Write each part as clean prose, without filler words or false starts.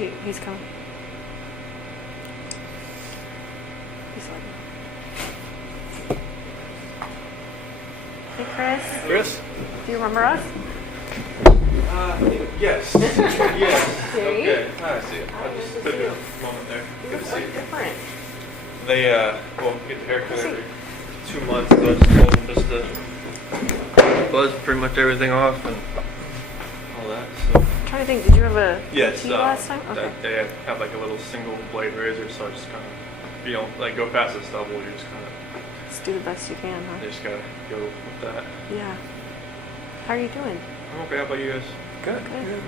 He's coming. He's like. Hey, Chris. Chris? Do you remember us? Yes. Yes. See? Okay. I see it. I just took a moment there. You Good look to see like you. different. They, get the haircut every 2 months, so I just told them just to buzz pretty much everything off and all that, so. I'm trying to think, did you have a Yes, tea last time? Okay. they have like a little single blade razor, so I just kind of, you don't like go past the stubble, you just kind of, Just do the best you can, huh? you just gotta go with that. Yeah. How are you doing? I'm okay, how about you guys? Good. Good.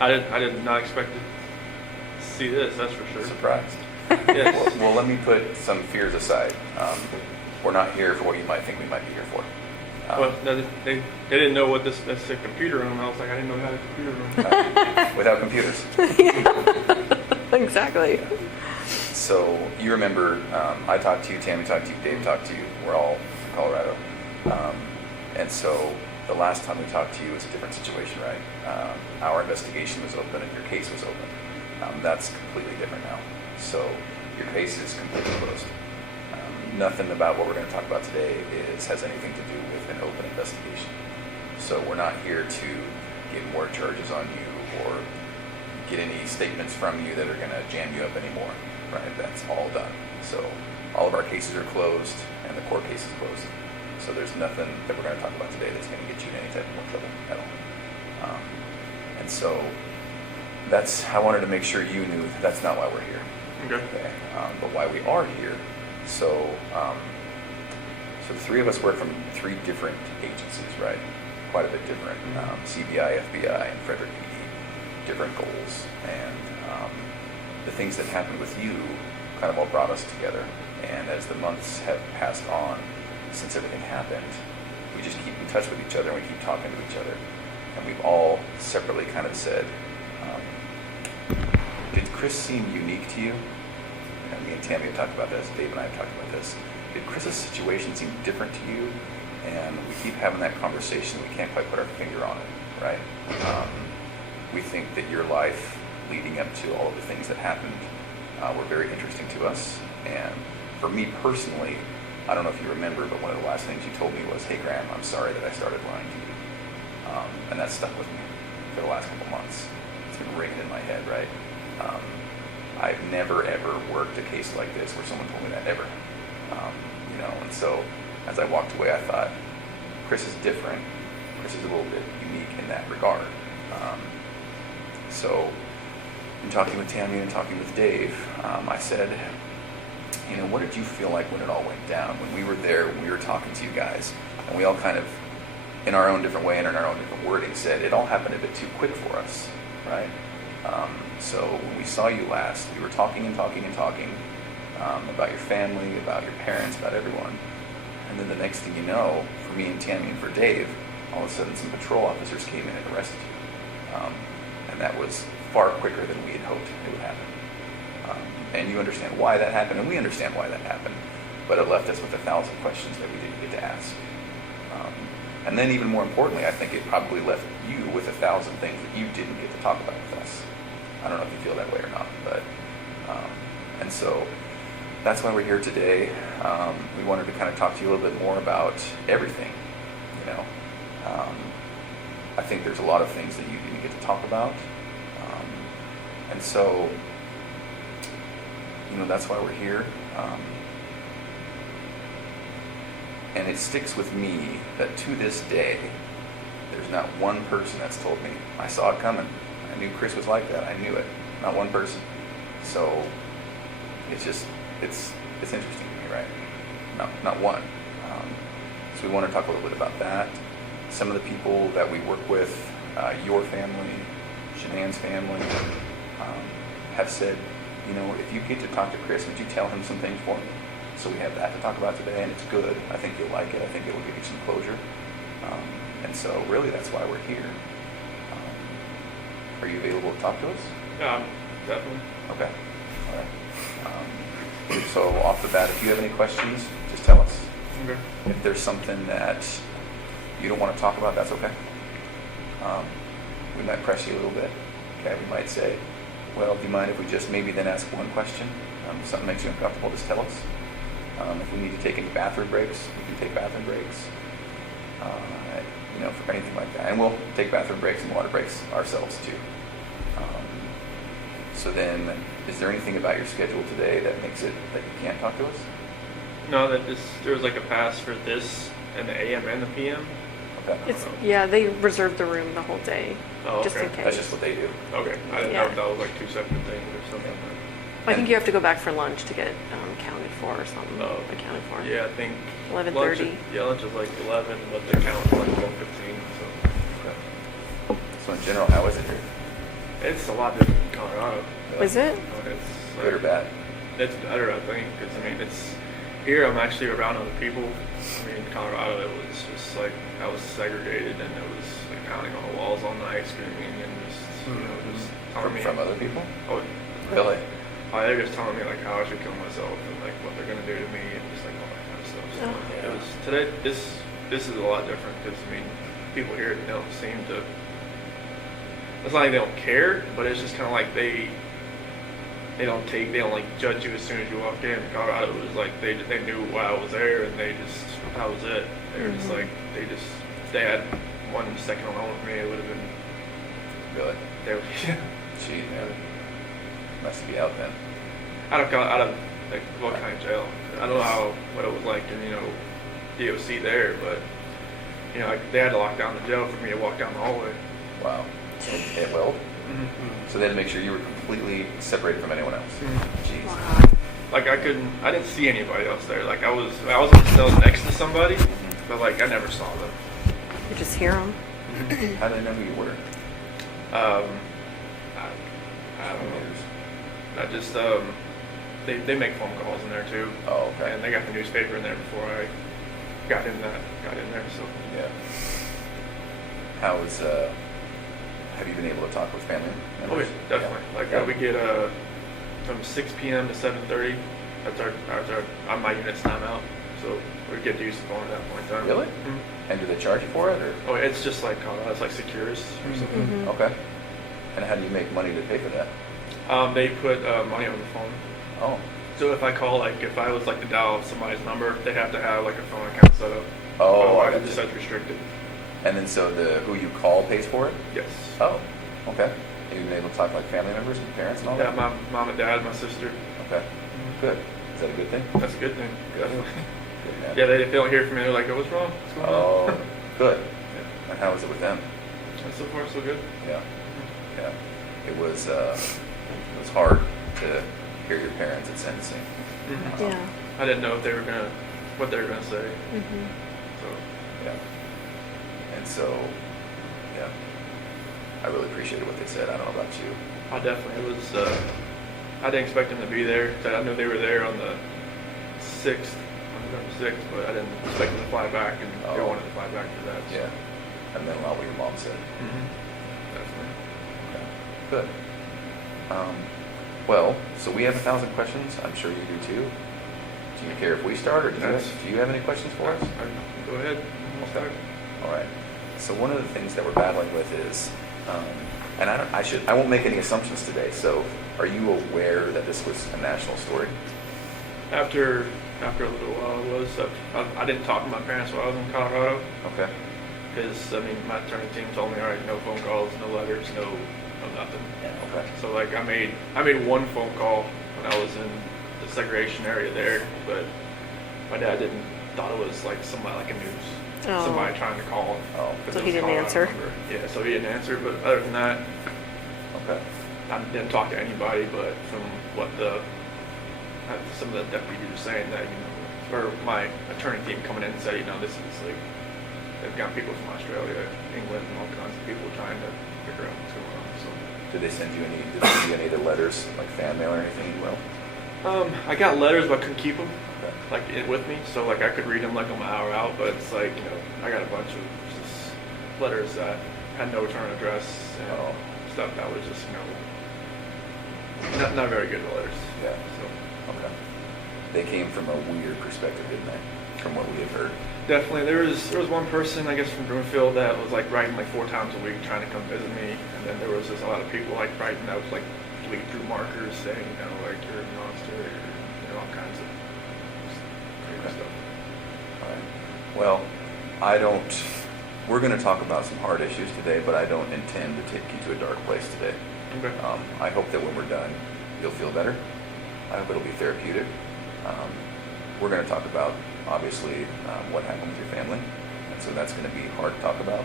I did not expect to see this, that's for sure. Surprised. Yes. Well, let me put some fears aside. We're not here for what you might think we might be here for. Well, they didn't know what that's a computer room. I was like, I didn't know we had a computer room. Without computers. Exactly. So you remember, I talked to you, Tammy talked to you, Dave talked to you. We're all in Colorado. And so the last time we talked to you was a different situation, right? Our investigation was open and your case was open. That's completely different now. So your case is completely closed. Nothing about what we're going to talk about today has anything to do with an open investigation. So we're not here to get more charges on you or get any statements from you that are going to jam you up anymore, right? That's all done. So all of our cases are closed and the court case is closed. So there's nothing that we're going to talk about today that's going to get you in any type of more trouble at all. And so I wanted to make sure you knew that's not why we're here. Okay. But why we are here. So the three of us work from 3 different agencies, right? Quite a bit different. CBI, FBI, and Frederick PD. Different goals. And the things that happened with you kind of all brought us together. And as the months have passed on since everything happened, we just keep in touch with each other and we keep talking to each other. And we've all separately kind of said, did Chris seem unique to you? And me and Tammy have talked about this, Dave and I have talked about this. Did Chris's situation seem different to you? And we keep having that conversation. We can't quite put our finger on it, right? We think that your life leading up to all of the things that happened were very interesting to us. And for me personally, I don't know if you remember, but one of the last things you told me was, hey Graham, I'm sorry that I started lying to you. And that stuck with me for the last couple months. It's been ringing in my head, right? I've never ever worked a case like this where someone told me that ever. And so as I walked away, I thought, Chris is different. Chris is a little bit unique in that regard. So in talking with Tammy and talking with Dave, I said, what did you feel like when it all went down? When we were there, when we were talking to you guys, and we all kind of, in our own different way and in our own different wording, said it all happened a bit too quick for us, right? So when we saw you last, we were talking about your family, about your parents, about everyone. And then the next thing you know, for me and Tammy and for Dave, all of a sudden some patrol officers came in and arrested you. And that was far quicker than we had hoped it would happen. And you understand why that happened, and we understand why that happened. But it left us with 1,000 questions that we didn't get to ask. And then even more importantly, I think it probably left you with 1,000 things that you didn't get to talk about with us. I don't know if you feel that way or not, but and so that's why we're here today. We wanted to kind of talk to you a little bit more about everything. I think there's a lot of things that you didn't get to talk about, and so that's why we're here. And it sticks with me that to this day, there's not one person that's told me, I saw it coming. I knew Chris was like that. I knew it. Not one person. So it's interesting to me, right? Not one. So we want to talk a little bit about that. Some of the people that we work with, your family, Shanann's family, have said, if you get to talk to Chris, would you tell him some things for me? So we have that to talk about today, and it's good. I think you'll like it. I think it will give you some closure. And so really that's why we're here. Are you available to talk to us? Yeah, definitely. Okay. All right. So off the bat, if you have any questions, just tell us. Okay. If there's something that you don't want to talk about, that's okay. We might press you a little bit. Okay, we might say, Well, do you mind if we just maybe then ask one question? If something makes you uncomfortable, just tell us. If we need to take any bathroom breaks, we can take bathroom breaks. For anything like that. And we'll take bathroom breaks and water breaks ourselves too. So then, is there anything about your schedule today that makes it that you can't talk to us? No, there was like a pass for this and the AM and the PM. Okay. They reserved the room the whole day, Oh, just okay. in case. That's just what they do. Okay, I didn't know if that was like two separate things or something. I think you have to go back for lunch to get counted for or something. Oh. Accounted for. Yeah, I think 11:30. Lunch is like 11, but they count for like 12:15. So in general, how is it here? It's a lot different in Colorado. Is it? It's Good or bad? It's better, I think, because it's here. I'm actually around other people. I mean, in Colorado, it was just like I was segregated, and it was like pounding on the walls all night, screaming, and just telling me From other people? Oh, Really? they're just telling me like how I should kill myself and like what they're gonna do to me and just like all that kind of stuff. So Oh. it was today. This is a lot different because I mean, people here don't seem to. It's not like they don't care, but it's just kind of like they don't like judge you as soon as you walk in. In Colorado, it was like they knew why I was there, and that was it. They were just like if they had 1 second alone with me, it would have been Really? they would Gee, man. Must be out then. out of like what kind of jail. I don't know what it was like in DOC there, but like, they had to lock down the jail for me to walk down the hallway. Wow. It will? So they had to make sure you were completely separated from anyone else. Jeez. Wow. Like I didn't see anybody else there. Like I was in the cell next to somebody, but like I never saw them. You just hear them. How did they know who you were? I don't know. I just they make phone calls in there too. Oh, okay. And they got the newspaper in there before I got in there. So Yeah. Have you been able to talk with family oh members? yeah, definitely. Yeah. Like Yeah. we get from 6 p.m. to 7:30. That's our on my unit's timeout. So we get to use the phone at that point in time. Really? Mm-hmm. And do they charge you for it, or? Oh, it's just like it's like Securus or something. Mhm. Okay. And how do you make money to pay for that? They put money on the phone. Oh. So if I call, like if I was like to dial somebody's number, they have to have like a phone account set up. Oh, I Otherwise, gotcha. it's just restricted. And then so who you call pays for it? Yes. Oh, okay. Have you been able to talk to like family members and parents and all Yeah, that? my mom and dad, my sister. Okay. Good. Is that a good thing? That's a good thing. Definitely. Good, man. Yeah, if they don't hear from me, they're like, "Oh, what's wrong? What's going Oh, on?" good. Yeah. And how was it with them? And so far, so good. Yeah. Yeah. It was hard to hear your parents at sentencing. Mm-hmm. Yeah. I didn't know what they were gonna say. Mhm. So Yeah. And so, yeah, I really appreciated what they said. I don't know about you. I definitely it was. I didn't expect them to be there. I knew they were there on the 6th, on November 6th, but I didn't expect them to fly back, and they Oh. wanted to fly back for that. So. Yeah. And then a lot what your mom said. Mm-hmm. Definitely. Okay. Good. Well, so we have 1,000 questions. I'm sure you do too. Do you care if we start, or do you have any questions for us? Go ahead. We'll start. All right. So one of the things that we're battling with is, and I won't make any assumptions today. So, are you aware that this was a national story? After a little while, it was. I didn't talk to my parents while I was in Colorado Okay. because my attorney team told me, all right, no phone calls, no letters, no nothing. Okay. So like I made one phone call when I was in the segregation area there, but my dad thought it was like somebody like a news. Oh. Somebody trying to call. Oh. 'cause So it he was didn't Colorado answer? number. Yeah, so he didn't answer. But other than that, Okay. I didn't talk to anybody. But from what some of the deputies were saying, that or my attorney team coming in and said, this is like they've got people from Australia, England, and all kinds of people trying to figure out what's going on. So. Did they send you any of the letters, like fan mail or anything? Well. I got letters, but I couldn't keep them Okay. with me, so like I could read them like on my hour out. But it's like I got a bunch of just letters that had no return address and stuff that was just not very good letters. Yeah. So Okay. They came from a weird perspective, didn't they? From what we have heard. definitely there was one person I guess from Broomfield that was like writing like 4 times a week trying to come visit me, and then there was just a lot of people like writing that was like bleed through markers saying, like you're a monster, or all kinds of crazy stuff. All right. Well, we're going to talk about some hard issues today, but I don't intend to take you to a dark place today. Okay. I hope that when we're done, you'll feel better. I hope it'll be therapeutic. We're going to talk about, obviously, what happened with your family, and so that's going to be hard to talk about.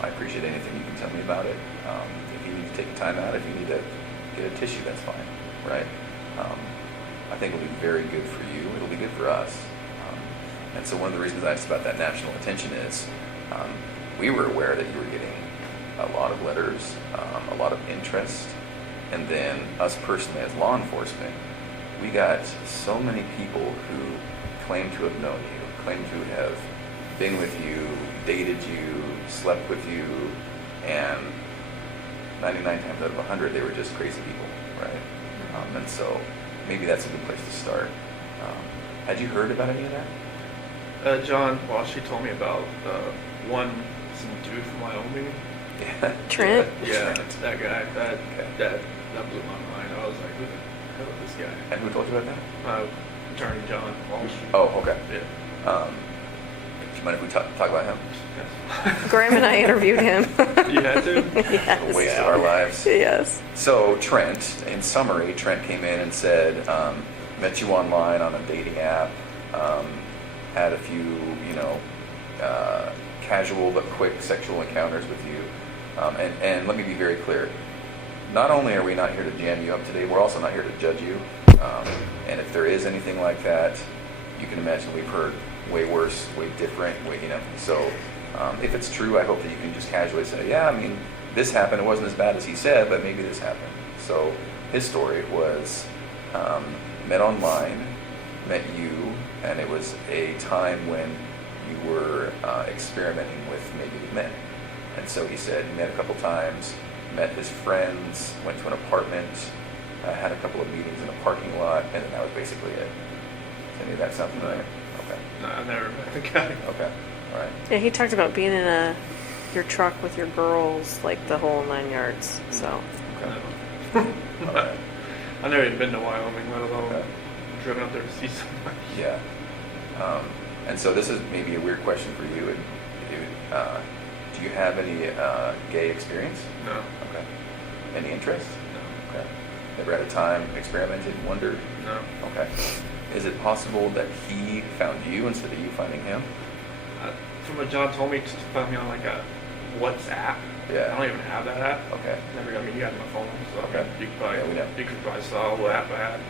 I appreciate anything you can tell me about it. If you need to take a time out, if you need to get a tissue, that's fine, right? I think it'll be very good for you. It'll be good for us. And so one of the reasons I asked about that national attention is we were aware that you were getting a lot of letters, a lot of interest, and then us personally as law enforcement, we got so many people who claim to have known you, claim to have been with you, dated you, slept with you, and 99 times out of 100 they were just crazy people, right? And so maybe that's a good place to start. Had you heard about any of that? John Watts, he told me about some dude from Wyoming. Yeah. Trent? Yeah, that guy. That blew my mind. I was like, who the hell is this guy? And who told you about that? Attorney John Walsh. Oh, okay. Yeah. Do you mind if we talk about him? Yes. Graham and I interviewed him. You had to? Yes. A waste of our lives. Yes. So Trent, in summary, Trent came in and said, met you online on a dating app, had a few, casual but quick sexual encounters with you. And let me be very clear. Not only are we not here to jam you up today, we're also not here to judge you. And if there is anything like that, you can imagine we've heard way worse, way different, So if it's true, I hope that you can just casually say, yeah, I mean, this happened. It wasn't as bad as he said, but maybe this happened. So his story was met online, met you, and it was a time when you were experimenting with maybe men. And so he said he met a couple times, met his friends, went to an apartment, had a couple of meetings in a parking lot, and then that was basically it. Does any of that sound familiar? Okay. No, I never met the guy. Okay. All right. Yeah, he talked about being in your truck with your girls, like the whole 9 yards. So. Okay. No. All right. I've never even been to Wyoming, let alone Okay. driven up there to see somebody. Yeah. And so this is maybe a weird question for you. Do you have any gay experience? No. Okay. Any interest? No. Okay. Never had a time experimented, wondered? No. Okay. Is it possible that he found you instead of you finding him? From what John told me, to find me on like a WhatsApp. Yeah. I don't even have that app. Okay. Never. I mean, you had my phone, so I Okay. mean, you could probably Yeah, we know. you could probably saw what app I had.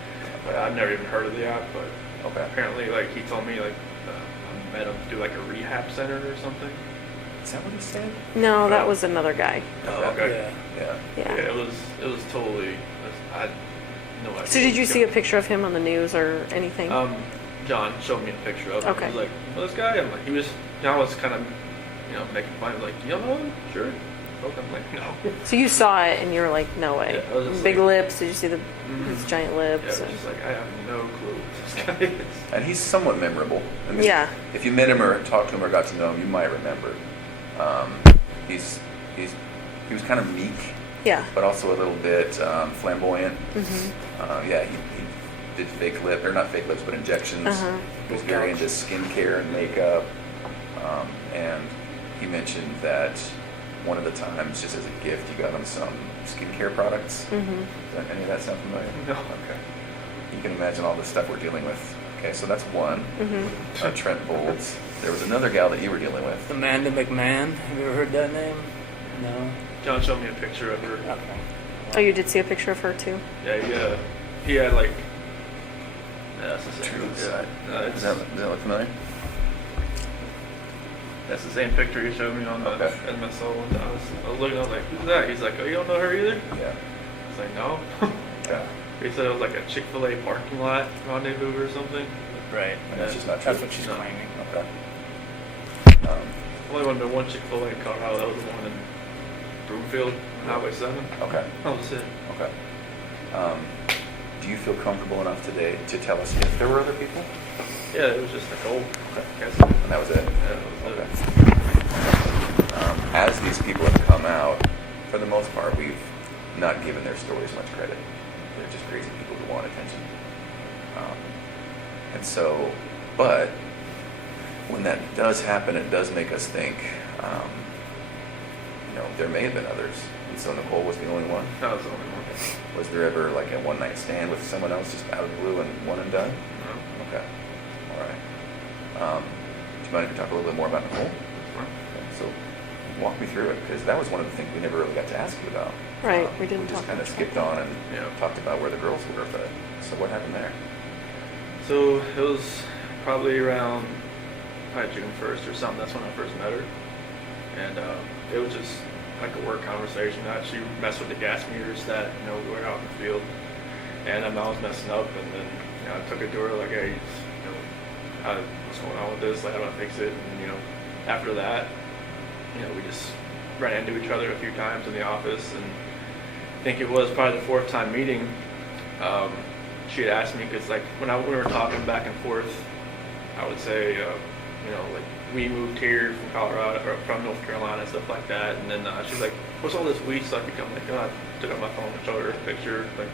But I've never even heard of the app. But Okay. apparently, like he told me, like I met him to do like a rehab center or something. Is that what he said? No, that was another guy. Oh, okay. Yeah. Yeah. Yeah, it was totally. I had no idea. So did you see a picture of him on the news or anything? John showed me a picture of him. Okay. He was like, well, this guy. I'm like, John was kind of, making fun. Like, you know him? Sure. Okay. I'm like, no. So you saw it and you were like, no way. Yeah, I was just Big like- lips. Did you see his giant Yeah, lips? it was just like, I have no clue who this guy is. And he's somewhat memorable. I mean, Yeah. If you met him or talked to him or got to know him, you might remember. He was kind of meek, Yeah. but also a little bit flamboyant. Yeah, he did fake lip, or not fake lips, but injections. Uh-huh. He was very into skincare and makeup. And he mentioned that one of the times, just as a gift, you got him some skincare products. Does any of that sound familiar? No. Okay. You can imagine all the stuff we're dealing with. Okay, so that's one. Trent Volz. There was another gal that you were dealing with. Amanda McMahon. Have you ever heard that name? No. John showed me a picture of her. Okay. Oh, you did see a picture of her too? Yeah, he had like. Yeah, that's the same. True Yeah, side. it's, Does that look familiar? that's the same picture he showed me on the Okay. MSO one. I was looking. I was like, who's that? He's like, oh, you don't know her either? Yeah. I was like, no. Yeah. He said it was like a Chick-fil-A parking lot rendezvous or something. Right. And that's just not true. That's what she's No. claiming. Okay. Only one been one Chick-fil-A in Colorado. That was the one in Broomfield, Highway 7. Okay. That was it. Okay. Do you feel comfortable enough today to tell us if there were other people? Yeah, it was just Nicole. Okay. Guess. And that was it? Yeah, that was Okay. it. As these people have come out, for the most part, we've not given their stories much credit. They're just crazy people who want attention. And so, but when that does happen, it does make us think, there may have been others. And so Nicole was the only one? That was the only one. Was there ever like a one night stand with someone else just out of the blue and one and done? No. Okay. All right. Do you mind if we talk a little bit more about Nicole? Sure. Okay, so walk me through it, because that was one of the things we never really got to ask you about. Right, we didn't just talk kind of much skipped about on and talked about where the girls were, but so what happened there? So it was probably around June 1st or something. That's when I first met her. And it was just like a work conversation that she messed with the gas meters that, we were out in the field. And I was messing up, and then, I took it to her like, hey, what's going on with this? Like, how do I fix it? And, after that, we just ran into each other a few times in the office, and I think it was probably the fourth time meeting. She had asked me, because like when we were talking back and forth, I would say, like we moved here from Colorado or from North Carolina and stuff like that, and then she's like, "What's all this weed stuff you come?" Like, I took out my phone and showed her a picture, like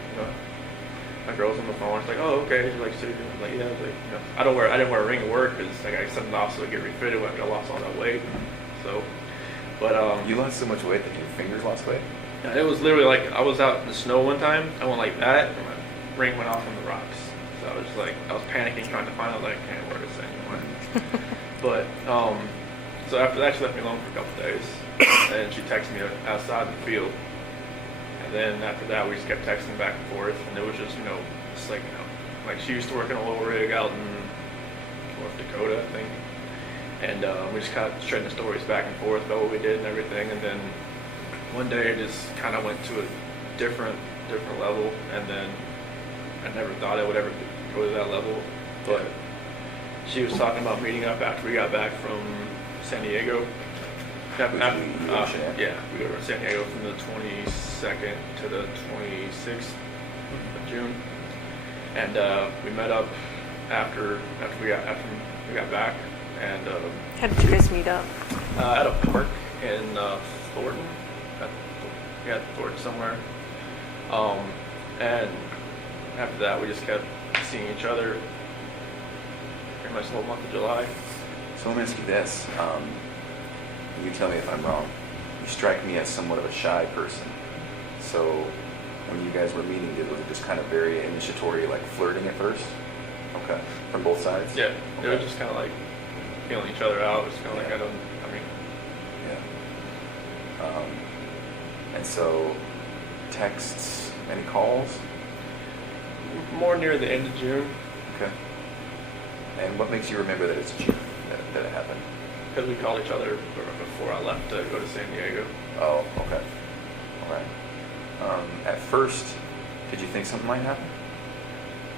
my girl's on the phone. She's like, "Oh, okay." She's like, "So," I'm like, "Yeah." Like, I didn't wear a ring at work because like I sent it off so it get refitted when I lost all that weight. So, but You lost so much weight that your fingers lost weight? yeah, it was literally like I was out in the snow one time. I went like that, and my ring went off on the rocks. So I was just like, I was panicking trying to find out like I can't wear this anymore. But so after that, she left me alone for a couple days, and she texted me outside in the field. And then after that, we just kept texting back and forth, and it was just just like like she used to work in a little rig out in North Dakota, I think. And we just kind of trading stories back and forth about what we did and everything. And then one day it just kind of went to a different level, and then I never thought it would ever go to that level. But she was talking about meeting up after we got back from San Diego. Shanann? Yeah, we were in San Diego from the 22nd to the 26th of June, and we met up after we got back, and How did you guys meet up? at a park in Thornton. Thornton somewhere. And after that, we just kept seeing each other pretty much the whole month of July. So let me ask you this. You tell me if I'm wrong. You strike me as somewhat of a shy person. So when you guys were meeting, was it just kind of very initiatory, like flirting at first? Okay. From both sides? Yeah, Okay. it was just kind of like feeling each other out. It's kind of like, Yeah. And so texts, any calls? more near the end of June, Okay. And what makes you remember that it's June that it happened? because we called each other before I left to go to San Diego. Oh, okay. All right. At first, did you think something might happen?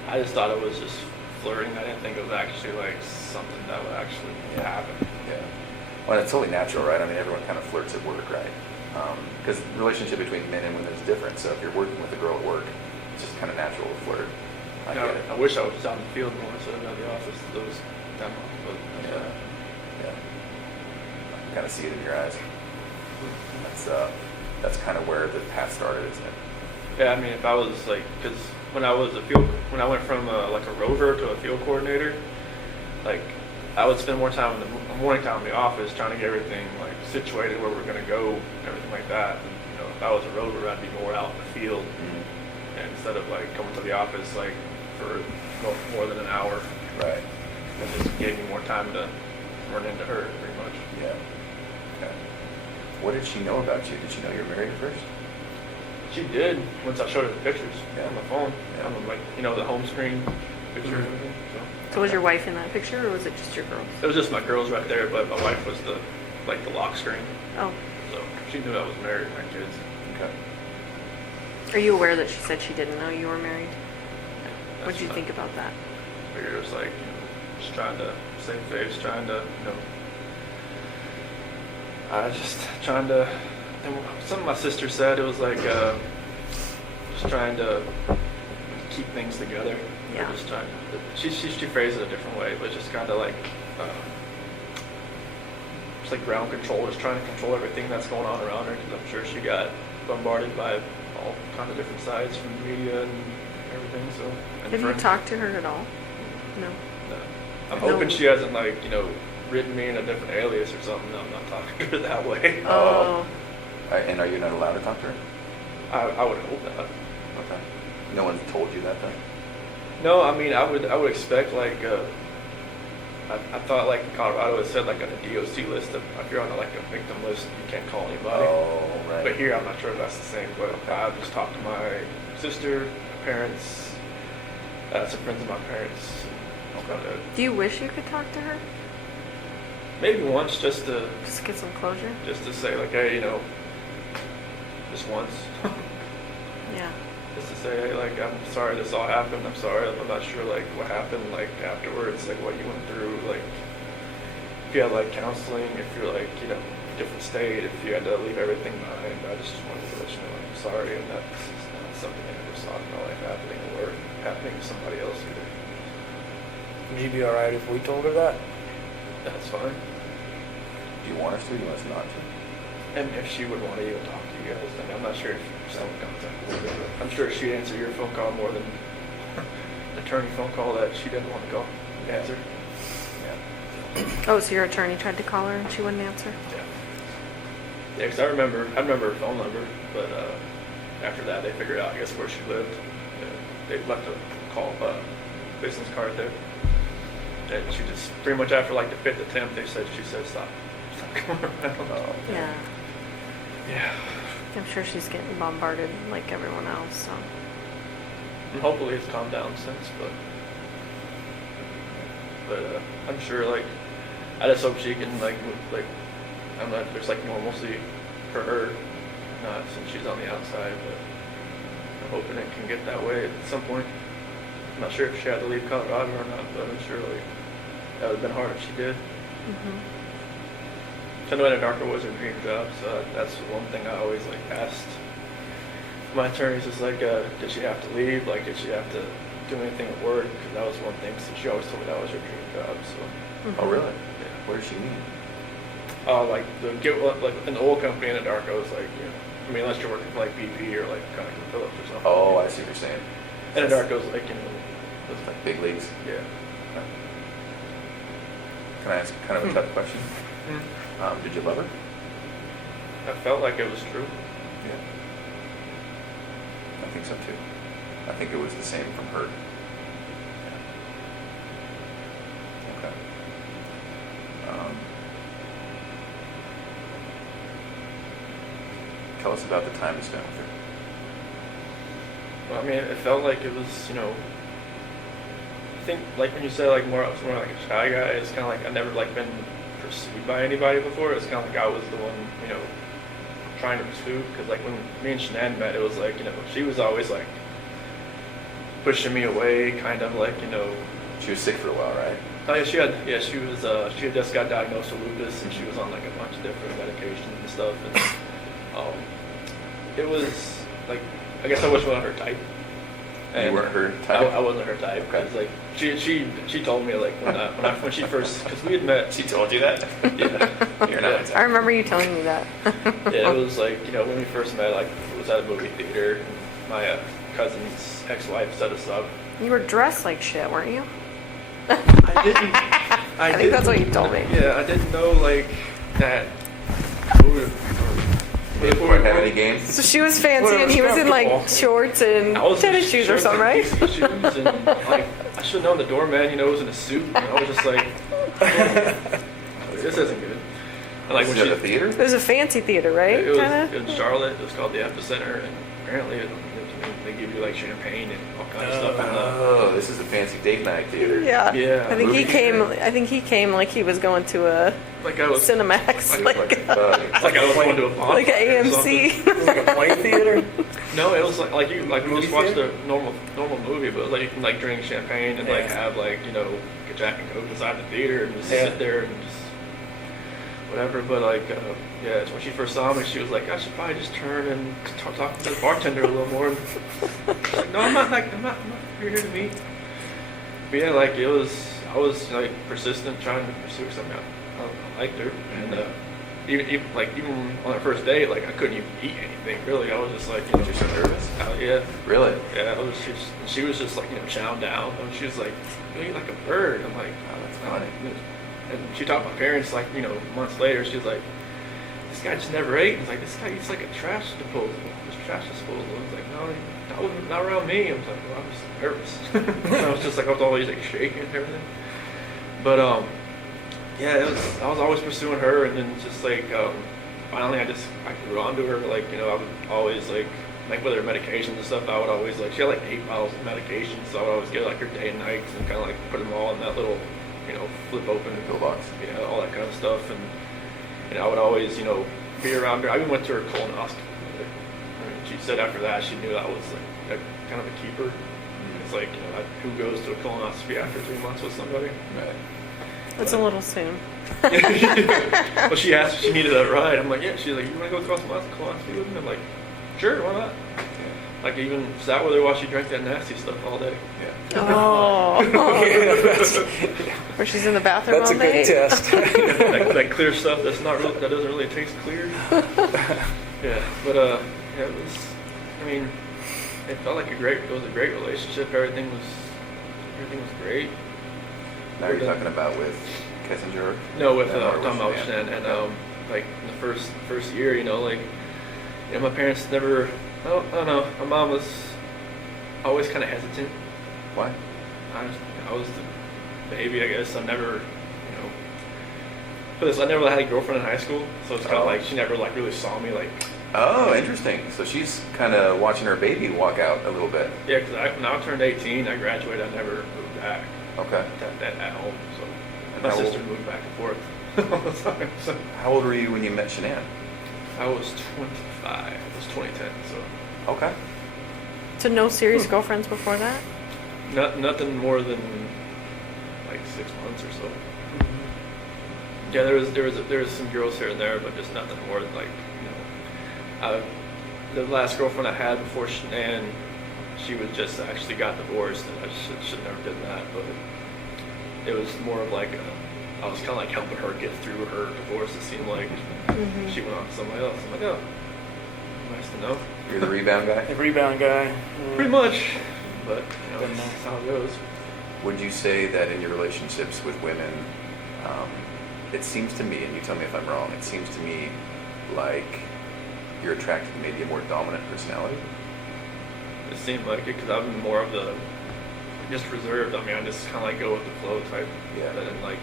I just thought it was just flirting. I didn't think it was actually like something that would actually happen. Yeah. Well, it's totally natural, right? I mean, everyone kind of flirts at work, right? Because the relationship between men and women is different. So if you're working with a girl at work, it's just kind of natural to flirt. I get it. I wish I was just out in the field more instead of at the office those demos, but Yeah. I can kind of see it in your eyes. That's kind of where the path started, isn't it? yeah. I mean, if I was like, because when I went from like a rover to a field coordinator, like I would spend more time in the morning time in the office trying to get everything like situated where we're gonna go, and everything like that. And, if I was a rover, I'd be more out in the field, and instead of like coming to the office like for more than an hour. Right. It just gave me more time to run into her, pretty much. Yeah. Okay. What did she know about you? Did she know you were married at first? She did once I showed her the pictures Yeah. on the phone. Yeah. On the, like the home screen picture and everything. So was your wife in that picture, or was it just your girls? So it was just my girls right there, but my wife was the lock screen. Oh. So she knew I was married and my kids. Okay. Are you aware that she said she didn't know you were married? That's What did you fine. think about that? I figured it was like just trying to save face, trying to just trying to. And something my sister said, it was like just trying to keep things together. Yeah. Or just trying. She phrased it a different way, but just kind of like just like ground control, just trying to control everything that's going on around her. Because I'm sure she got bombarded by all kinds of different sides from the media and everything. So. And Have you friends. talked to her at all? No. No. I'm No. hoping she hasn't written me in a different alias or something. No, I'm not talking to her that way. Oh. And are you not allowed to talk to her? I would hope not. Okay. No one told you that then? No, I mean I would expect I thought like in Colorado it said like on the DOC list if you're on like a victim list you can't call anybody. Oh, right. But here I'm not sure if that's the same. But I've just talked to my sister, my parents, some friends of my parents. Okay. Do you wish you could talk to her? Maybe once just to Get some closure? say like hey just once. Yeah. Just to say, hey, like, I'm sorry this all happened. I'm sorry. I'm not sure, like, what happened, like, afterwards, like, what you went through, like, if you had, like, counseling, if you're, like, different state, if you had to leave everything behind. I just wanted to let you know I'm sorry, and that's not something I ever saw in my life happening or happening to somebody else either. Would you be alright if we told her that? That's fine. Do you want us to? Do you want us not to? And if she would want to even talk to you guys, I mean, I'm not sure if someone contacted her, but I'm sure she'd answer your phone call more than an attorney phone call that she didn't want to go answer. Yeah. Oh, so your attorney tried to call her and she wouldn't answer? Yeah. Yeah, because I remember her phone number, but after that they figured out, I guess, where she lived. They left a business card there. And she just, pretty much after like the 5th attempt, she said, stop coming around. Oh, okay. Yeah. Yeah. I'm sure she's getting bombarded like everyone else, so. And hopefully it's calmed down since, but I'm sure, like, I just hope she can, like, I'm not, there's, like, normalcy for her, not since she's on the outside, but I'm hoping it can get that way at some point. I'm not sure if she had to leave Colorado or not, but I'm sure, like, that would have been hard if she did. Mm-hmm. I know Anadarko was her dream job, so that's one thing I always, like, asked my attorneys is, like, did she have to leave? Like, did she have to do anything at work? Because that was one thing, so she always told me that was her dream job, so. Oh, really? Yeah. Where does she mean? Like an oil company in Anadarko is like, I mean, unless you're working for like BP or like ConocoPhillips or something. Oh, I see what you're saying. Anadarko's like, It's like big leagues. yeah. Can I ask kind of a tough question? Did you love her? I felt like it was true. Yeah. I think so too. I think it was the same from her. Yeah. Okay. Tell us about the time you spent with her. Well, I mean, it felt like it was, I think like when you said like more, I was more like a shy guy. It's kind of like I've never like been pursued by anybody before. It's kind of like I was the one, trying to pursue. Because like when me and Shanann met, it was like, she was always like pushing me away, kind of like, She was sick for a while, right? Oh yeah, she had just got diagnosed with lupus, and she was on like a bunch of different medications and stuff, and it was like, I guess I wasn't her type. And you weren't her type? I wasn't her type. Okay. Cause like she told me like when she first, because we had met. She told you that? Yeah. You're not my I type. remember you telling me that. Yeah, it was like, when we first met, like it was at a movie theater. And my cousin's ex-wife set us up. You were dressed like shit, weren't you? I didn't. I think that's what you told me. Yeah, I didn't know like that. They didn't quite have any games? So she was fancy and he was in like shorts and tennis shoes or something, right? Shoes and like I should have known the doorman, was in a suit. And I was just like, this isn't good. And like Was when it at the theater? It was a fancy theater, right? it was Kinda? in Charlotte. It was called the Epicenter, and apparently they give you like champagne and all kinds of stuff. Oh, this is a fancy date night theater. Yeah. Yeah. I think Movie he came. theater. I think he came like he was going to a Like I was Cinemax, like like Uh, like I was going to a bonfire like or an something. AMC. It was like a play theater. No, it was like we Movie just watched theater? the normal movie, but like you can like drink champagne and like Yeah. have like a Jack and Coke inside the theater and just Yeah. sit there and just whatever. But like yeah, when she first saw me, she was like, I should probably just turn and talk to the bartender a little more. And she's like, no, I'm not here to meet. But yeah, like I was like persistent trying to pursue something. I liked her, and even on our first date, like I couldn't even eat anything really. I was just like, you know, You're so nervous? yeah, Really? yeah. She was just like, you know, chowing down, and she was like, you eat like a bird. I'm like, Oh, that's funny. And she talked to my parents like, you know, months later. She was like, this guy just never ate. It's like, this guy eats like a trash disposal. I was like, no, not around me. I was like, well, I was nervous. I was just like, I was always like shaking and everything. But yeah, I was always pursuing her, and then just like finally I grew onto her. Like, you know, I would always like with her medications and stuff. I would always like, she had like 8 bottles of medications, so I would always get like her day and nights and kind of like put them all in that little, you know, flip open Pill box. yeah, all that kind of stuff. And I would always, you know, be around her. I even went to her colonoscopy. She said after that she knew I was like kind of a keeper. It's like, you know, who goes to a colonoscopy after 3 months with somebody? Right. That's a little soon. Well, she asked if she needed a ride. I'm like, yeah. She's like, you want to go to colonoscopy with me? I'm like, sure, why not? Yeah. Like, even sat with her while she drank that nasty stuff all day. Yeah. Oh. That's, Where she's in the bathroom that's all a good day. test. that clear stuff that doesn't really taste clear. Yeah, but yeah, it was. I mean, it felt like it was a great relationship. Everything was great. Now you're talking about with Kissinger? No, with Or Tom with Shanann, and like in the first year, you know, like, you know, my parents never. I don't know. My mom was always kind of hesitant. Why? I was the baby, I guess. I never, you know, because I never had a girlfriend in high school, so it's kind of like she never like really saw me like. Oh, interesting. So she's kind of watching her baby walk out a little bit. Yeah, because when I turned 18, I graduated. I never moved back Okay. at home. So And my how sister old- moved back and forth all the time. So How old were you when you met Shanann? I was 25. It was 2010. So Okay. So no serious girlfriends before that? nothing more than like 6 months or so. Yeah, there was some girls here and there, but just nothing more than like, you know, the last girlfriend I had before Shanann, she was just actually got divorced, and I should never did that. But it was more of like I was kind of like helping her get through her divorce. It seemed like she went on to somebody else. I'm like, oh, nice to know. You're the rebound guy? The rebound guy. Pretty much, but you know, that's how it goes. Would you say that in your relationships with women, it seems to me, and you tell me if I'm wrong, it seems to me like you're attracted to maybe a more dominant personality? It seemed like it because I've been more of the just reserved. I mean, I just kind of like go with the flow type. Yeah. But then like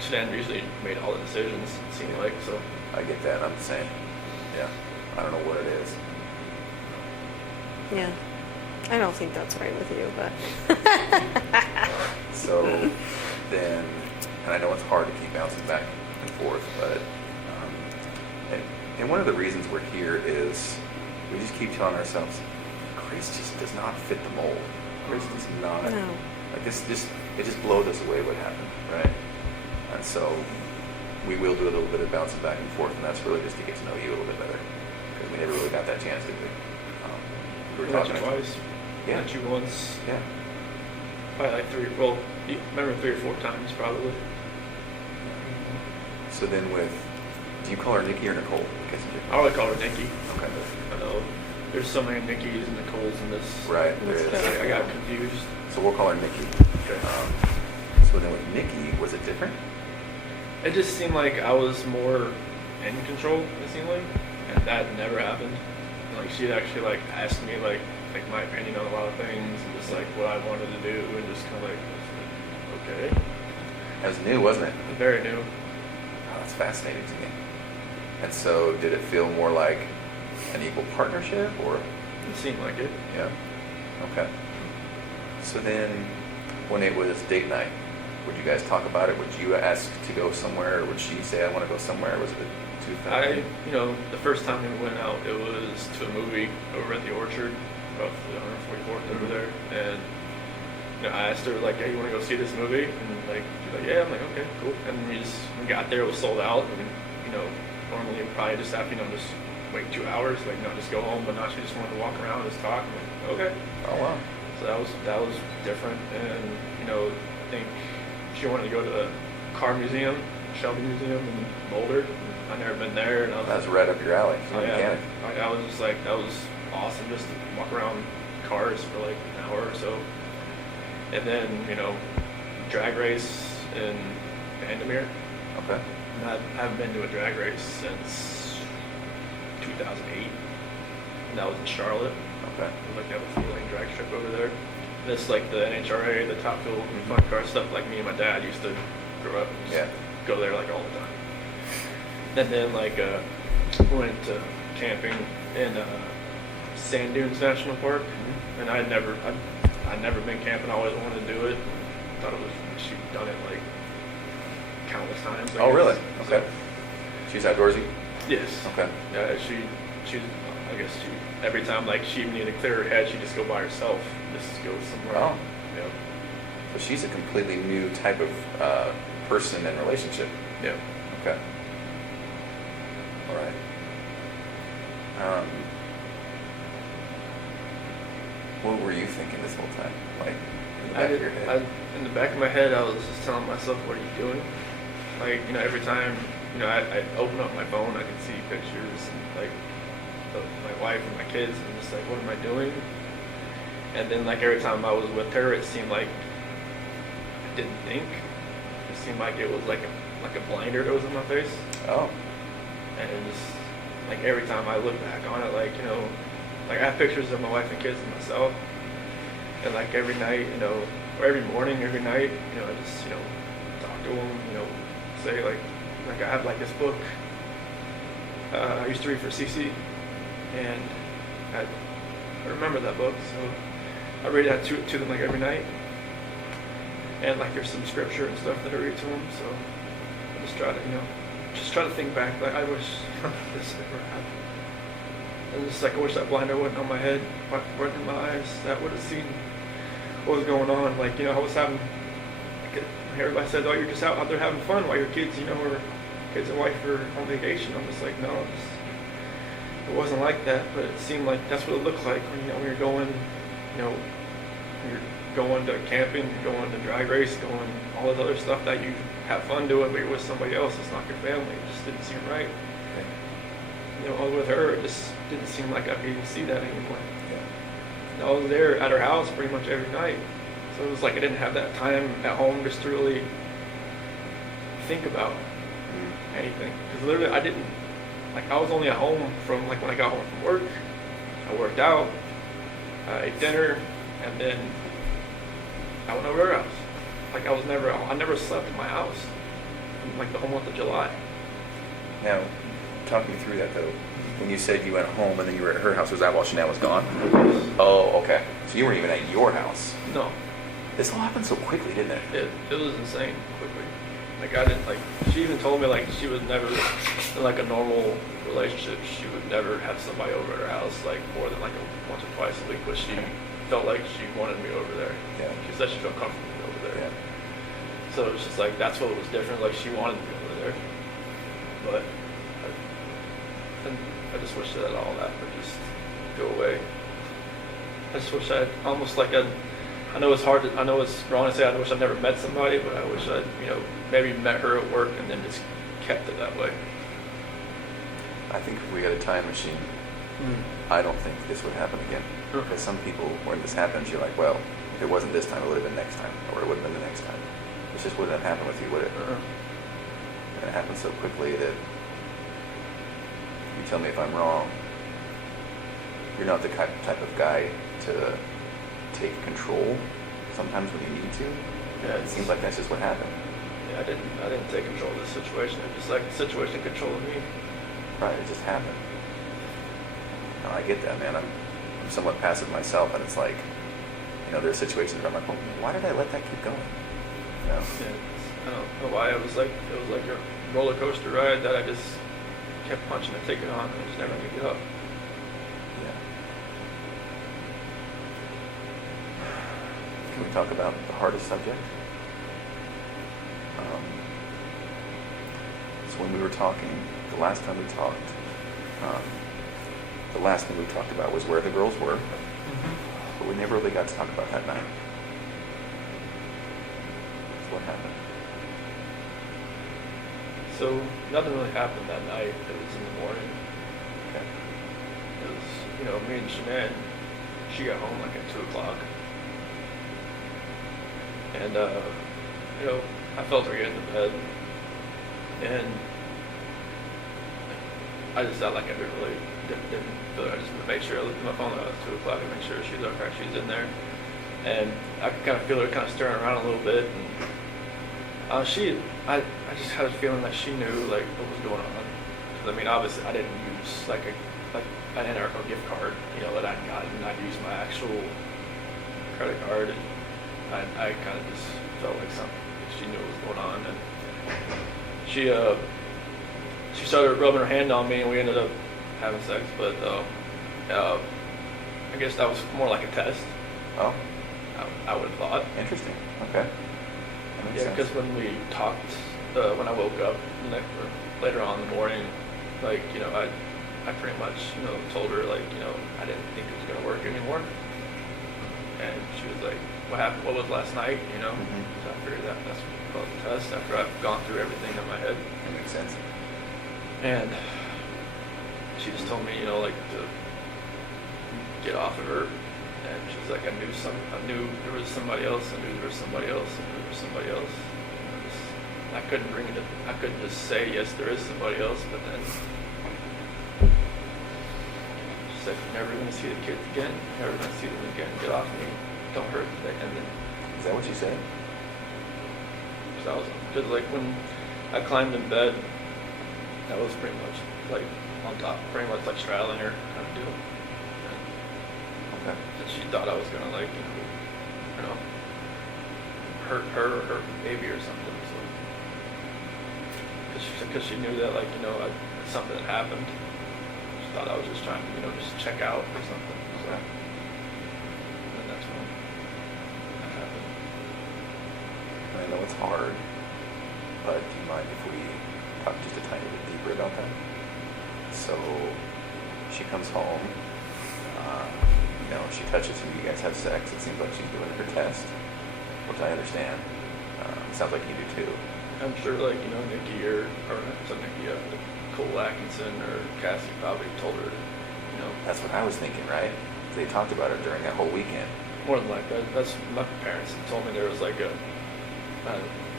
Shanann usually made all the decisions. It seemed like so. I get that. I'm the same. Yeah. I don't know what it is. Yeah. I don't think that's right with you, but. So then, and I know it's hard to keep bouncing back and forth, but and one of the reasons we're here is we just keep telling ourselves, Chris just does not fit the mold. Chris does not. No. Like it just blows us away what happened, right? And so we will do a little bit of bouncing back and forth, and that's really just to get to know you a little bit better, because we never really got that chance, did we? We were I met talking you twice. Yeah. Met you once. Yeah. Probably like 3. Well, you remember 3 or 4 times probably. So then do you call her Nikki or Nicole? I would call her Nikki. Okay. I know there's so many Nikki's and Nicoles in this. Right, there is. That's I got confused. So we'll call her Nikki. Okay. So then with Nikki, was it different? It just seemed like I was more in control. It seemed like, and that never happened. And, like she'd actually like ask me like my opinion on a lot of things and just like what I wanted to do and just kind of like, okay, That was new, wasn't it? very new. Oh, that's fascinating to me. And so did it feel more like an equal partnership, or? It seemed like it. Yeah. Okay. So then when it was date night, would you guys talk about it? Would you ask to go somewhere, or would she say, I want to go somewhere? Was it two things? You know, the first time we went out, it was to a movie over at the Orchard, off the 144th over there, and you know, I asked her like, "Hey, you want to go see this movie?" And like, she's like, "Yeah." I'm like, "Okay, cool." And we got there, it was sold out, and you know, normally you probably just have just wait 2 hours, like just go home, but now she just wanted to walk around and just talk. I'm like, okay. Oh, wow. So that was different, and you know, I think she wanted to go to the car museum. Shelby Museum in Boulder. I'd never been there, and I was, That's right up your alley. oh, You're a yeah, mechanic. I was just like, that was awesome just to walk around cars for like an hour or so. And then, drag race in Vandermeer. Okay. And I haven't been to a drag race since 2008. And that was in Charlotte. Okay. Like, they have a 4-lane drag strip over there. And it's like the NHRA, the Top Fuel, and fun car stuff like me and my dad used to grow up and just go there like all the time. And then went to camping in Sand Dunes National Park, and I'd never been camping. I always wanted to do it. Thought it was she'd done it like countless times. I Oh, guess. really? So, Okay. She's outdoorsy? yes. Okay. Yeah, she's I guess every time like she needed to clear her head, she'd just go by herself, just go somewhere. Oh. Yeah. So she's a completely new type of person and relationship. Yeah. Okay. All right. What were you thinking this whole time? Like, in the back of your head? In the back of my head, I was just telling myself, "What are you doing?" Like, every time, I open up my phone, I can see pictures and like my wife and my kids, and I'm just like, "What am I doing?" And then, like, every time I was with her, it seemed like I didn't think. It seemed like it was like a blinder that was in my face, Oh. and it just like every time I look back on it, like like I have pictures of my wife and kids and myself, and like every night, or every morning, every night, I just talk to them, say like I have like this book I used to read for CC, and I remember that book, so I read that to them like every night, and like there's some scripture and stuff that I read to them, so I just try to think back, like I wish this never happened. And just like I wish that blinder wasn't on my head, wasn't in my eyes. That would have seen what was going on. Like, I was having, everybody said, "Oh, you're just out there having fun while your kids, or kids and wife are on vacation." I'm just like, no, it wasn't like that. But it seemed like that's what it looked like when when you're going, when you're going to camping, you're going to drag race, going all this other stuff that you have fun doing, but you're with somebody else. It's not your family. It just didn't seem right. I was with her, it just didn't seem like I could even see that anymore. Yeah. And I was there at her house pretty much every night. So it was like I didn't have that time at home just to really think about anything. Because literally I was only at home from like when I got home from work. I worked out, I ate dinner, and then I went over to her house. Like I never slept in my house from like the whole month of July. Now, talk me through that though. When you said you went home and then you were at her house, was that while Shanann was gone? Oh, okay. So you weren't even at your house. No. This all happened so quickly, didn't it? It was insane quickly. Like I didn't she even told me like she would never in like a normal relationship she would never have somebody over at her house like more than like once or twice a week, but she felt like she wanted me over there. Yeah. She said she felt comfortable over there. Yeah. So it's just like that's what was different. Like she wanted me over there. But I just wish that all that would just go away. I just wish I'd almost like I know it's hard I know it's wrong to say I wish I'd never met somebody, but I wish I'd, maybe met her at work and then just kept it that way. I think if we had a time machine, I don't think this would happen again. Because some people, when this happens, you're like, well, if it wasn't this time, it would have been next time, or it would have been the next time. This just wouldn't have happened with you, would it? And it happened so quickly that you tell me if I'm wrong. You're not the type of guy to take control sometimes when you need to. Yeah, It seems like that's just what happened. Yeah, I didn't take control of this situation. It was like the situation controlled me. Right, it just happened. No, I get that, man. I'm somewhat passive myself, and it's like, there are situations where I'm like, well, why did I let that keep going? Yeah, I don't know why. It was like a roller coaster ride that I just kept punching and taking on, and I just never could get up. Yeah. Can we talk about the hardest subject? So when we were talking, the last time we talked, the last thing we talked about was where the girls were, but we never really got to talk about that night. So what happened? So nothing really happened that night. It was in the morning. Okay. It was, me and Shanann, she got home like at 2 o'clock. And, I felt her get into bed. And I just felt like I didn't feel it. I just made sure I looked at my phone at 2 o'clock and make sure she's okay, she's in there. And I could kind of feel her kind of stirring around a little bit. And I just had a feeling that she knew like what was going on. Because I mean, obviously, I didn't use like an NRCO gift card, that I'd gotten. I'd used my actual credit card, and I kind of just felt like she knew what was going on, and she started rubbing her hand on me, and we ended up having sex. But I guess that was more like a test. Oh, I would have thought. interesting. Okay. Yeah, because when we talked, when I woke up or later on in the morning, like, I pretty much, told her, like, I didn't think it was going to work anymore. And she was like, what happened? What was last night? Mm-hmm. So I figured that's called the test after I've gone through everything in my head. That makes sense. And she just told me, like, to get off of her. And she's like, I knew there was somebody else. I knew there was somebody else. I knew there was somebody else. I couldn't bring it. I couldn't just say yes, there is somebody else. But then she's like, you're never going to see the kids again. You're never going to see them again. Get off me. Don't hurt them. And then Is that what you said? because like when I climbed in bed, that was pretty much like on top, pretty much like straddling her kind of deal. Okay. And she thought I was gonna like, hurt her or her baby or something. So, because she knew that like, something had happened. She thought I was just trying to, just check out or something. So, Okay. and that's when that happened. I know it's hard, but do you mind if we talk just a tiny bit deeper about that? So she comes home, she touches you, you guys have sex, it seems like she's doing her test, which I understand. Sounds like you do too. I'm sure like, Nikki or not Nikki, Cole Atkinson or Cassie probably told her, That's what I was thinking, right? They talked about it during that whole weekend. more than like that. That's my parents told me there was like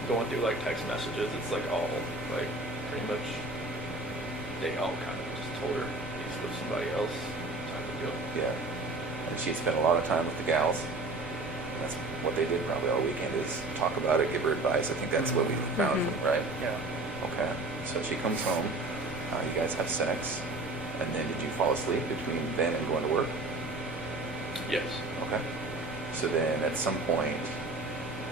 going through like text messages, it's like all like pretty much they all kind of just told her he's with somebody else type of deal. Yeah. And she spent a lot of time with the gals. That's what they did probably all weekend is talk about it, give her advice. I think that's what we found, right? Yeah. Okay. So she comes home, you guys have sex, and then did you fall asleep between then and going to work? Yes. Okay. So then at some point,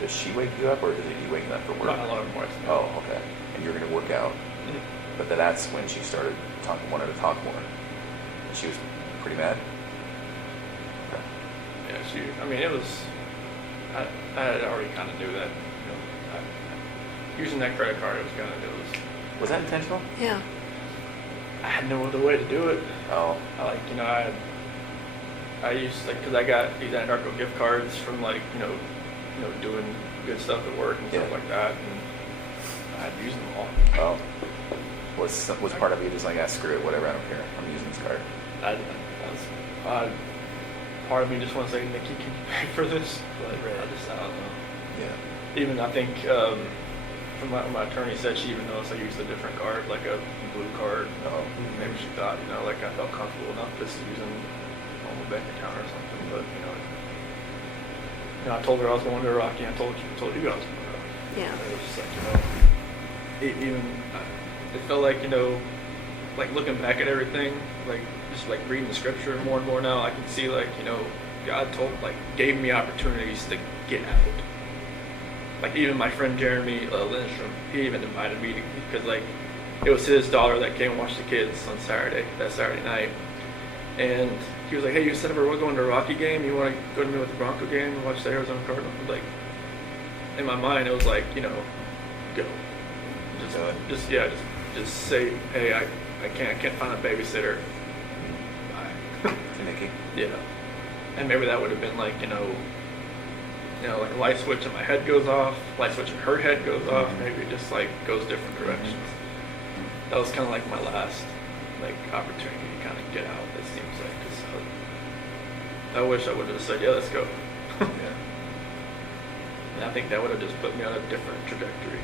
does she wake you up or does you wake up for work? My alarm wakes me up. Oh, okay. And you're going to work out. Mhm. But then that's when she started wanted to talk more. And she was pretty mad? Okay. Yeah, it was, I had already kind of knew that, using that credit card, Was that intentional? Yeah. I had no other way to do it. Oh, I used, like, because I got these narco gift cards from, like, doing good stuff at work and stuff Yeah. like that, and I had used them all. oh. Was part of you just like, screw it, whatever, I don't care. I'm using this card. Part of me just wants to say, Nikki, can you pay for this? But I don't know. Yeah. Even, I think, from what my attorney said, she even noticed I used a different card, like a blue card. Oh. Maybe she thought, like I felt comfortable enough just using a normal bank account or something. But, I told her I was going to Iraq, and I told you I was going to Iraq. Yeah. And it was just like, it felt like, like looking back at everything, like just like reading the scripture more and more now, I can see like, God gave me opportunities to get out. Like even my friend Jeremy Lindstrom, he even invited me because like it was his daughter that came and watched the kids on that Saturday night. And he was like, hey, you said we're going to a Rocky game, you want to go to me with the Bronco game and watch the Arizona Cardinals? Like, in my mind, it was like, go. Just say, hey, I can't find a babysitter. Bye. To Nikki? Yeah. And maybe that would have been like, like a light switch in my head goes off, light switch in her head goes off, maybe it just like goes different directions. that was kind of like my last like opportunity to kind of get out. It seems like, 'cause I wish I would have said, yeah, let's go. Yeah. And I think that would have just put me on a different trajectory.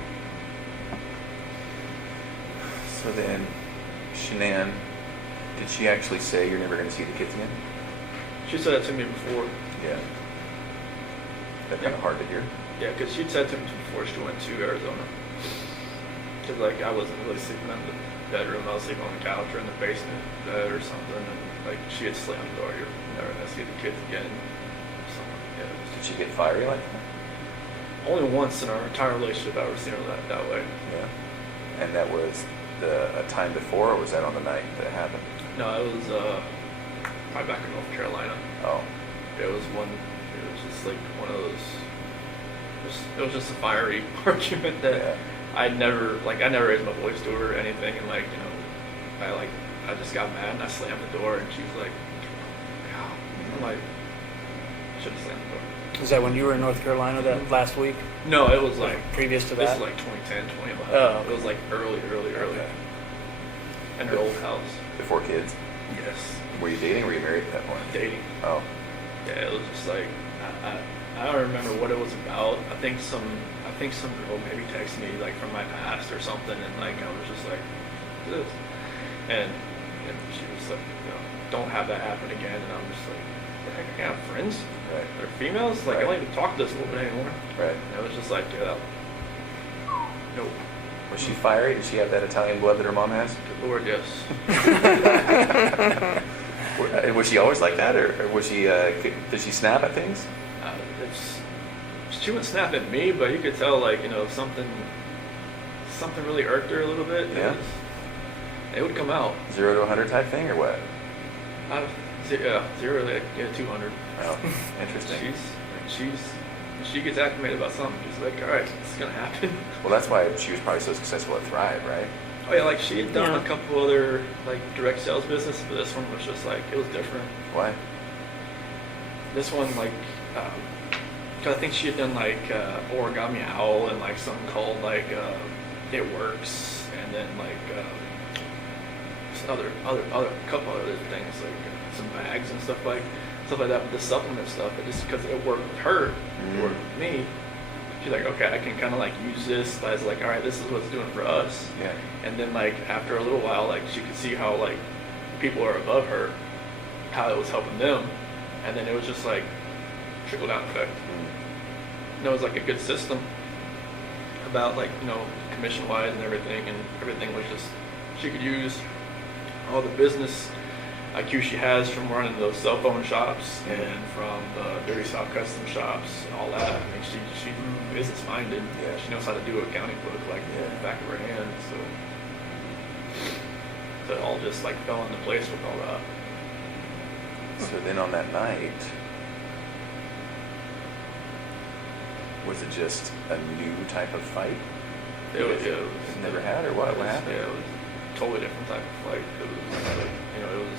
So then, Shanann, did she actually say you're never going to see the kids again? She said that to me before. Yeah. That's kind of hard to hear. Yeah, because she'd said to me before she went to Arizona. Because, like, I wasn't really sleeping in the bedroom. I was sleeping on the couch or in the basement bed or something. And, like, she had slammed the door. You're never going to see the kids again. So, yeah. Did she get fiery like that? Only once in our entire relationship I've ever seen her that way. Yeah. And that was a time before, or was that on the night that it happened? No, it was right back in North Carolina. Oh. It was just like one of those, it was just a fiery argument that Yeah. I never raised my voice to her or anything, and like, you know, I just got mad and I slammed the door, and she was like, "God," I'm like, I should have slammed the door. Is that when you were in North Carolina that last week? No, it was like Previous to this that? is like 2010, 2011. Oh. It was like early. Okay. In her old house. Before kids? Yes. Were you dating or were you married at that point? Dating. Oh. Yeah, it was just like I don't remember what it was about. I think some girl maybe texted me like from my past or something, and like I was just like, this, and she was like, you know, don't have that happen again. And I'm just like, heck, I can't have friends. Right. They're females. Like I don't even talk to this woman anymore. Right. And it was just like, yeah, nope. Was she fiery? Did she have that Italian blood that her mom has? Good Lord, yes. Was she always like that, or was she? Did she snap at things? She wouldn't snap at me, but you could tell, like, you know, if something really irked her a little bit. Yeah. It would come out. 0 to 100 type thing, or what? Yeah, 0 to 200. Oh, interesting. She gets acclimated about something. She's like, all right, it's gonna happen. Well, that's why she was probably so successful at Thrive, right? Oh yeah, like she had done Yeah. a couple other like direct sales business, but this one was just like, it was different. Why? This one, like, because I think she had done like Origami Owl and like something called like It Works, and then like other couple other things like some bags and stuff like that. But the supplement stuff, it just because it worked with her, it worked with me. She's like, okay, I can kind of like use this as like, all right, this is what it's doing for us. Yeah. And then like after a little while, like she could see how like people are above her, how it was helping them, and then it was just like trickle down effect. And it was like a good system about like, you know, commission wise and everything was just, she could use all the business IQ she has from running those cell phone shops and from the Dirty South custom shops and all that. I mean, she's business minded. Yeah. She knows how to do an accounting book like the back of her hand. So it all just like fell into place with all that. So then on that night, was it just a new type of fight? It was Never had, or what? What happened? Yeah, it was a totally different type of fight. It was like, you know, it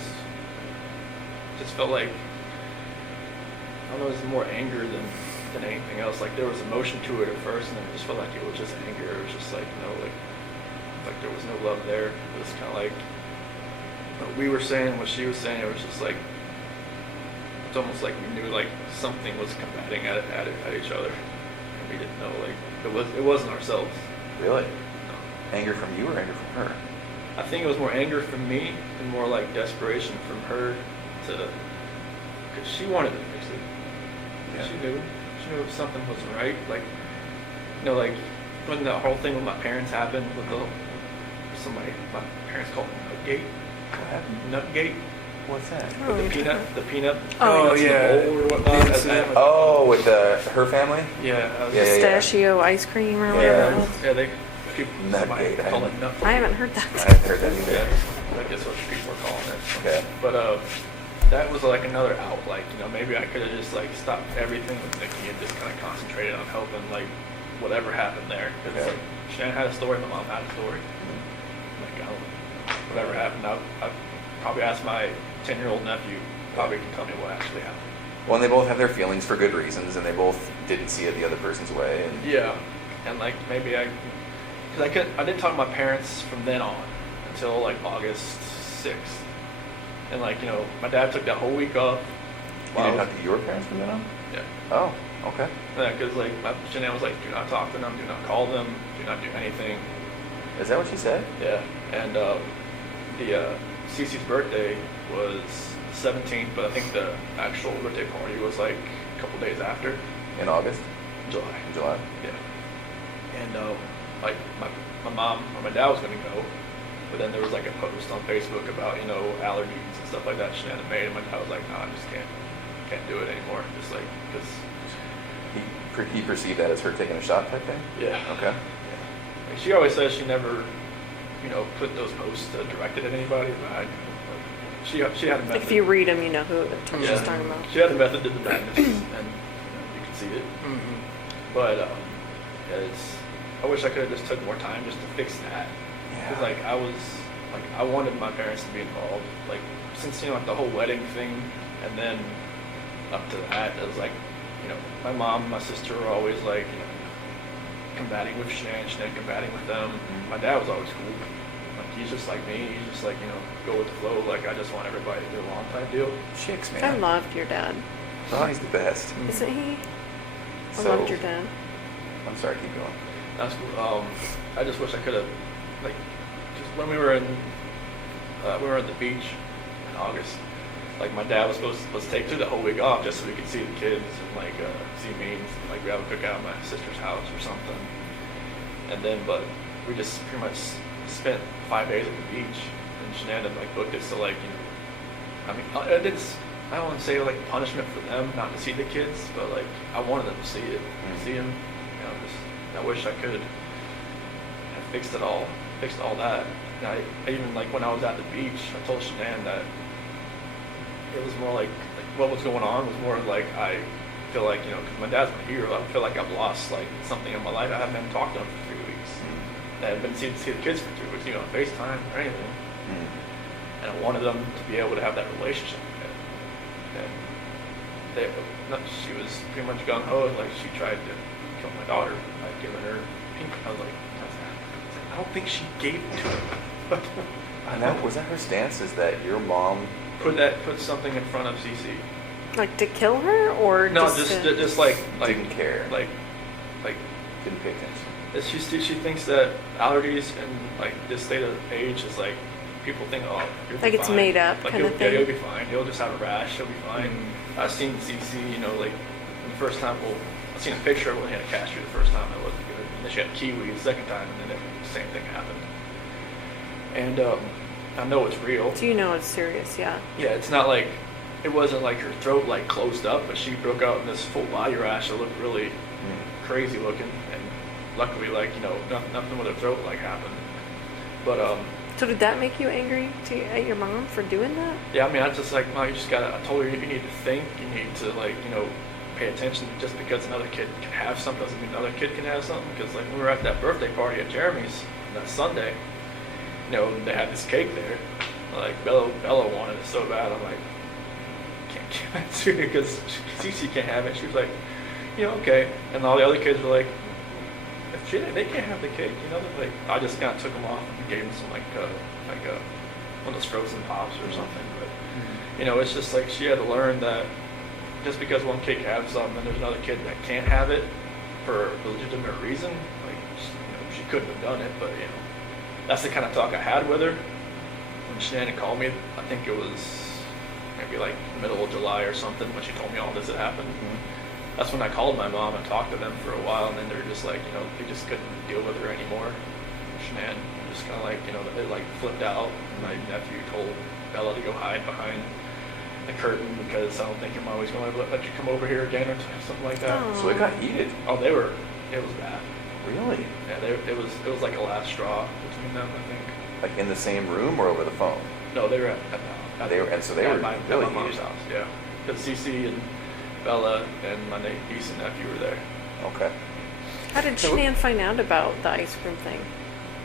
just felt like, I don't know, it was more anger than anything else. Like there was emotion to it at first, and then it just felt like it was just anger. It was just like, you know, like there was no love there. It was kind of like what we were saying, what she was saying. It was just like, it's almost like we knew like something was combating at each other, and we didn't know, like it wasn't ourselves. Really? No. Anger from you or anger from her? I think it was more anger from me and more like desperation from her to, because she wanted to fix it. Yeah. She knew if something wasn't right. Like, you know, like when the whole thing with my parents happened with my parents called it Nutgate. What happened? Nutgate. What's that? Oh, With okay. the peanut. Oh, peanuts in the yeah. bowl or whatnot. Incident. Oh, with her family? Yeah. Yeah. Pistachio ice cream or whatever. Yeah. it was. Yeah, they people Nutgate, somebody call it nut. I haven't heard I that. haven't heard that either. Yeah, I guess what people are calling it. Okay. But that was like another out. Like, you know, maybe I could have just like stopped everything with Nikki and just kind of concentrated on helping like whatever happened there. Because Okay. like, Shanann had a story, my mom had a story. Like, I don't know, whatever happened, I probably asked my 10-year-old nephew. Probably can tell me what actually happened. Well, and they both have their feelings for good reasons, and they both didn't see it the other person's way. And Yeah, and like maybe because I didn't talk to my parents from then on. until like August 6th. And like, you know, my dad took that whole week off. You didn't talk to your parents from then on? Yeah. Oh, okay. Yeah, because like Shanann was like, do not talk to them, do not call them, do not do anything. Is that what she said? Yeah. And Cece's birthday was the 17th, but I think the actual birthday party was like a couple days after. In August? July. In July? Yeah. And like my mom or my dad was going to go, but then there was like a post on Facebook about, you know, allergies and stuff like that Shanann had made, and my dad was like, no, I just can't do it anymore. Just like, because... He perceived that as her taking a shot type thing? Yeah. Okay. Yeah. Like, she always says she never, you know, put those posts directed at anybody, but she had a method. Like if you read them, you know who she's talking about. She had a method to the madness, and you can see it. Mm-hmm. But I wish I could have just took more time just to fix that. Because like I wanted my parents to be involved. Like since, you know, like the whole wedding thing, and then up to that, it was like, you know, my mom and my sister were always like, you know, combating with Shanann combating with them. My dad was always cool. Like he's just like me. He's just like, you know, go with the flow. Like I just want everybody to get along type deal. Chicks, man. I loved your dad. Oh, he's the best. Isn't he? I So- loved your dad. I'm sorry, keep going. That's cool. I just wish I could have, like, just when we were at the beach in August. Like my dad was supposed to take the whole week off just so we could see the kids and like see me and like we have a cookout at my sister's house or something. And then, but we just pretty much spent 5 days at the beach, and Shanann had like booked it so like, you know, I mean, I don't want to say like punishment for them not to see the kids, but like I wanted them to see it, see them. You know, just I wish I could have fixed all that. And I even like when I was at the beach, I told Shanann that it was more like what was going on was more like I feel like, you know, because my dad's my hero, I feel like I've lost like something in my life. I haven't been talked to him for 3 weeks. I haven't been to see the kids for 3 weeks, you know, on FaceTime or anything. And I wanted them to be able to have that relationship. And she was pretty much gung ho, like she tried to kill my daughter by giving her pink. I was like, I don't think she gave it to her. And that was that her stance? Is that your mom put something in front of Cece? Like to kill her, or No, just just like didn't care, like didn't pay attention? she thinks that allergies and like this state of age is like people think, oh, you'll be Like it's fine. made up Like kind of yeah, thing? he'll be fine. He'll just have a rash. He'll be fine. I've seen Cece, you know, like the first time. Well, I've seen a picture of when he had a cashew the first time. It wasn't good. And then she had kiwi the second time, and then the same thing happened. And I know it's real. So you know it's serious, yeah. Yeah, it's not like, it wasn't like her throat like closed up, but she broke out in this full body rash that looked really crazy looking, and luckily like, you know, nothing with her throat like happened. But So did that make you angry at your mom for doing that? yeah, I mean, I just like, no, you just gotta, I told her you need to think, you need to like, you know, pay attention. Just because another kid can have something doesn't mean another kid can have something. Because like when we were at that birthday party at Jeremy's that Sunday, you know, they had this cake there. Like Bella wanted it so bad. I'm like, can't give it to her because Cece can't have it. She was like, you know, okay. And all the other kids were like, if they can't have the cake, you know. They're like, I just kind of took them off and gave them some like one of those frozen pops or something. But you know, it's just like she had to learn that just because one kid can have something and there's another kid that can't have it for a legitimate reason, like, you know, she couldn't have done it. But you know, that's the kind of talk I had with her. When Shanann called me, I think it was maybe like middle of July or something when she told me all this had happened. That's when I called my mom and talked to them for a while, and then they were just like, you know, they just couldn't deal with her anymore. Shanann just kind of like, you know, they like flipped out. And my nephew told Bella to go hide behind the curtain because I don't think your mom was going to let you come over here again or something like that. Oh. So it got heated. Oh, it was bad. Really? Yeah, it was like a last straw between them, I think. Like in the same room or over the phone? No, they were at They were at my really mom's heated. house. Yeah, because Cece and Bella and my niece and nephew were there. Okay. How did Shanann find out about the ice cream thing?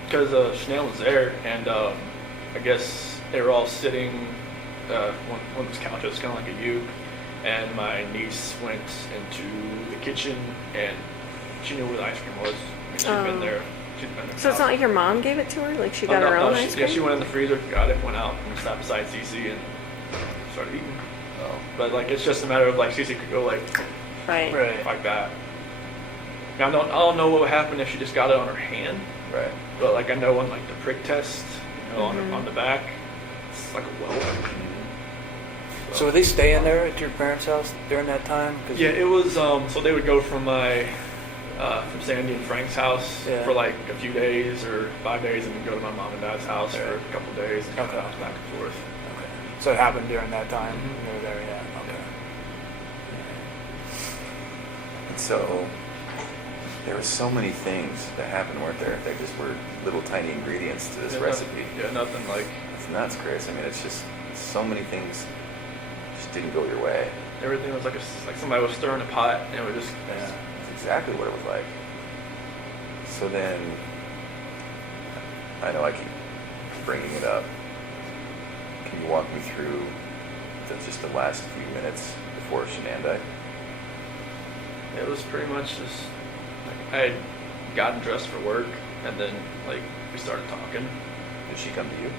Because Shanann was there, and I guess they were all sitting one of those couches, kind of like a U, and my niece went into the kitchen, and she knew where the ice cream was. I mean, she'd been there she's been there. So it's not like your mom gave it to her? Like she got no, her own no, ice cream? Yeah, she went in the freezer, got it, went out, and stopped beside Cece and started eating. Oh, But like, it's just a matter of like Cece could go like Right. Right. like that. Now, I don't know what would happen if she just got it on her hand, right. but like I know on like the prick test, you know, Mhm. on the back, it's like a welt. So were they staying there at your parents' house during that time? 'Cause Yeah, it was. So they would go from from Sandy and Frank's house Yeah. for like a few days or 5 days, and then go to my mom and dad's house Yeah. for a couple of days, and kind Okay. of bounce back and forth. Okay. So it happened during that time. Mhm. They were there. Yeah. Okay. And so there were so many things that happened, weren't there? They just were little tiny ingredients to this Yeah, recipe. Yeah, nothing like It's nuts, Chris. I mean, it's just so many things just didn't go your way. everything was like somebody was stirring a pot, and it was just Yeah, that's exactly what it was like. So then, I know I keep bringing it up. Can you walk me through just the last few minutes before Shanann died? It was pretty much just like I had gotten dressed for work, and then like we started talking. Did she come to you?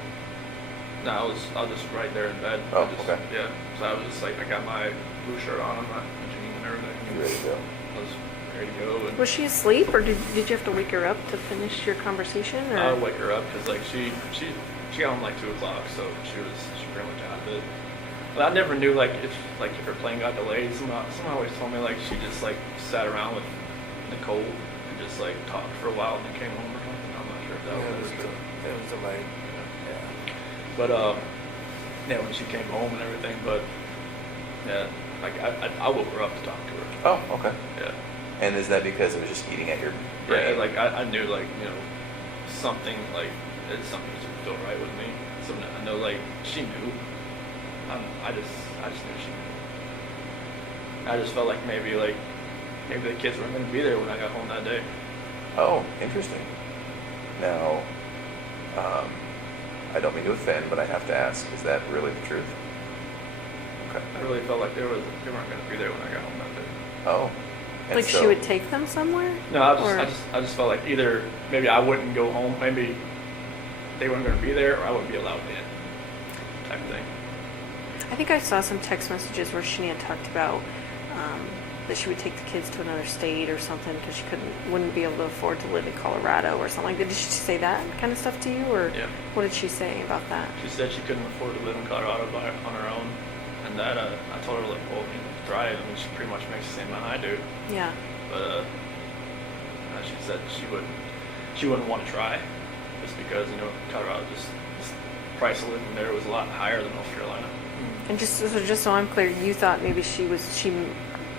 No, I was just right there in bed. Oh, I just, okay. Yeah, so I was just like I got my blue shirt on, my jeans and everything. You ready to go? I was ready to go, and Was she asleep, or did you have to wake her up to finish your conversation? Or? I would wake her up because like she got home like 2 o'clock, so she pretty much out of it. But I never knew like if her plane got delayed. Someone always told me like she just like sat around with Nicole and just like talked for a while and then came home or something. I'm not sure if that Yeah, was true. it was delayed. Yeah. But yeah, when she came home and everything, but yeah, like I woke her up to talk to her. Oh, okay. Yeah. And is that because it was just eating at your brain? Yeah, like I knew like, you know, something like something didn't feel right with me. So I know like she knew. I just knew she knew. I just felt like maybe the kids weren't going to be there when I got home that day. Oh, interesting. Now, I don't mean to offend, but I have to ask, is that really the truth? Okay. I really felt like they weren't going to be there when I got home that day. Oh. And Like so- she would take them somewhere? No, Or- I just felt like either maybe I wouldn't go home, maybe they weren't going to be there, or I wouldn't be allowed in, type of thing. I think I saw some text messages where Shanann talked about that she would take the kids to another state or something because she wouldn't be able to afford to live in Colorado or something like that. Did she say that kind of stuff to you, or Yeah. what did she say about that? She said she couldn't afford to live in Colorado on her own, and that I told her like, well, I mean, drive. I mean, she pretty much makes the same amount I do, Yeah. but she said she wouldn't want to try, just because Colorado just price of living there was a lot higher than North Carolina. And just so I'm clear, you thought maybe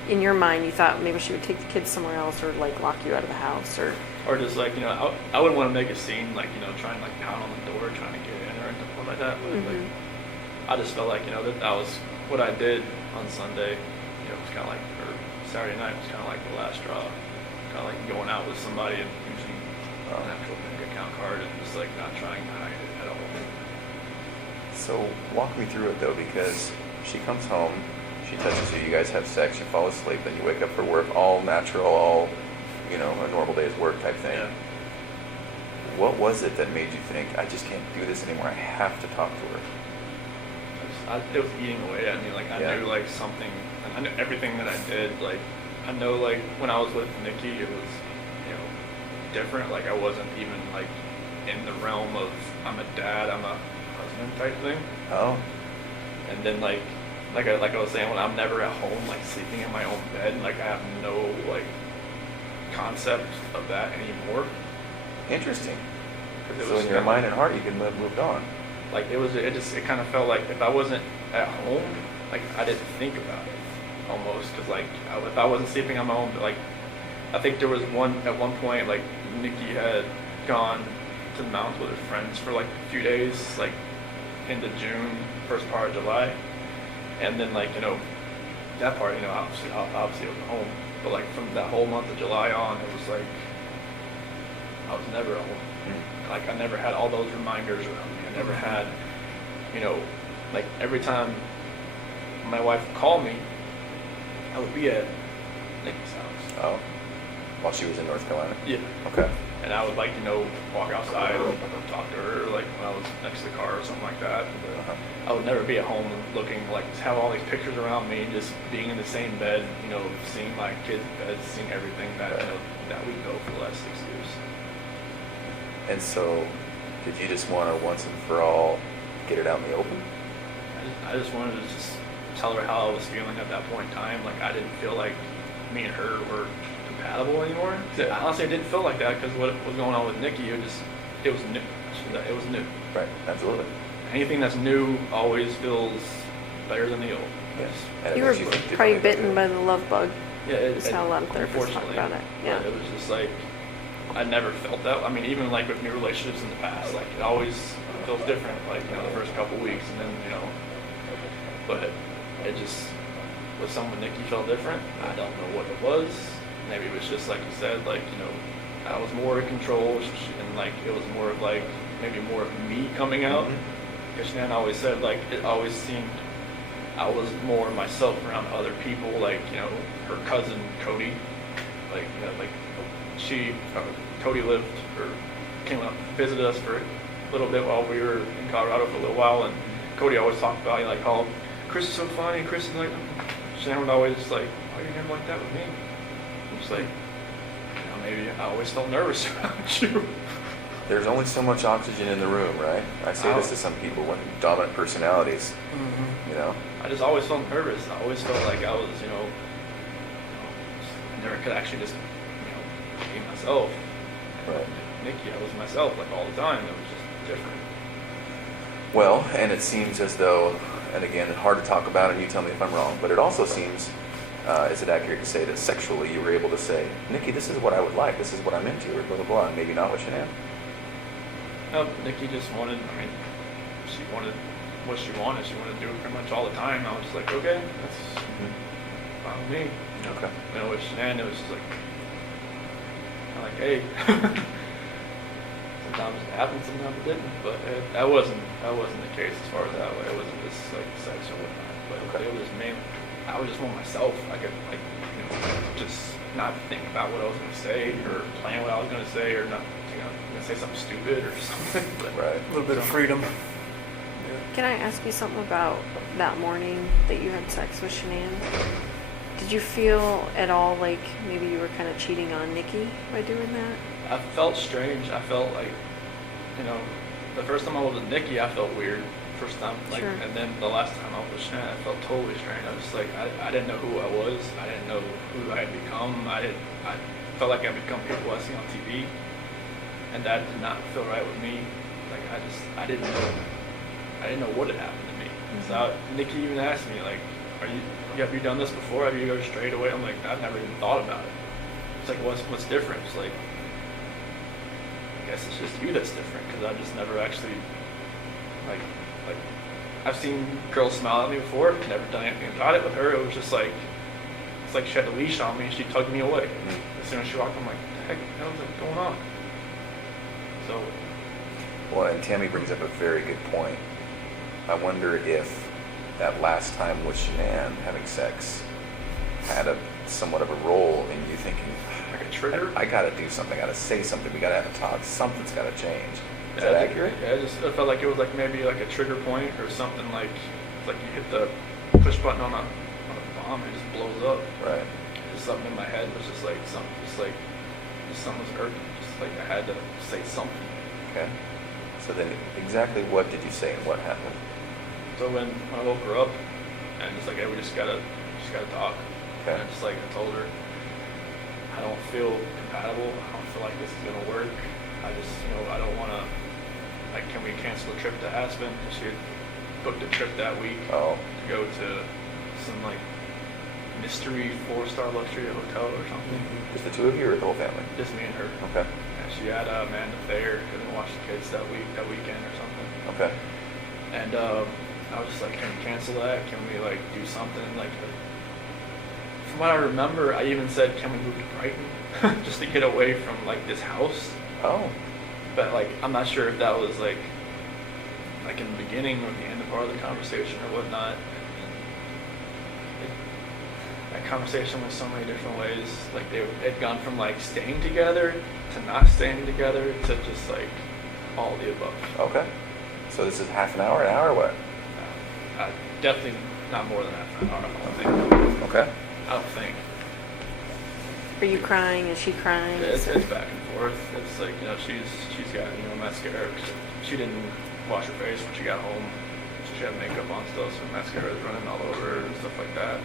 in your mind, you thought maybe she would take the kids somewhere else or like lock you out of the house or. Or just like, I wouldn't want to make a scene, like, trying like pound on the door, trying to get in or anything like that. But like, I just felt like, that was what I did on Sunday. It was kind of like, or Saturday night was kind of like the last straw. Kind of like going out with somebody and using an actual bank account card and just like not trying to hide it at all. So walk me through it though, because she comes home, she touches you, you guys have sex, you fall asleep, then you wake up for work, all natural, all, a normal day's work type thing. Yeah. What was it that made you think, I just can't do this anymore, I have to talk to her? It was eating away at me. Like, I Yeah. knew like something, I knew everything that I did. Like, I know like when I was with Nikki, it was, different. Like, I wasn't even like in the realm of I'm a dad, I'm a husband type thing. Oh, And then like I was saying, when I'm never at home, like sleeping in my own bed, like I have no like concept of that anymore. interesting. 'Cause it So was in your kinda- mind and heart, you can moved on. Like it kind of felt like if I wasn't at home, like I didn't think about it almost, because like if I wasn't sleeping on my own, like I think there was at one point like Nikki had gone to the mountains with her friends for like a few days, like into June, first part of July, and then like that part, obviously I was home, but like from that whole month of July on, it was like I was never at home. Like I never had all those reminders around me. I never had, like every time my wife would call me, I would be at Nikki's house. Oh, while she was in North Carolina? Yeah. Okay. And I would like, walk outside and talk to her, like when I was next to the car or something like that. But I would never be at home looking, like, have all these pictures around me, just being in the same bed, seeing my kids' beds, seeing everything that, that we built for the last 6 years. And so, did you just want to once and for all get it out in the open? I just wanted to just tell her how I was feeling at that point in time. Like, I didn't feel like me and her were compatible anymore. Honestly, I didn't feel like that because what was going on with Nikki, it was new. It was new. Right, absolutely. Anything that's new always feels better than the old. Yes. And it You were makes think probably differently bitten about by the love bug. Yeah, That's how a lot of therapists talk unfortunately, about it. Yeah. But it was just like, I never felt that. I mean, even like with new relationships in the past, like it always feels different, like, the first couple weeks and then, but it just, with someone Nikki felt different. I don't know what it was. Maybe it was just like you said, like, I was more in control and like, it was more of like, maybe more of me coming out. Because Shanann always said, like, it always seemed I was more myself around other people, like, her cousin Cody, like, Cody lived or came up, visited us for a little bit while we were in Colorado for a little while, and Cody always talked about, like, how Chris is so funny, Chris is like, Shanann would always just like, why are you never like that with me? I'm just like, maybe I always felt nervous around you. There's only so much oxygen in the room, right? I say this to some people when dominant personalities, I just always felt nervous. I always felt like I was, I never could actually just, be myself. Right. Nikki, I was myself like all the time. It was just different. Well, and it seems as though, and again, hard to talk about, and you tell me if I'm wrong, but it also seems, is it accurate to say that sexually you were able to say, Nikki, this is what I would like, this is what I'm into, or blah, blah, blah, and maybe not with Shanann? No, Nikki just wanted, she wanted what she wanted. She wanted to do it pretty much all the time. I was just like, okay, that's fine with me. Okay. With Shanann, it was just like, hey. Sometimes it happened, sometimes it didn't. But that wasn't the case as far as that way. It wasn't just like sex or whatnot. But it was mainly, I was just more myself. I could just not think about what I was going to say or plan what I was going to say or not, going to say something stupid or something. But, Right. A little bit of freedom. Can I ask you something about that morning that you had sex with Shanann? Did you feel at all like maybe you were kind of cheating on Nikki by doing that? I felt strange. I felt like, the first time I was with Nikki, I felt weird. First time, like, Sure. And then the last time I was with Shanann, I felt totally strange. I was just like, I didn't know who I was. I didn't know who I had become. I felt like I'd become people I see on TV, and that did not feel right with me. Like I didn't know what had happened to me. Mm-hmm. So Nikki even asked me, like, have you done this before? Have you ever strayed away? I'm like, I've never even thought about it. It's like, what's different? It's like, I guess it's just you that's different, because I just never actually, like, I've seen girls smile at me before, never done anything about it. With her, it was just like, it's like she had a leash on me and she tugged me away. As soon as she walked, I'm like, what the heck, what's going on? So. Well, and Tammy brings up a very good point. I wonder if that last time with Shanann having sex had somewhat of a role in you thinking, Like a trigger? I gotta do something, I gotta say something, we gotta have a talk, something's gotta change. Is that accurate? Yeah, it felt like it was like maybe like a trigger point or something, like it's like you hit the push button on a bomb and it just blows up. Right. Just something in my head was just like something was irking. Just like I had to say something. Okay. So then exactly what did you say and what happened? So when I woke her up and just like, hey, we just gotta talk. Okay. And just like I told her, I don't feel compatible. I don't feel like this is gonna work. I just, I don't wanna, like, can we cancel the trip to Aspen? Because she had booked a trip that week Oh. to go to some like mystery 4-star luxury hotel or something. Just the two of you or the whole family? Just me and her. Okay. And she had Amanda there, couldn't watch the kids that weekend or something. Okay. And I was just like, can we cancel that? Can we like do something? Like, from what I remember, I even said, can we move to Brighton just to get away from like this house? Oh. But like, I'm not sure if that was like in the beginning or the end of part of the conversation or whatnot. That conversation went so many different ways. Like they had gone from like staying together to not staying together to just like all of the above. Okay. So this is half an hour, what? Definitely not more than half an hour, I don't think. Okay. I don't think. Are you crying? Is she crying? It's back and forth. It's like, she's got, mascara. She didn't wash her face when she got home. So she had makeup on still, so mascara was running all over her and stuff like that.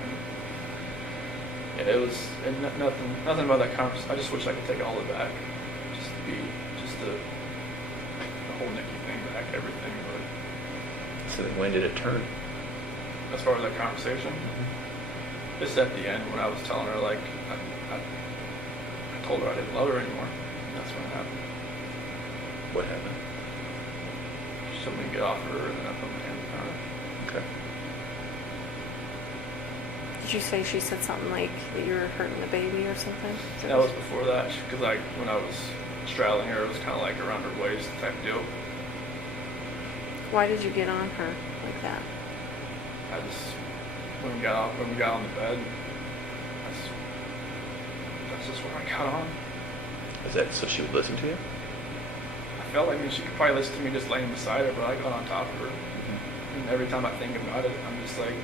And yeah, it was nothing about that conversation. I just wish I could take all of it back. Just the whole Nikki thing back, everything. But So then when did it turn? as far as that conversation, just at the end when I was telling her, like, I told her I didn't love her anymore. That's when it happened. What happened? She told me to get off her, and then I put my hands on her. Okay. Did you say she said something like that you were hurting the baby or something? That was before that, because when I was straddling her, it was kind of like around her waist type deal. Why did you get on her like that? I just when we got on the bed, that's just when I got on. Is that so she would listen to you? I felt like she could probably listen to me just laying beside her, but I got on top of her. And every time I think about it, I'm just like,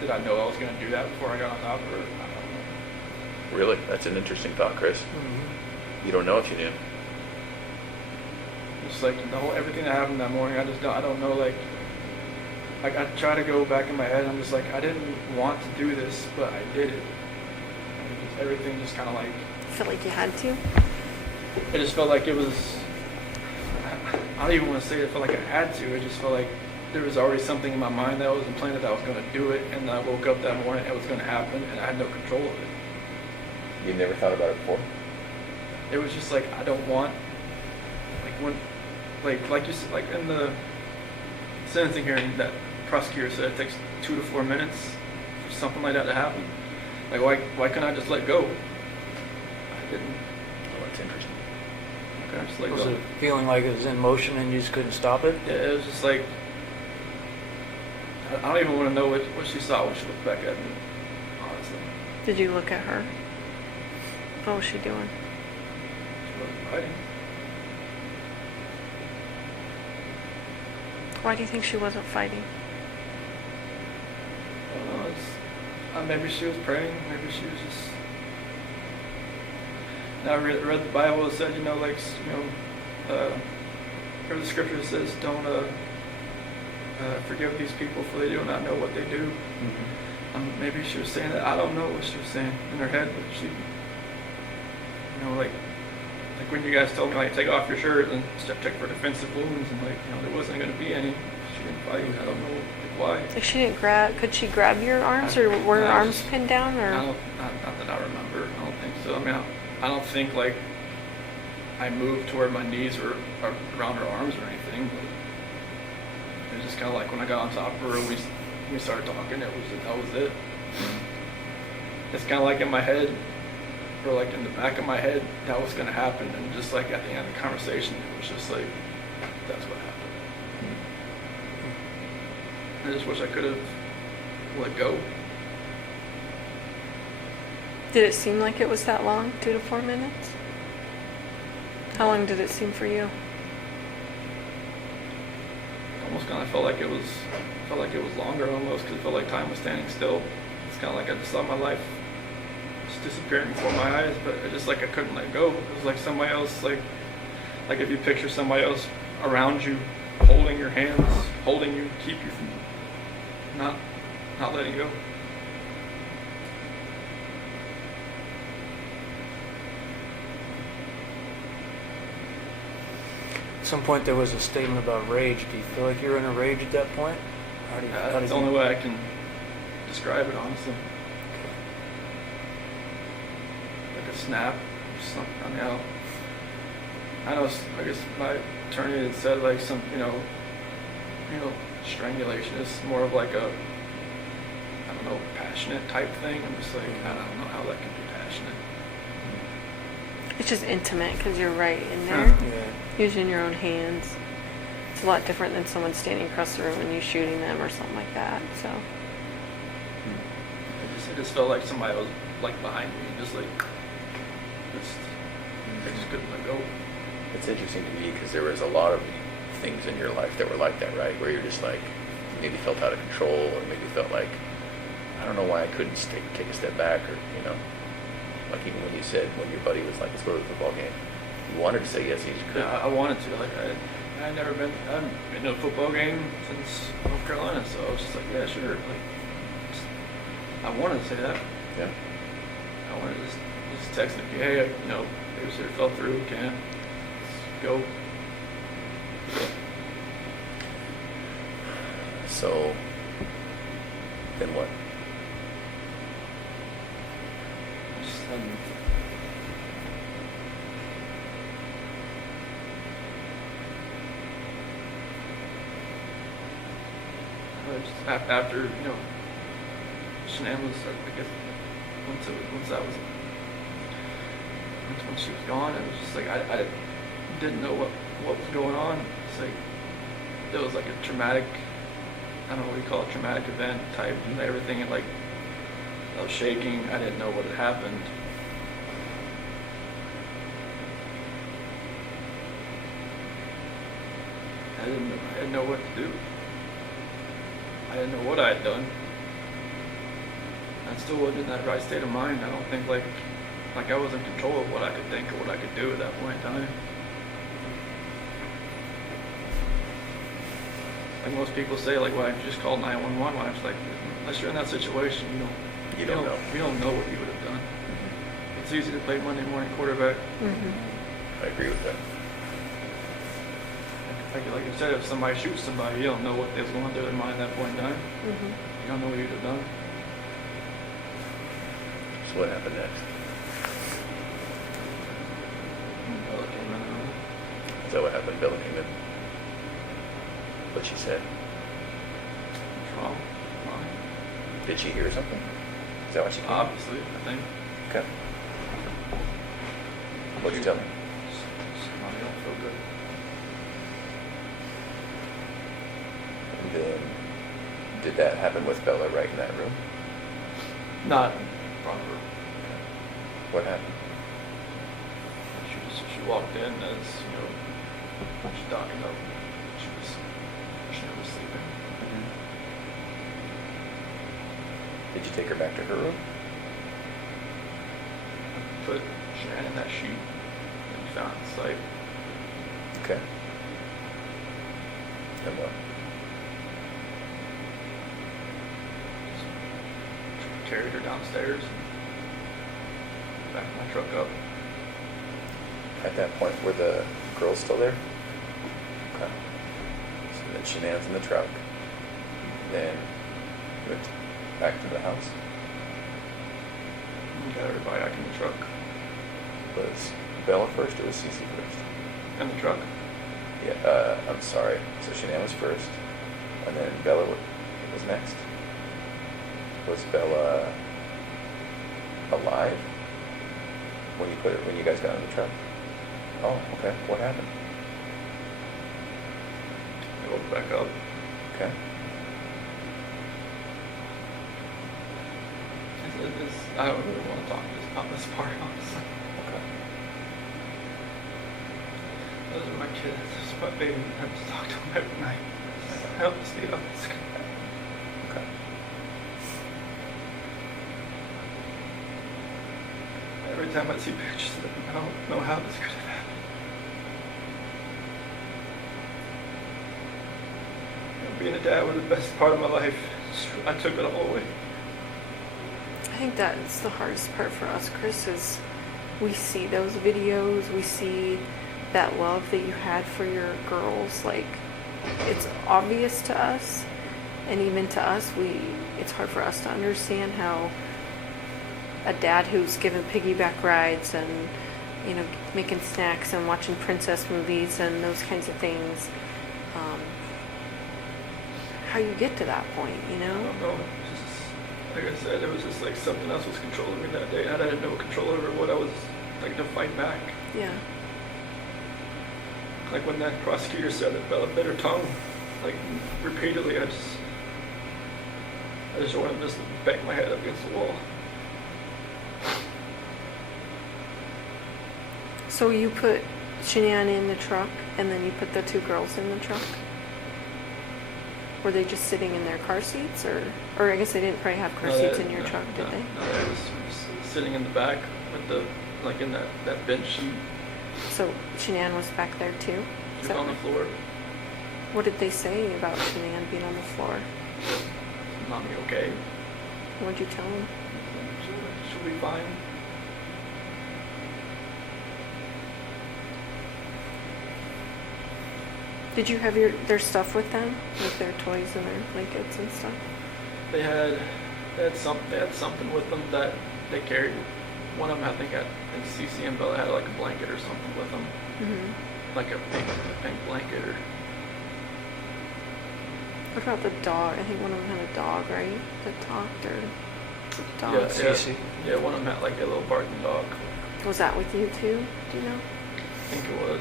did I know I was going to do that before I got on top of her? I don't know. Really? That's an interesting thought, Chris. You don't know if you knew. Just like everything that happened that morning, I don't know, like I try to go back in my head, and I'm just like, I didn't want to do this, but I did it. And everything just kind of like... You felt like you had to? It just felt like it was... I don't even want to say it felt like I had to. It just felt like there was already something in my mind that was implanted that I was going to do it, and I woke up that morning and it was going to happen, and I had no control of it. You never thought about it before? It was just like, I don't want... Like when... Like you said, like in the sentencing hearing, that prosecutor said it takes 2 to 4 minutes for something like that to happen. Like, why couldn't I just let go? I didn't. Oh, that's interesting. Why couldn't I just let Was go? it feeling like it was in motion and you just couldn't stop it? Yeah, it was just like, I don't even want to know what she saw when she looked back at me, honestly. Did you look at her? What was she doing? She wasn't fighting. Why do you think she wasn't fighting? I don't know. Maybe she was praying. Maybe she was just. Now I read the Bible. It said, where the scripture says, "Don't forgive these people, for they do not know what they do." Maybe she was saying that. I don't know what she was saying in her head, but she, like when you guys told me, like, take off your shirt and check for defensive wounds, and there wasn't going to be any. She didn't fight. I don't know why. Like she didn't grab. Could she grab your arms, or were her arms pinned down, or? Not that I remember. I don't think so. I mean, I don't think like I moved to where my knees were around her arms or anything. But it was just kind of like when I got on top of her, we started talking. That was it. It's kind of like in my head, or like in the back of my head, that was going to happen, and just like at the end of the conversation, it was just like, that's what happened. I just wish I could have let go. Did it seem like it was that long? 2 to 4 minutes? How long did it seem for you? Almost kind of felt like it was longer almost, because it felt like time was standing still. It's kind of like I just saw my life just disappearing before my eyes, but it just like I couldn't let go. It was like somebody else, like if you picture somebody else around you, holding your hands, holding you, keep you from not letting go. At some point there was a statement about rage. Do you feel like you were in a rage at that point? That's the only way I can describe it, honestly. Like a snap or something. I mean, I know. I guess my attorney had said like some, strangulation is more of like a, I don't know, passionate type thing. I'm just like, I don't know how that can be passionate. It's just intimate because you're right in there, Yeah. using your own hands. It's a lot different than someone standing across the room and you shooting them or something like that. So It just felt like somebody was like behind me, just like, I just couldn't let go. It's interesting to me because there was a lot of things in your life that were like that, right? Where you're just like, maybe felt out of control, or maybe felt like, I don't know why I couldn't take a step back, or, you know, like even when you said, when your buddy was like, let's go to the football game, you wanted to say yes, you just couldn't. Yeah, I wanted to. Like, I hadn't been to a football game since North Carolina, so I was just like, yeah, sure. Like, I wanted to say that. Yeah. I wanted to just text him, hey, you know, it was here, fell through, can't. Let's go. So, then what? Just, after, you know, Shanann was, I guess, when she was gone, it was just like, I didn't know what was going on. It's like, it was like a traumatic, I don't know what you call it, traumatic event type, and everything, and like, I was shaking, I didn't know what had happened. I didn't know what to do. I didn't know what I had done. I still wasn't in that right state of mind. I don't think like I was in control of what I could think or what I could do at that point in time. Like most people say, like, why don't you just call 911? Why? I'm just like, unless you're in that situation, you don't know. We don't know what you would have done. Mm-hmm. It's easy to play Monday morning quarterback. Mm-hmm. I agree with that. Like you said, if somebody shoots somebody, you don't know what was going through their mind at that point in time. Mm-hmm. You don't know what you'd have done. So what happened next? Bella came in the room. Is that what happened? Bella came in. What she said? What's wrong? Wrong. Did she hear something? Is that what she came? Obviously, I think. Okay. What'd you tell me? Somebody don't feel good. And then, did that happen with Bella right in that room? Not in front of her. What happened? She walked in as, you know, she's docking up. She was sleeping. Mm-hmm. Did you take her back to her room? Put Shanann in that sheet that you found at the site. Okay. And what? Carried her downstairs and back my truck up. At that point, were the girls still there? Okay. So then Shanann's in the truck. Then you went back to the house. We got everybody back in the truck. Was Bella first or was Cece first? In the truck? Yeah, I'm sorry. So Shanann was first, and then Bella was next. Was Bella alive when you guys got in the truck? Oh, okay. What happened? I woke back up. Okay. I don't really want to talk about this part, honestly. Okay. Those are my kids. It's my baby. I have to talk to them every night. I help to stay up. Okay. Every time I see pictures of them, I don't know how this could have happened. You know, being a dad was the best part of my life. I took it all away. I think that's the hardest part for us, Chris, is we see those videos, we see that love that you had for your girls. Like, it's obvious to us, and even to us, it's hard for us to understand how a dad who's given piggyback rides and, you know, making snacks and watching princess movies and those kinds of things, how you get to that point, you I know? don't know. Like I said, it was just like something else was controlling me that day. I had no control over what I was like to fight back. Yeah. Like when that prosecutor said that Bella bit her tongue, like repeatedly, I just wanted to just bang my head up against the wall. So you put Shanann in the truck, and then you put the two girls in the truck? Were they just sitting in their car seats, or I guess they didn't probably have car seats in your truck, did they? No, they were just sitting in the back with the, like in that bench sheet. So Shanann was back there too? She was on the floor. What did they say about Shanann being on the floor? Mommy, okay? What'd you tell them? She'll be fine. Did you have their stuff with them, like their toys and their blankets and stuff? They had something with them that they carried. One of them, I think Cece and Bella had like a blanket or something with them, like a pink blanket. Or what about the dog? I think one of them had a dog, right? That talked, or dog. yeah, Cece. Yeah, one of them had like a little barking dog. Was that with you too? Do you know? I think it was.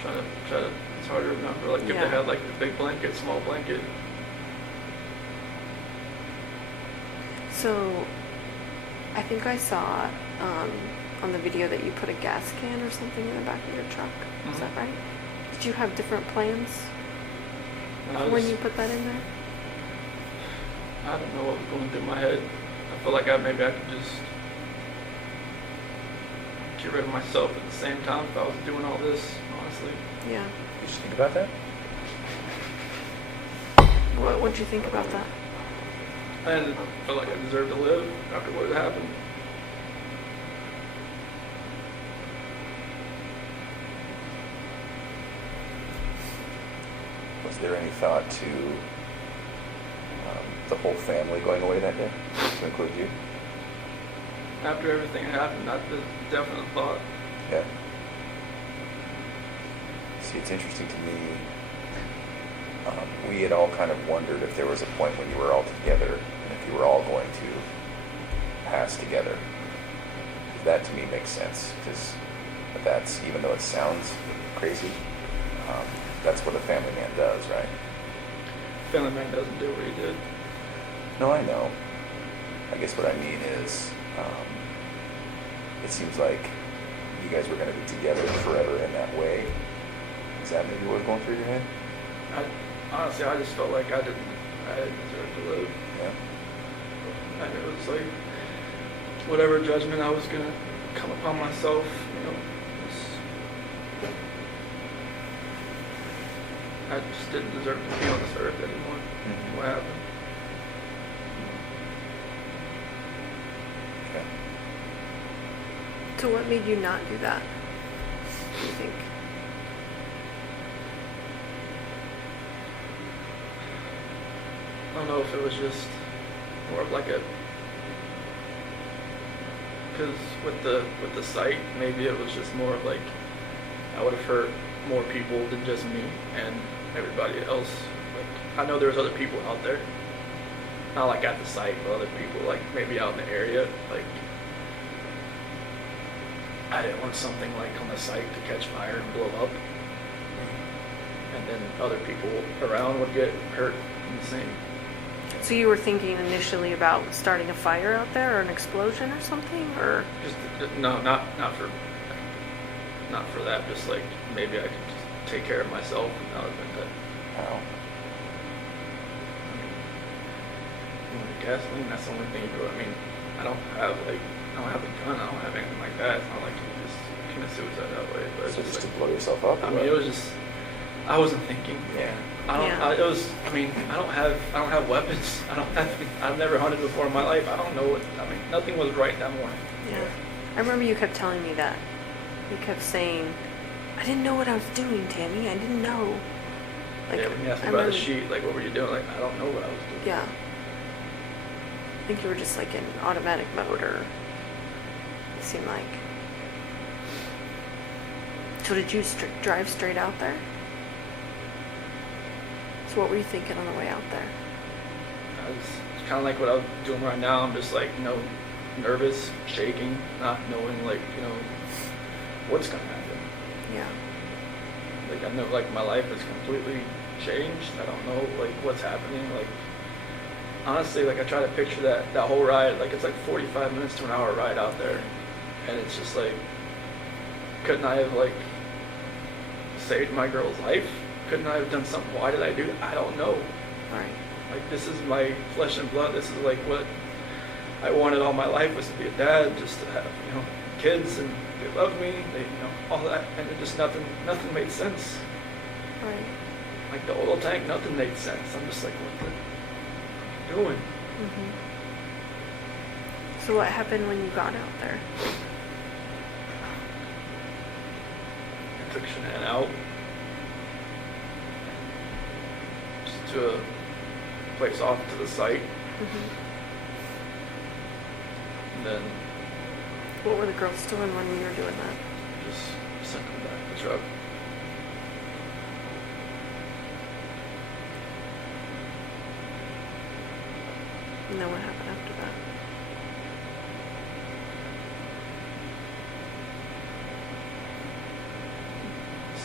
Try to. It's hard to remember. Like if Yeah. they had like the big blanket, small blanket. So, I think I saw on the video that you put a gas can or something in the back of your truck. Is that right? Did you have different plans when you put that in there? I don't know what was going through my head. I felt like maybe I could just get rid of myself at the same time if I was doing all this, honestly. Yeah. You just think about that? What'd you think about that? I felt like I deserved to live after what had happened. Was there any thought to the whole family going away that day, to include you? After everything had happened, that's a definite thought. Yeah. See, it's interesting to me. We had all kind of wondered if there was a point when you were all together and if you were all going to pass together. That to me makes sense, because that's, even though it sounds crazy, that's what a family man does, right? Family man doesn't do what he did. No, I know. I guess what I mean is, it seems like you guys were going to be together forever in that way. Is that maybe what was going through your head? Honestly, I just felt like I deserved to live. Yeah. And it was like, whatever judgment I was going to come upon myself, I just didn't deserve to be on this earth anymore. What happened? Okay. So what made you not do that? Do you think? I don't know if it was just more of like because with the site, maybe it was just more of like I would have hurt more people than just me and everybody else. Like I know there's other people out there, not like at the site, but other people like maybe out in the area. Like I didn't want something like on the site to catch fire and blow up, and then other people around would get hurt in the same. So you were thinking initially about starting a fire out there, or an explosion or something, or? Just no, not for that. Just like maybe I could just take care of myself and that would have been good. How? Gasoline, that's the only thing you do. I mean, I don't have a gun. I don't have anything like that. It's not like you just commit suicide that way. But So it's just like, to blow yourself up? I mean, it was just I wasn't thinking. Yeah. I don't. Yeah. I don't have weapons. I've never hunted before in my life. I don't know what. I mean, nothing was right that morning. Yeah. I remember you kept telling me that. You kept saying, I didn't know what I was doing, Tammy. I didn't know. Like, Yeah, when you asked me I about the remember- sheet, like what were you doing? Like I don't know what I was doing. Yeah. I think you were just like in automatic mode, or it seemed like. So did you drive straight out there? So what were you thinking on the way out there? It's kind of like what I'm doing right now. I'm just like, nervous, shaking, not knowing like, what's gonna happen. Yeah. Like I know like my life is completely changed. I don't know like what's happening. Like honestly, like I try to picture that whole ride. Like it's like 45 minutes to an hour ride out there, and it's just like couldn't I have like saved my girl's life? Couldn't I have done something? Why did I do that? I don't know. Right. Like, this is my flesh and blood. This is like what I wanted all my life, was to be a dad, just to have, you know, kids, and they loved me, they, you know, all that, and it just nothing made sense. Right. Like the oil tank, nothing made sense. I'm just like, what the doing? Mhm. So what happened when you got out there? I took Shanann out just to a place off to the site, Mhm. and then What were the girls doing when you were doing that? just sent them back to the truck. And then what happened after that?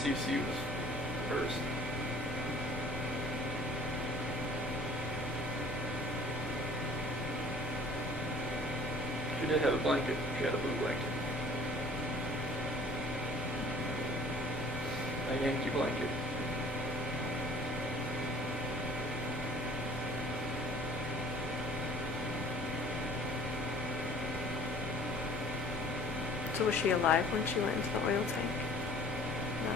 CC was first. She did have a blanket. She had a blue blanket. A Yankee blanket. So was she alive when she went into the oil tank? No.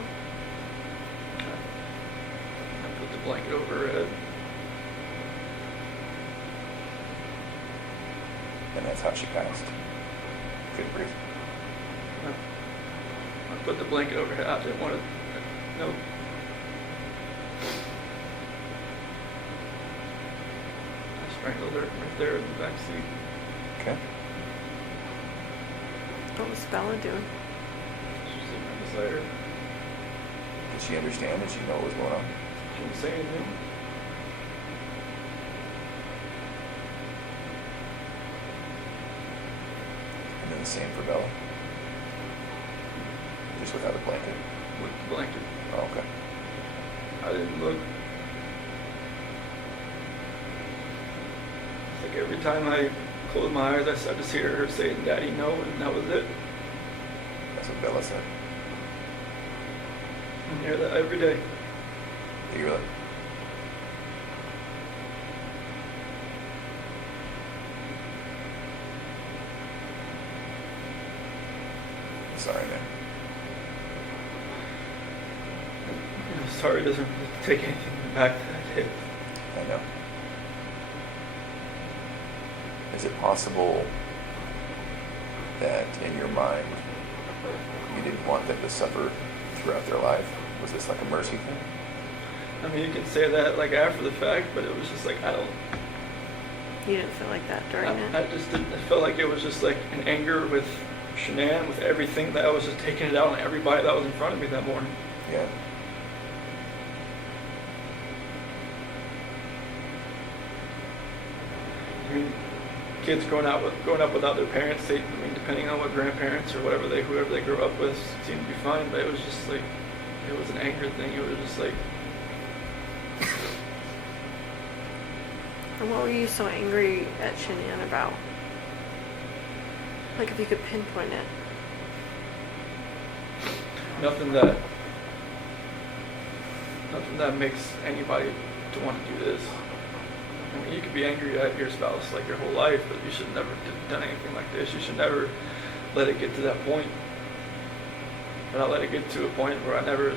I put the blanket over her head. And that's how she passed. Couldn't breathe. I put the blanket over her head. I didn't want to. No. I strangled her right there in the back seat. Okay. What was Bella doing? She was sitting right beside her. Did she understand? Did she know what was going on? She didn't say anything. And then the same for Bella. Just without a blanket. With the blanket. Oh, okay. I didn't look. It's like every time I closed my eyes, I just hear her saying, "Daddy, no," and that was it. That's what Bella said. I hear that every day. Did you really? Sorry, man. You know, sorry doesn't really take anything back that I did. I know. Is it possible that in your mind you didn't want them to suffer throughout their life? Was this like a mercy thing? I mean, you can say that like after the fact, but it was just like, I don't. You didn't feel like that during it? I just didn't. I felt like it was just like an anger with Shanann, with everything, that I was just taking it out on everybody that was in front of me that morning. Yeah. I mean, kids growing up without their parents, I mean, depending on what grandparents or whoever they grew up with, seemed to be fine. But it was just like, it was an anger thing. It was just like. And what were you so angry at Shanann about? Like, if you could pinpoint it. Nothing that makes anybody to want to do this. I mean, you could be angry at your spouse like your whole life, but you should never have done anything like this. You should never let it get to that point. But I let it get to a point where I've never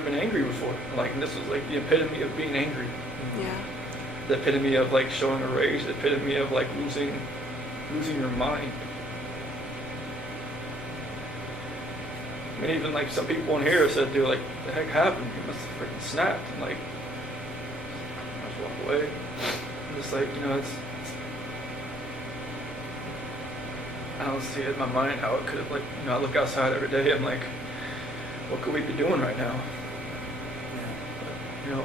been angry before. Like, and this was like the epitome of being angry. Yeah. The epitome of like showing a rage. The epitome of like losing your mind. I mean, even like some people in here said, dude, like, the heck happened? He must have freaking snapped. And like, I just walk away. I'm just like, you know, it's I don't see it in my mind how it could have, like, you know, I look outside every day, I'm like, what could we be doing right now? But, you know,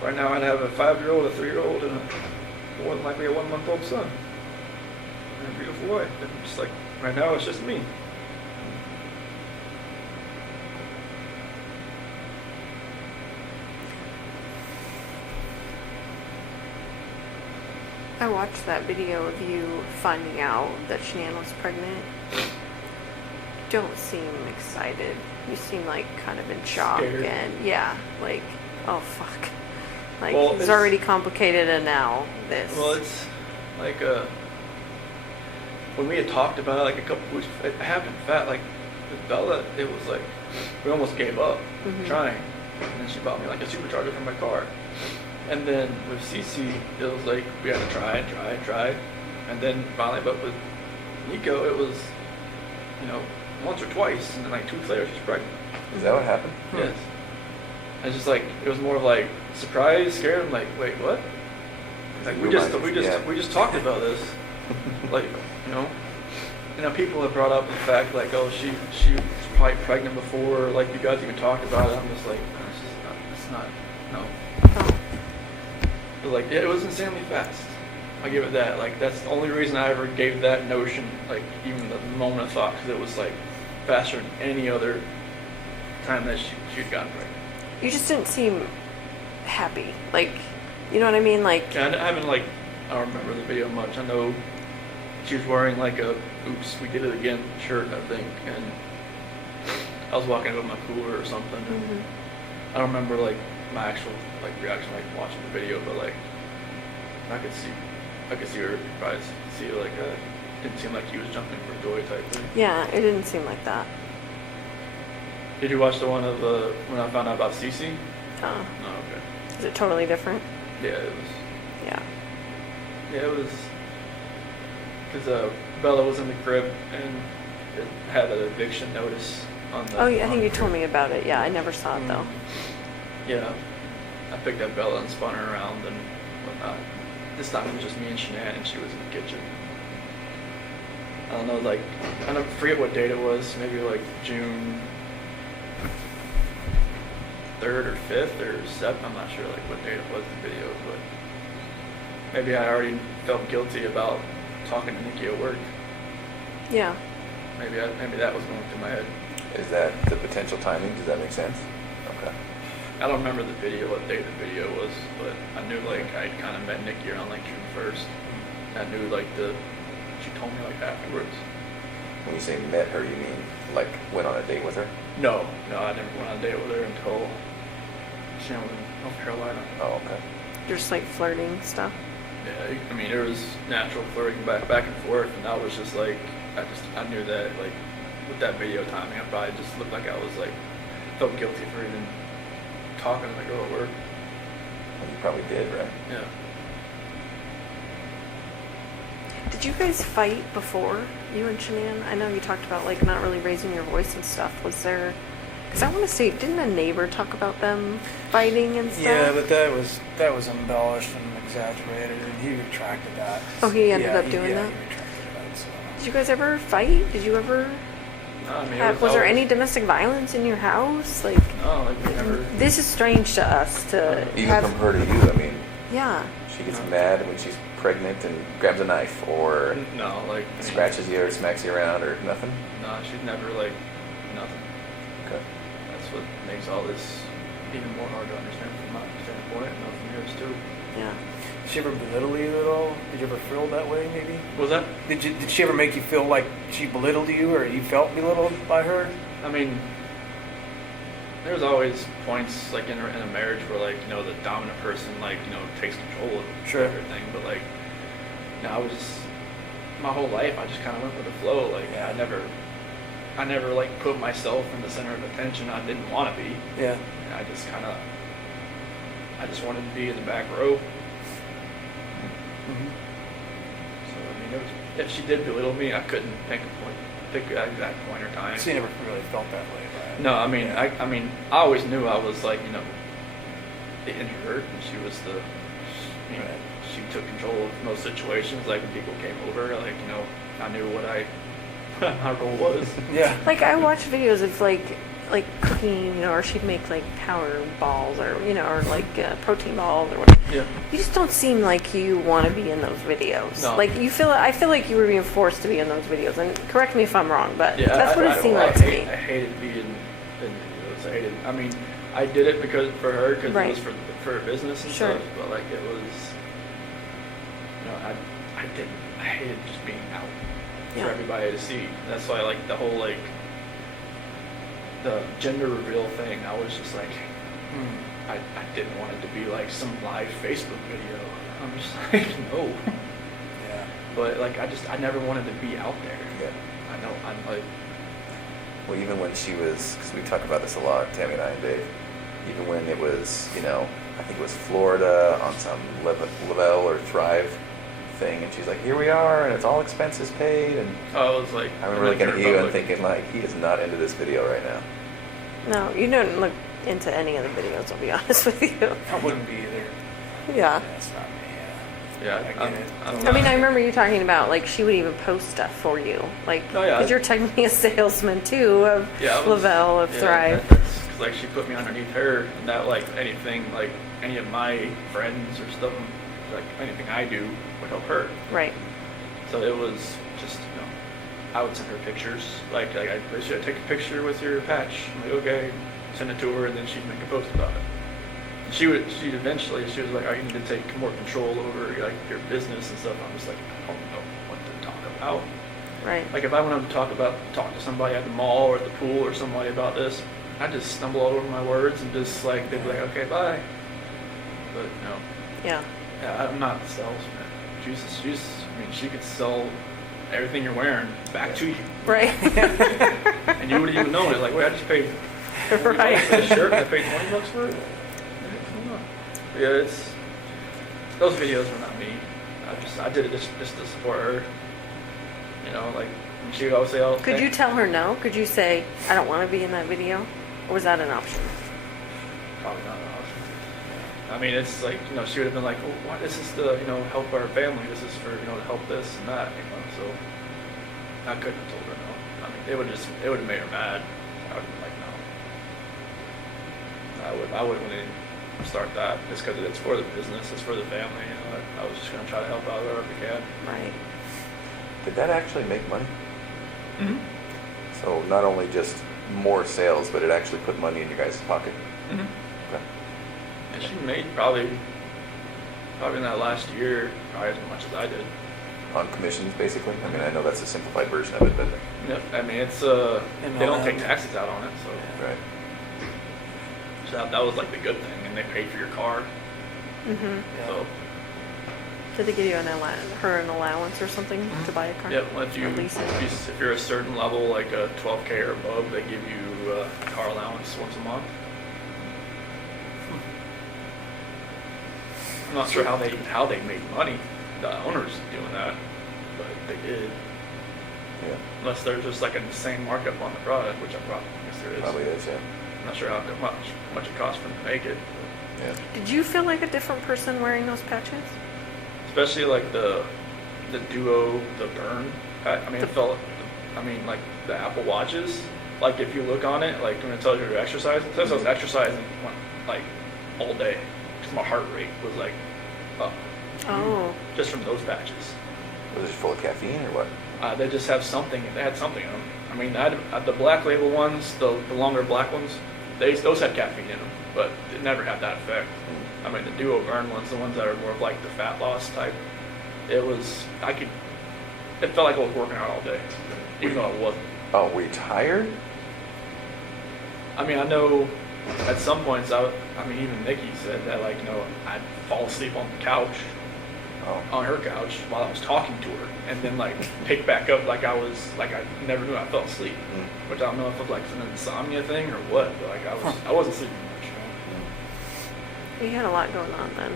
right now I'd have a 5-year-old, a 3-year-old, and more than likely a 1-month-old son. And a beautiful wife. And just like, right now it's just me. I watched that video of you finding out that Shanann was pregnant. You don't seem excited. You seem like kind of in shock. Scared. And yeah, like, oh fuck. Like, Well, it's it's already complicated and now this. Well, it's like when we had talked about it like a couple weeks, it happened fast. Like with Bella, it was like we almost gave up trying, and then she bought me like a supercharger for my car. And then with Cece, it was like we had to try, and then finally, but with Niko, it was once or twice, and then like 2 weeks later she's pregnant. Is that what happened? Yes. It's just like it was more of like surprise, scared. I'm like, wait, what? Like we just talked about this. Like people have brought up the fact like, oh, she was probably pregnant before. Like you guys even talked about it. I'm just like, it's not. No. Oh. But like it was insanely fast. I give it that. Like that's the only reason I ever gave that notion. Like even the moment of thought, because it was like faster than any other time that she'd gotten pregnant. You just didn't seem happy. Like, you know what I mean? Like, Yeah, I don't remember the video much. I know she was wearing like a "Oops, we did it again" shirt, I think, and I was walking out with my cooler or something. And I don't remember like my actual like reaction, like watching the video, but like I could see her probably see like didn't seem like he was jumping for joy type thing. yeah, it didn't seem like that. Did you watch the one of when I found out about Cece? Oh. No, okay. Is it totally different? Yeah, it was. Yeah. Yeah, it was. Because Bella was in the crib and it had an eviction notice on the. Oh, yeah, I think you crib. told me about it. Yeah, I never saw it though. Yeah, I picked up Bella and spun her around and whatnot. This time it was just me and Shanann, and she was in the kitchen. I don't know, like I don't forget what date it was. Maybe like June 3rd or 5th or 7th. I'm not sure like what date it was in the video, but maybe I already felt guilty about talking to Nikki at work. Yeah. Maybe that was going through my head. Is that the potential timing? Does that make sense? Okay. I don't remember the video, what date the video was, but I knew like I'd kind of met Nikki around like June 1st. I knew like she told me like afterwards. When you say met her, you mean like went on a date with her? No, I never went on a date with her until she was in North Carolina. Oh, okay. Just like flirting stuff. Yeah, I mean, there was natural flirting back and forth, and I was just like, I knew that like with that video timing, I probably just looked like I was like felt guilty for even talking to my girl at work. Well, you probably did, right? Yeah. Did you guys fight before, you and Shanann? I know you talked about like not really raising your voice and stuff. Was there? Because I want to say, didn't a neighbor talk about them fighting and stuff? Yeah, but that was embellished and exaggerated, and he retracted that. Oh, he ended up doing that? that? He retracted that, so. Did you guys ever fight? Did you ever? No, I mean, Was there any domestic violence in your house? Like, No, like we never. this is strange to us to Even have. from her to you, I mean, Yeah. she gets mad when she's pregnant and grabs a knife or No, like I mean, scratches you or smacks you around or nothing? No, she'd never like nothing. Okay. That's what makes all this even more hard to understand from my standpoint, and from yours too. Yeah. Did she ever belittle you at all? Did you ever feel that way, maybe? Was that? Did she ever make you feel like she belittled you, or you felt belittled by her? I mean, there's always points like in a marriage where like the dominant person like takes control of Sure. everything, but like I was just my whole life I just kind of went with the flow. Like I never like put myself in the center of attention. I didn't want to be. Yeah. And I just wanted to be in the back row. Mm-hmm. So I mean, if she did belittle me, I couldn't pick an exact point or time. So you never really felt that way, right? No, I mean, Yeah. I mean, I always knew I was like, the introvert, and she was Right. she took control of most situations. Like when people came over, like I knew what my role was. Yeah. Like I watch videos of like cooking, or she'd make like power balls, or or like protein balls or whatever. Yeah. You just don't seem like you want to be in those videos. No. Like I feel like you were being forced to be in those videos. And correct me if I'm wrong, but Yeah, that's what it seemed like to me. I hated being in videos. I mean, I did it for her because Right. it was for her business and Sure. stuff. But like it I hated just being out Yeah. for everybody to see. That's why like the whole like the gender reveal thing, I was just like, I didn't want it to be like some live Facebook video. I'm just like, no. Yeah. But like I never wanted to be out there. Yeah. I know, I'm like, Well, even when she was, because we talk about this a lot, Tammy and I and Dave, even when it was, I think it was Florida on some Lavelle or Thrive thing, and she's like, here we are, and it's all expenses paid, and I was like, I remember looking at you and Republic. thinking, like, he is not into this video right now. No, you don't look into any of the videos, I'll be honest with you. I wouldn't be either. Yeah. That's not me. Yeah, I get it. I'm I mean, not- I remember you talking about, like, she would even post stuff for you. Like, Oh, yeah. because you're technically a salesman, too, of Yeah, I was- Lavelle, of yeah, Thrive. that's 'cause, like she put me underneath her, and that like anything, like any of my friends or stuff, like anything I do would help her. Right. So it was just, I would send her pictures. Like I should take a picture with your patch. I'm like, okay, send it to her, and then she'd make a post about it. She'd eventually, she was like, oh, you need to take more control over like your business and stuff. I'm just like, I don't know what to talk about. Right. Like if I went up to talk to somebody at the mall or at the pool or somebody about this, I'd just stumble all over my words and just like, they'd be like, okay, bye. But no. Yeah. Yeah, I'm not a salesman. I mean, she could sell everything you're wearing back to you. Right. And you wouldn't even know it. Like, wait, I just paid $40 for Right. this shirt, I paid $20 for it? Yeah, those videos were not me. I did it just to support her. Like, and she would always say, oh, Could you tell her no? Could you say, I don't want to be in that video? Or was that an option? Probably not an option. I mean, it's like, she would have been like, oh, why, this is to, help our family. This is for, to help this and that, so I couldn't have told her no. I mean, it would have made her mad. I would have been like, no. I wouldn't really start that just because it's for the business, it's for the family, I was just going to try to help out wherever we can. Right. Did that actually make money? Mm-hmm. So not only just more sales, but it actually put money in your guys' pocket? Mm-hmm. Okay. And she made probably in that last year, probably as much as I did. On commissions, basically? I mean, I know that's a simplified version of it, but... Yep. I mean, it's they don't take taxes out on it, so. Right. So that was like the good thing, and they paid for your car. Mm-hmm. So Did they give you an allowance or something to buy a car? yeah, well, if Or lease it? if you're a certain level, like a 12K or above, they give you a car allowance once a month. I'm not sure how they made money. The owners doing that, but they did. Yeah. Unless there's just like an insane markup on the product, which I guess there is. Probably is, yeah. I'm not sure how much it costs for them to make it. Yeah. Did you feel like a different person wearing those patches? Especially like the Duo, the Burn. I mean, it felt. I mean, like the Apple Watches. Like if you look on it, like when it tells you you're exercising, it says I was exercising like all day because my heart rate was like up Oh. just from those patches. Was it full of caffeine or what? They just have something. They had something in them. I mean, the black label ones, the longer black ones, those had caffeine in them, but it never had that effect. I mean, the Duo Burn ones, the ones that are more of like the fat loss type, it felt like I was working out all day, even though I wasn't. Oh, were you tired? I mean, I know at some points, I mean, even Nikki said that, like, I'd fall asleep on the couch, Oh. on her couch while I was talking to her, and then like pick back up like I never knew I fell asleep, which I don't know if it was like an insomnia thing or what, but like I wasn't sleeping much. You had a lot going on then.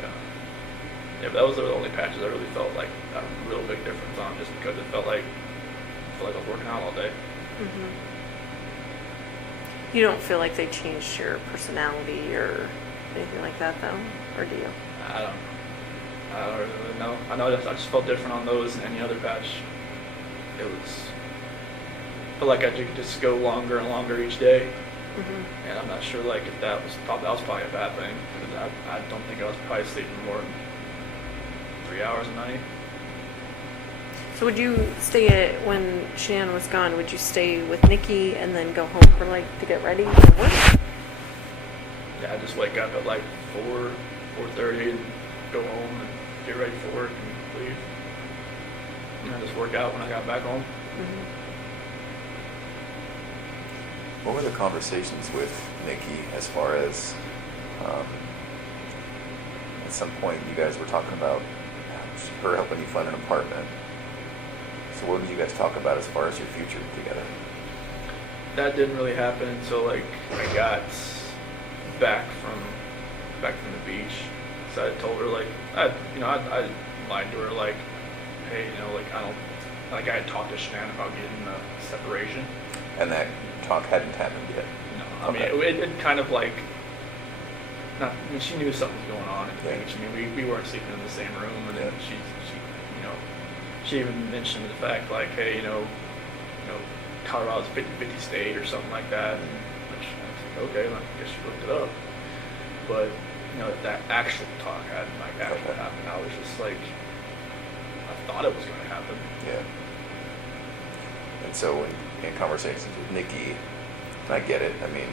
Yeah, but those are the only patches I really felt like a real big difference on, just because it felt like I was working out all day. Mm-hmm. You don't feel like they changed your personality or anything like that, though? Or do you? I don't really know. I know I just felt different on those than any other patch. It felt like I could just go longer and longer each day. Mm-hmm. And I'm not sure like if that was probably a bad thing, because I don't think I was probably sleeping more than 3 hours a night. So would you stay when Shanann was gone, would you stay with Nikki and then go home for to get ready for work? Yeah, I just wake up at like 4:30 and go home and get ready for work and leave. And I just work out when I got back home. Mm-hmm. What were the conversations with Nikki as far as at some point you guys were talking about her helping you find an apartment? So what did you guys talk about as far as your future together? That didn't really happen until like I got back from the beach. So I told her like I lied to her like, hey, I had talked to Shanann about getting the separation. And that talk hadn't happened yet. No, I mean it kind of like. She knew something was going on at the beach. I mean, we weren't sleeping in the same room, and then she even mentioned the fact like, hey, Colorado's 50-50 state or something like that. And which I was like, okay, well, I guess she looked it up. But that actual talk hadn't like actually happened. I was just like, I thought it was going to happen. Yeah. And so in conversations with Nikki, and I get it. I mean,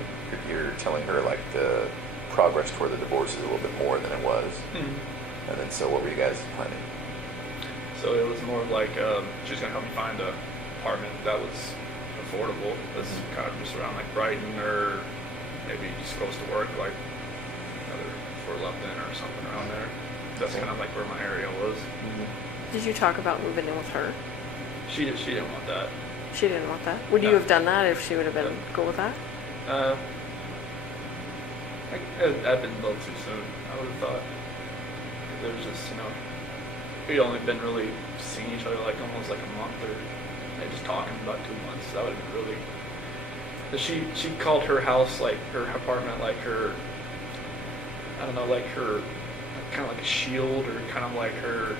you're telling her like the progress toward the divorce is a little bit more than it was. Mm-hmm. And then so what were you guys planning? So it was more of like she was going to help me find an apartment that was affordable. That's kind of just around like Brighton or maybe just close to work, like Fort Lupton or something around there. That's kind of like where my area was. Mm-hmm. Did you talk about moving in with her? She didn't want that. She didn't want that. Would you have done that if she would have been cool with that? I've been a little too soon, I would have thought. There was just, we'd only been really seeing each other like almost like a month or just talking about 2 months. That would have been really. But she called her house, like her apartment, like her, I don't know, like her, kind of like a shield or kind of like her,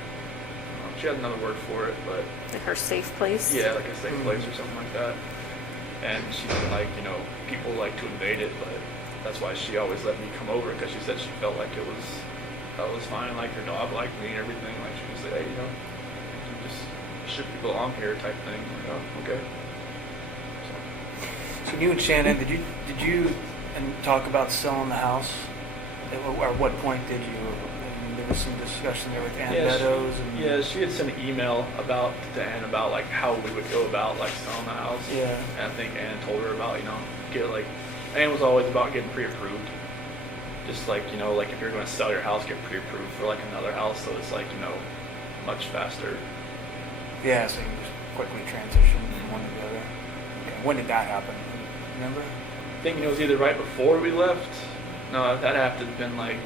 she had another word for it, but. Like her safe place? Yeah, like a safe place or something like that. And she didn't like, people like to invade it, but that's why she always let me come over, because she said she felt like it was fine, like her dog liked me and everything. Like she would say, hey, you just ship people along here type thing. I'm like, oh, okay. So you and Shanann, did you talk about selling the house? At what point did you? And there was some discussion there with Ann Meadows. She had sent an email to Ann about like how we would go about like selling the house. Yeah. And I think Ann told her about Ann was always about getting pre-approved. Just like, like if you're going to sell your house, get pre-approved for like another house, so it's like, much faster. Yeah, so you can just quickly transition from one to the other. Okay. When did that happen? Remember? I think it was either right before we left. No, that had to have been like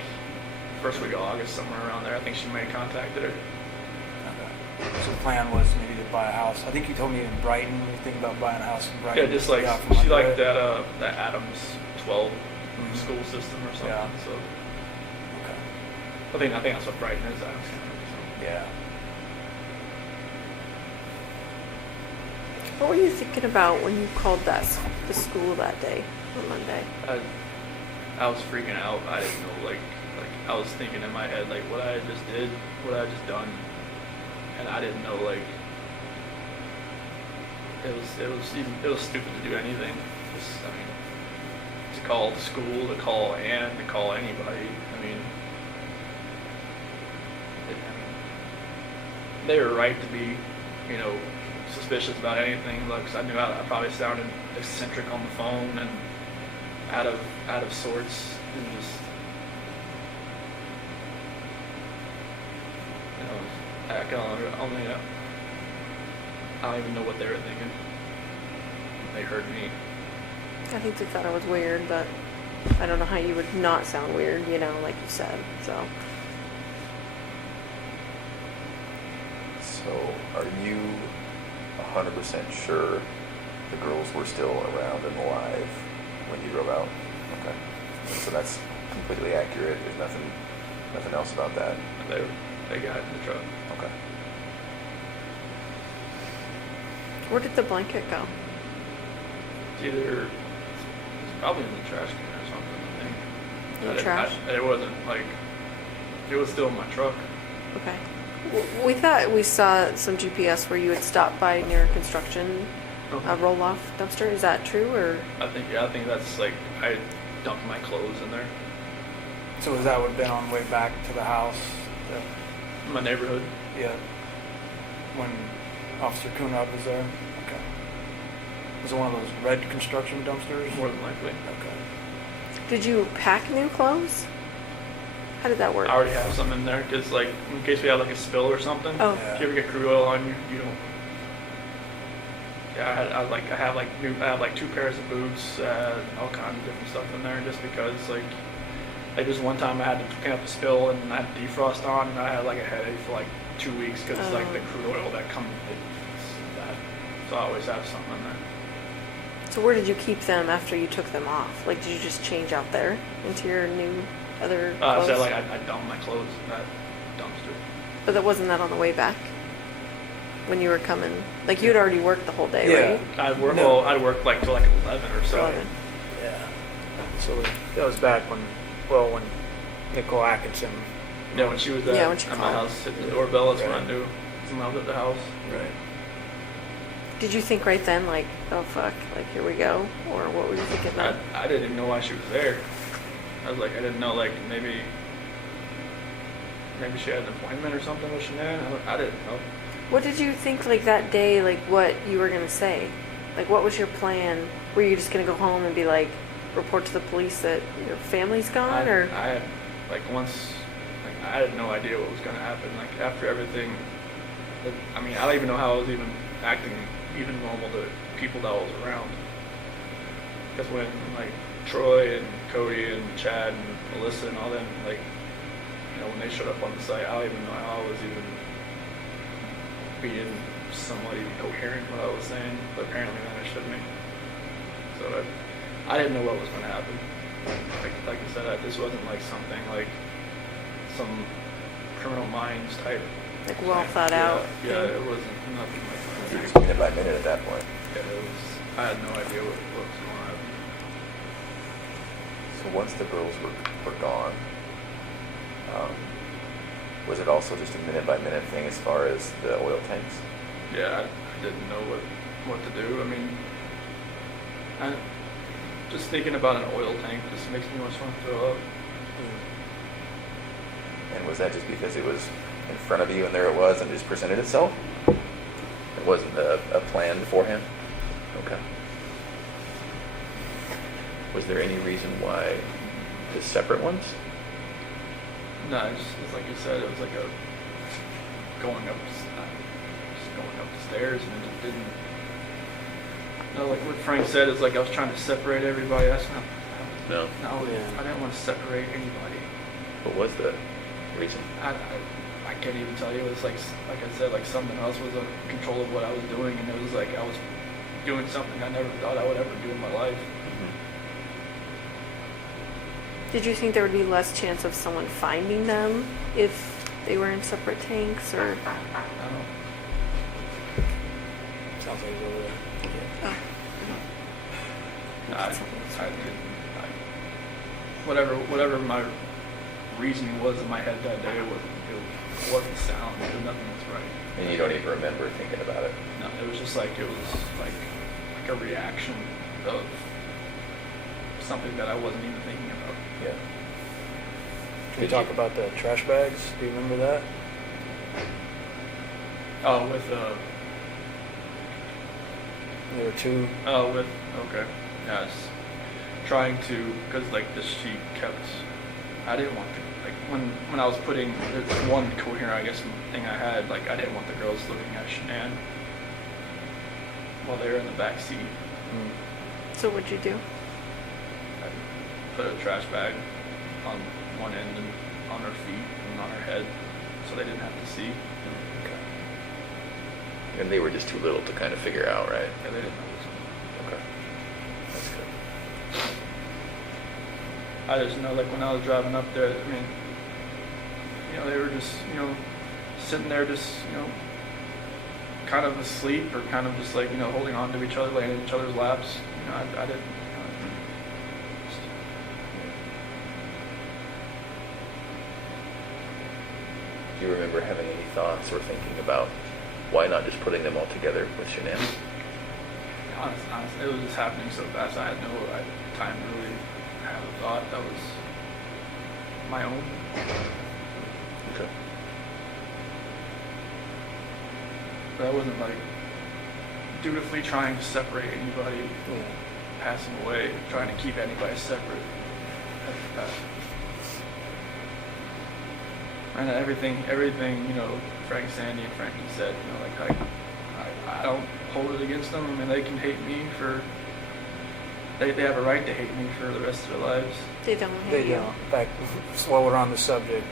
first week of August, somewhere around there. I think she may have contacted her. Okay. So the plan was maybe to buy a house. I think you told me in Brighton, you think about buying a house in Brighton. Yeah, just like she liked that Adams 12 school system or something. Yeah. So okay. I think that's what Brighton is. Adams County. So. Yeah. What were you thinking about when you called the school that day, on Monday? I was freaking out. I didn't know, like I was thinking in my head, like what I just did, what I just done, and I didn't know, like it was stupid to do anything. To call the school, to call Ann, to call anybody. They were right to be, suspicious about anything. Like, 'cause I knew I probably sounded eccentric on the phone and out of sorts, and just, I don't even know what they were thinking. They heard me. I think they thought I was weird, but I don't know how you would not sound weird, like you said, so. So are you 100% sure the girls were still around and alive when you drove out? Okay. So that's completely accurate. There's nothing else about that. They got in the truck. Okay. Where did the blanket go? It's probably in the trash can or something, I think. In the trash? It wasn't it was still in my truck. Okay. We thought we saw some GPS where you had stopped by near a construction roll-off dumpster. Is that true, or? I think that's like, I dumped my clothes in there. So was that would have been on the way back to the house? in my neighborhood. Yeah. When Officer Kunab was there? Okay. Was it one of those red construction dumpsters? More than likely. Okay. Did you pack new clothes? How did that work? I already have some in there because, like, in case we have like a spill or something. Oh. Yeah. If you ever get crude oil on you, you don't. Yeah, I have like 2 pairs of boots, all kinds of different stuff in there, just because like this one time I had to clean up a spill and I had defrost on, and I had like a headache for like 2 weeks because like the crude oil that comes, it's bad. So I always have something in there. So where did you keep them after you took them off? Like, did you just change out there into your new other clothes? So like I dumped my clothes in that dumpster. But that wasn't that on the way back? When you were coming? Like, you'd already worked the whole day, Yeah. right? I'd work like till like 11 or so. 11. Yeah. So that was back when Nicole Atkinson. Yeah, when she was Yeah, when she at my called. house, hitting the doorbell, that's when I Right. knew someone was at the house. Right. Did you think right then, like, oh fuck, like here we go? Or what were you thinking then? I didn't even know why she was there. I was like, I didn't know, like, maybe she had an appointment or something with Shanann. I didn't know. What did you think, like, that day, like, what you were gonna say? Like, what was your plan? Were you just gonna go home and be like, report to the police that your family's gone, or? I had, like, I had no idea what was going to happen. Like, after everything, I mean, I don't even know how I was even acting even normal to people that I was around. Because when, like, Troy and Cody and Chad and Melissa and all them, like, you know, when they showed up on the site, I don't even know how I was even being somewhat even coherent what I was saying, but apparently they understood me. So I didn't know what was going to happen. Like I said, this wasn't like something like some Criminal Minds type. Like, well thought out Yeah, thing? it wasn't nothing like It that. was minute by minute at that point. Yeah, I had no idea what was going on. So once the girls were gone, was it also just a minute by minute thing as far as the oil tanks? Yeah, I didn't know what to do. I mean, just thinking about an oil tank just makes me want to throw up. And was that just because it was in front of you and there it was and it just presented itself? It wasn't a plan beforehand? Okay. Was there any reason why the separate ones? No, it's like you said, it was like going up the stairs, and it just didn't. No, like what Frank said, it's like I was trying to separate everybody. That's not. No. No, Yeah. I didn't want to separate anybody. What was the reason? I can't even tell you. It was like I said, like something else was in control of what I was doing, and it was like I was doing something I never thought I would ever do in my life. Did you think there would be less chance of someone finding them if they were in separate tanks, or? I don't know. Sounds like it was over there. Oh. I didn't. Whatever my reasoning was in my head that day, it wasn't sound. Nothing was right. And you don't even remember thinking about it? No, it was just like like a reaction of something that I wasn't even thinking about. Yeah. Can you talk about the trash bags? Do you remember that? Oh, There were two. okay. Yes. Trying to, because like she kept, I didn't want to, like when I was putting, there's one coherent, I guess, thing I had, like I didn't want the girls looking at Shanann while they were in the back seat. So what'd you do? I put a trash bag on one end and on her feet and on her head so they didn't have to see. Okay. And they were just too little to kind of figure out, right? Yeah, they didn't know this one. Okay. That's good. I just know, like, when I was driving up there, I mean, you know, they were just, you know, sitting there just, you know, kind of asleep or kind of just, like, you know, holding on to each other, laying in each other's laps. You know, I didn't. Do you remember having any thoughts or thinking about why not just putting them all together with Shanann? Honestly, it was just happening so fast. I had no time to really have a thought that was my own. Okay. But I wasn't like dutifully trying to separate anybody Yeah. passing away, trying to keep anybody separate. And everything, you know, Frank, Sandy, and Frankie said, you know, like I don't hold it against them. I mean, they can hate me for. They have a right to hate me for the rest of their lives. They don't hate They you. don't. In fact, while we're on the subject,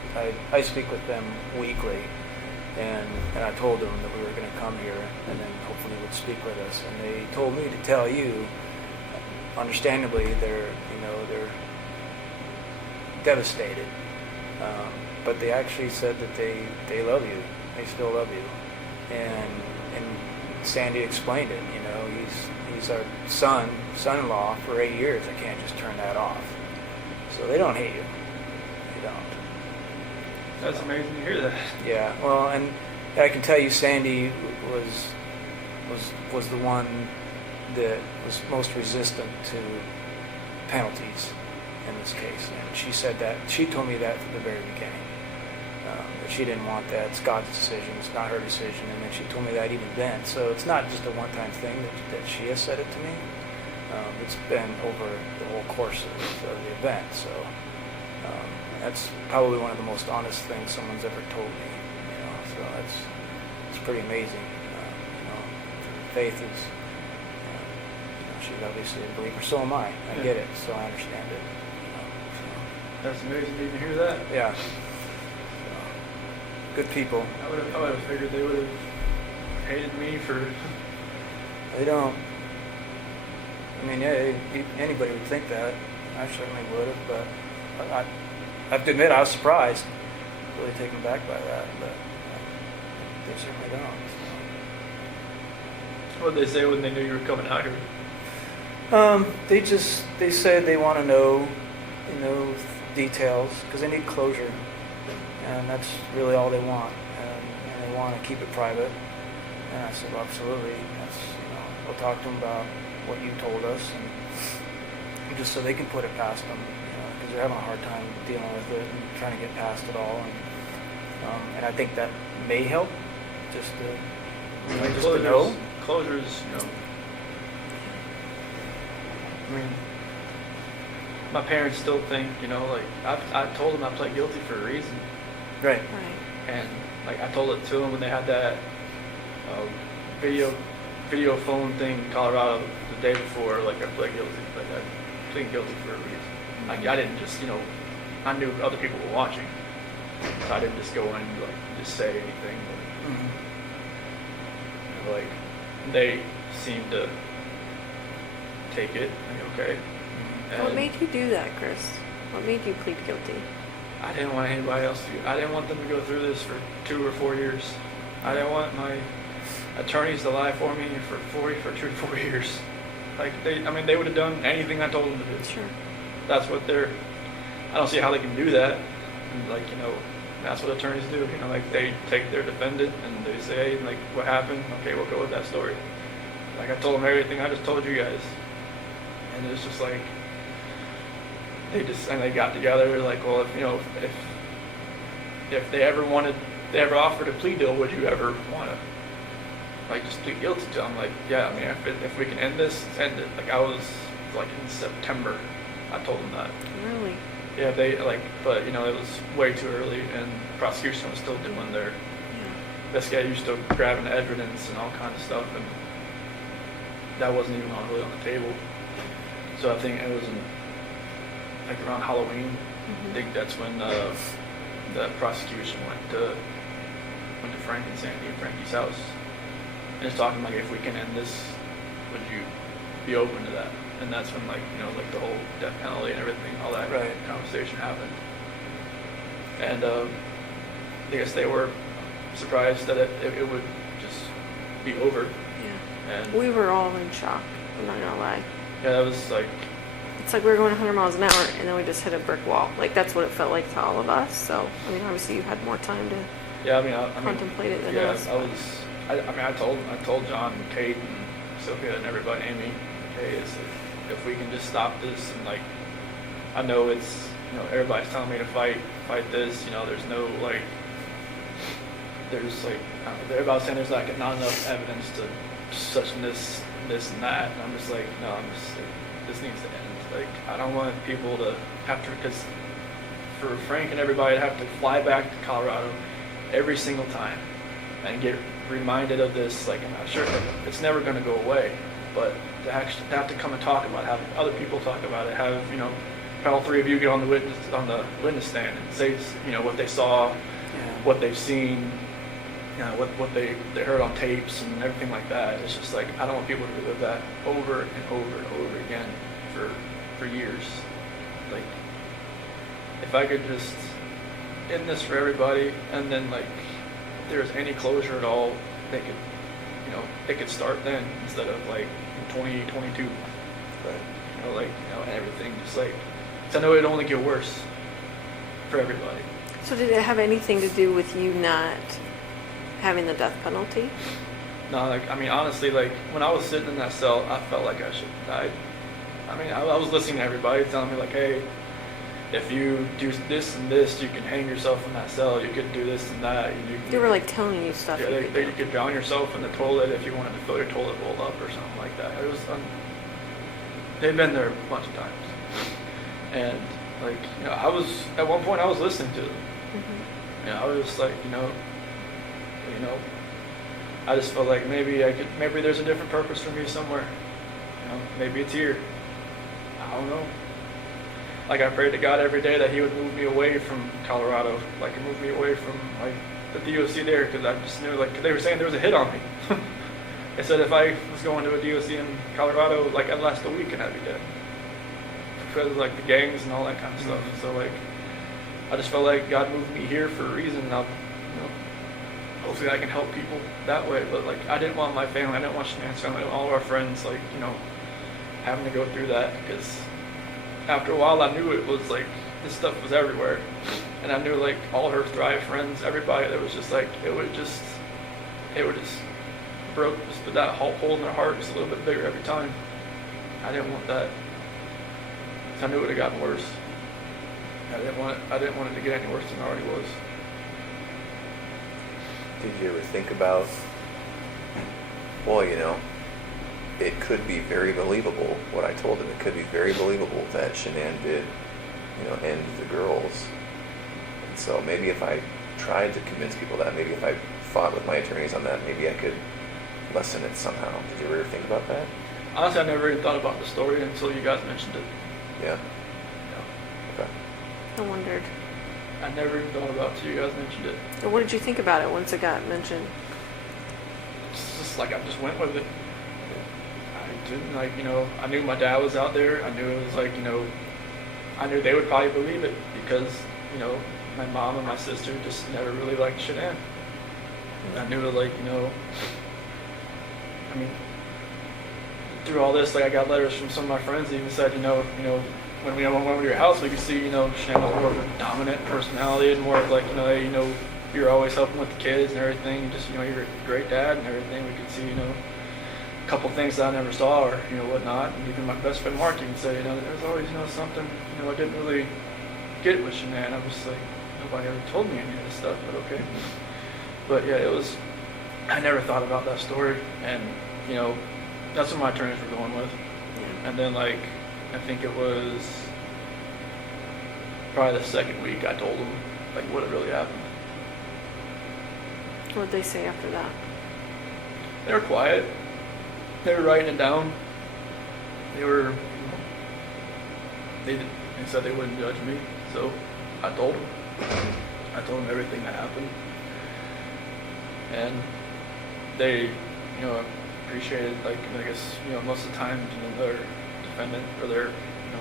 I speak with them weekly, and I told them that we were going to come here and then hopefully would speak with us. And they told me to tell you, understandably, they're devastated, but they actually said that they love you. They still love you, and Sandy explained it. You know, he's our son-in-law for 8 years. I can't just turn that off. So they don't hate you. They don't. That's amazing to hear that. Yeah. Well, and I can tell you, Sandy was the one that was most resistant to penalties in this case, and she said that. She told me that from the very beginning. That she didn't want that. It's God's decision. It's not her decision. And then she told me that even then. So it's not just a one-time thing that she has said it to me. It's been over the whole course of the event. So that's probably one of the most honest things someone's ever told me. You know, so it's pretty amazing. You know, faith is. You know, she's obviously a believer. So am I. I get it. So I understand it. You know, so. That's amazing to even hear that. Yeah. Good people. I would have figured they would have hated me for. They don't. I mean, yeah, anybody would think that. I certainly would have, but I have to admit I was surprised, really taken back by that. But they certainly don't. What did they say when they knew you were coming out here? They said they want to know, you know, details because they need closure. And that's really all they want, and they want to keep it private. And I said, well, absolutely. That's, you know, we'll talk to them about what you told us, and just so they can put it past them, you know, because they're having a hard time dealing with it and trying to get past it all. And I think that may help, just to know. Closures, you know. I mean, my parents still think, you know, like I told them I pled guilty for a reason. Right. Right. And like I told it to them when they had that video phone thing in Colorado the day before. Like I pled guilty. Like I plead guilty for a reason. Like I didn't just, you know, I knew other people were watching, so I didn't just go in and like just say anything. But, you know, like they seemed to take it. Like, okay. What And made you do that, Chris? What made you plead guilty? I didn't want anybody else to. I didn't want them to go through this for 2 or 4 years. I didn't want my attorneys to lie for me for 2 to 4 years. Like they would have done anything I told them to do. Sure. That's what they're. I don't see how they can do that. And like, you know, that's what attorneys do. You know, like they take their defendant and they say, like, what happened? Okay, we'll go with that story. Like I told them everything I just told you guys, and it's just like. They got together like, well, if you know, if they ever offered a plea deal, would you ever want to like just plead guilty to them? Like, yeah, I mean, if we can end this, end it. Like I was like in September, I told them that. Really? Yeah, they like, but you know, it was way too early, and the prosecution was still doing their investigating, still grabbing evidence and all kinds of stuff, and that wasn't even really on the table. So I think it was like around Halloween. I think that's when the prosecution went to Frank and Sandy and Frankie's house, and it's talking like, if we can end this, would you be open to that? And that's when, like, you know, like the whole death penalty and everything, all that conversation happened. And I guess they were surprised that it would just be over. Yeah. And We were all in shock. I'm not gonna lie. yeah, that was like. It's like we were going 100 miles an hour, and then we just hit a brick wall. Like, that's what it felt like to all of us. So, I mean, obviously you had more time to Yeah, I mean, contemplate it than yeah, us. I told John and Kate and Sophia and everybody, Amy, okay, if we can just stop this, and like, I know it's, you know, everybody's telling me to fight this, you know, there's no like, there's like, they're about saying there's like not enough evidence to such and this and that. And I'm just like, no, this needs to end. Like, I don't want people to have to, because for Frank and everybody to have to fly back to Colorado every single time and get reminded of this, like, I'm not sure, it's never going to go away, but to actually have to come and talk about it, have other people talk about it, have, you know, all three of you get on the witness stand and say, you know, what they saw, what they've seen, you know, what they heard on tapes and everything like that. It's just like, I don't want people to relive that over and over and over again for years. Like, if I could just end this for everybody, and then, like, if there's any closure at all, they could, you know, it could start then instead of like in 2022. Right. You know, like, you know, and everything just like, 'cause I know it'd only get worse for everybody. So did it have anything to do with you not having the death penalty? No, like, I mean, honestly, like, when I was sitting in that cell, I felt like I should have died. I mean, I was listening to everybody telling me, like, hey, if you do this and this, you can hang yourself in that cell. You could do this and that. They were, like, telling you stuff. Yeah, you could do. you could drown yourself in the toilet if you wanted to fill your toilet bowl up or something like that. It was, they've been there a bunch of times. And, like, you know, at one point, I was listening to them. Mm-hmm. You know, I was just like, you know, I just felt like maybe there's a different purpose for me somewhere. You know, maybe it's here. I don't know. Like, I prayed to God every day that He would move me away from Colorado, like, move me away from, like, the DOC there, because I just knew, like, 'cause they were saying there was a hit on me. They said if I was going to a DOC in Colorado, like, I'd last a week and I'd be dead. Because of, like, the gangs and all that kind of stuff. So, like, I just felt like God moved me here for a reason, and I'll, you know, hopefully I can help people that way. But, like, I didn't want my family, I didn't want Shanann's family, all of our friends, like, you know, having to go through that, because after a while I knew it was like this stuff was everywhere, and I knew, like, all her Thrive friends, everybody, that was just like, it would just broke just that hole in their heart just a little bit bigger every time. I didn't want that. I knew it would have gotten worse. I didn't want it to get any worse than it already was. Did you ever think about, well, you know, it could be very believable, what I told him, it could be very believable that Shanann did, you know, end the girls. And so maybe if I tried to convince people that, maybe if I fought with my attorneys on that, maybe I could lessen it somehow. Did you ever think about that? Honestly, I never even thought about the story until you guys mentioned it. Yeah. Yeah. Okay. I wondered. I never even thought about it until you guys mentioned it. And what did you think about it once it got mentioned? It's just like, I just went with it. I didn't, like, you know, I knew my dad was out there. I knew it was like, you know, I knew they would probably believe it because, you know, my mom and my sister just never really liked Shanann. I knew that, like, you know, I mean, through all this, like, I got letters from some of my friends that even said, you know, when we went to your house, we could see, you know, Shanann was more of a dominant personality and more of like, you know, hey, you know, you're always helping with the kids and everything. Just, you know, you're a great dad and everything. We could see, you know, a couple things that I never saw or, you know, whatnot. And even my best friend Mark even said, you know, there's always, you know, something, you know, I didn't really get with Shanann. I was like, nobody ever told me any of this stuff, but okay. But yeah, it was, I never thought about that story. And, you know, that's what my attorneys were going with. And then, like, I think it was probably the second week I told them, like, what had really happened. What did they say after that? They were quiet. They were writing it down. They were, you know, they said they wouldn't judge me. So I told them. I told them everything that happened. And they, you know, appreciated, like, I guess, you know, most of the time, you know, their defendant or their, you know,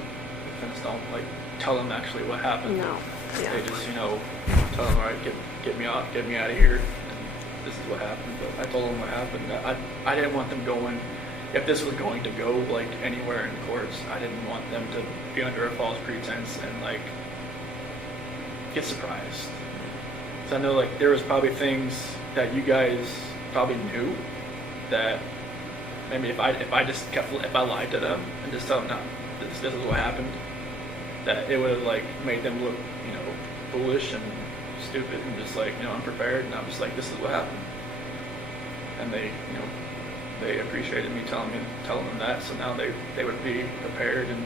defendants don't, like, tell them actually what happened. No. Yeah. They just, you know, tell them, all right, get me out of here. And this is what happened. But I told them what happened. I didn't want them going, if this was going to go, like, anywhere in courts, I didn't want them to be under a false pretense and, like, get surprised. So I know, like, there was probably things that you guys probably knew that maybe if I lied to them and just tell them, no, this is what happened, that it would have, like, made them look, you know, foolish and stupid and just like, unprepared, and I'm just like, this is what happened. And they, they appreciated me telling them that, so now they would be prepared, and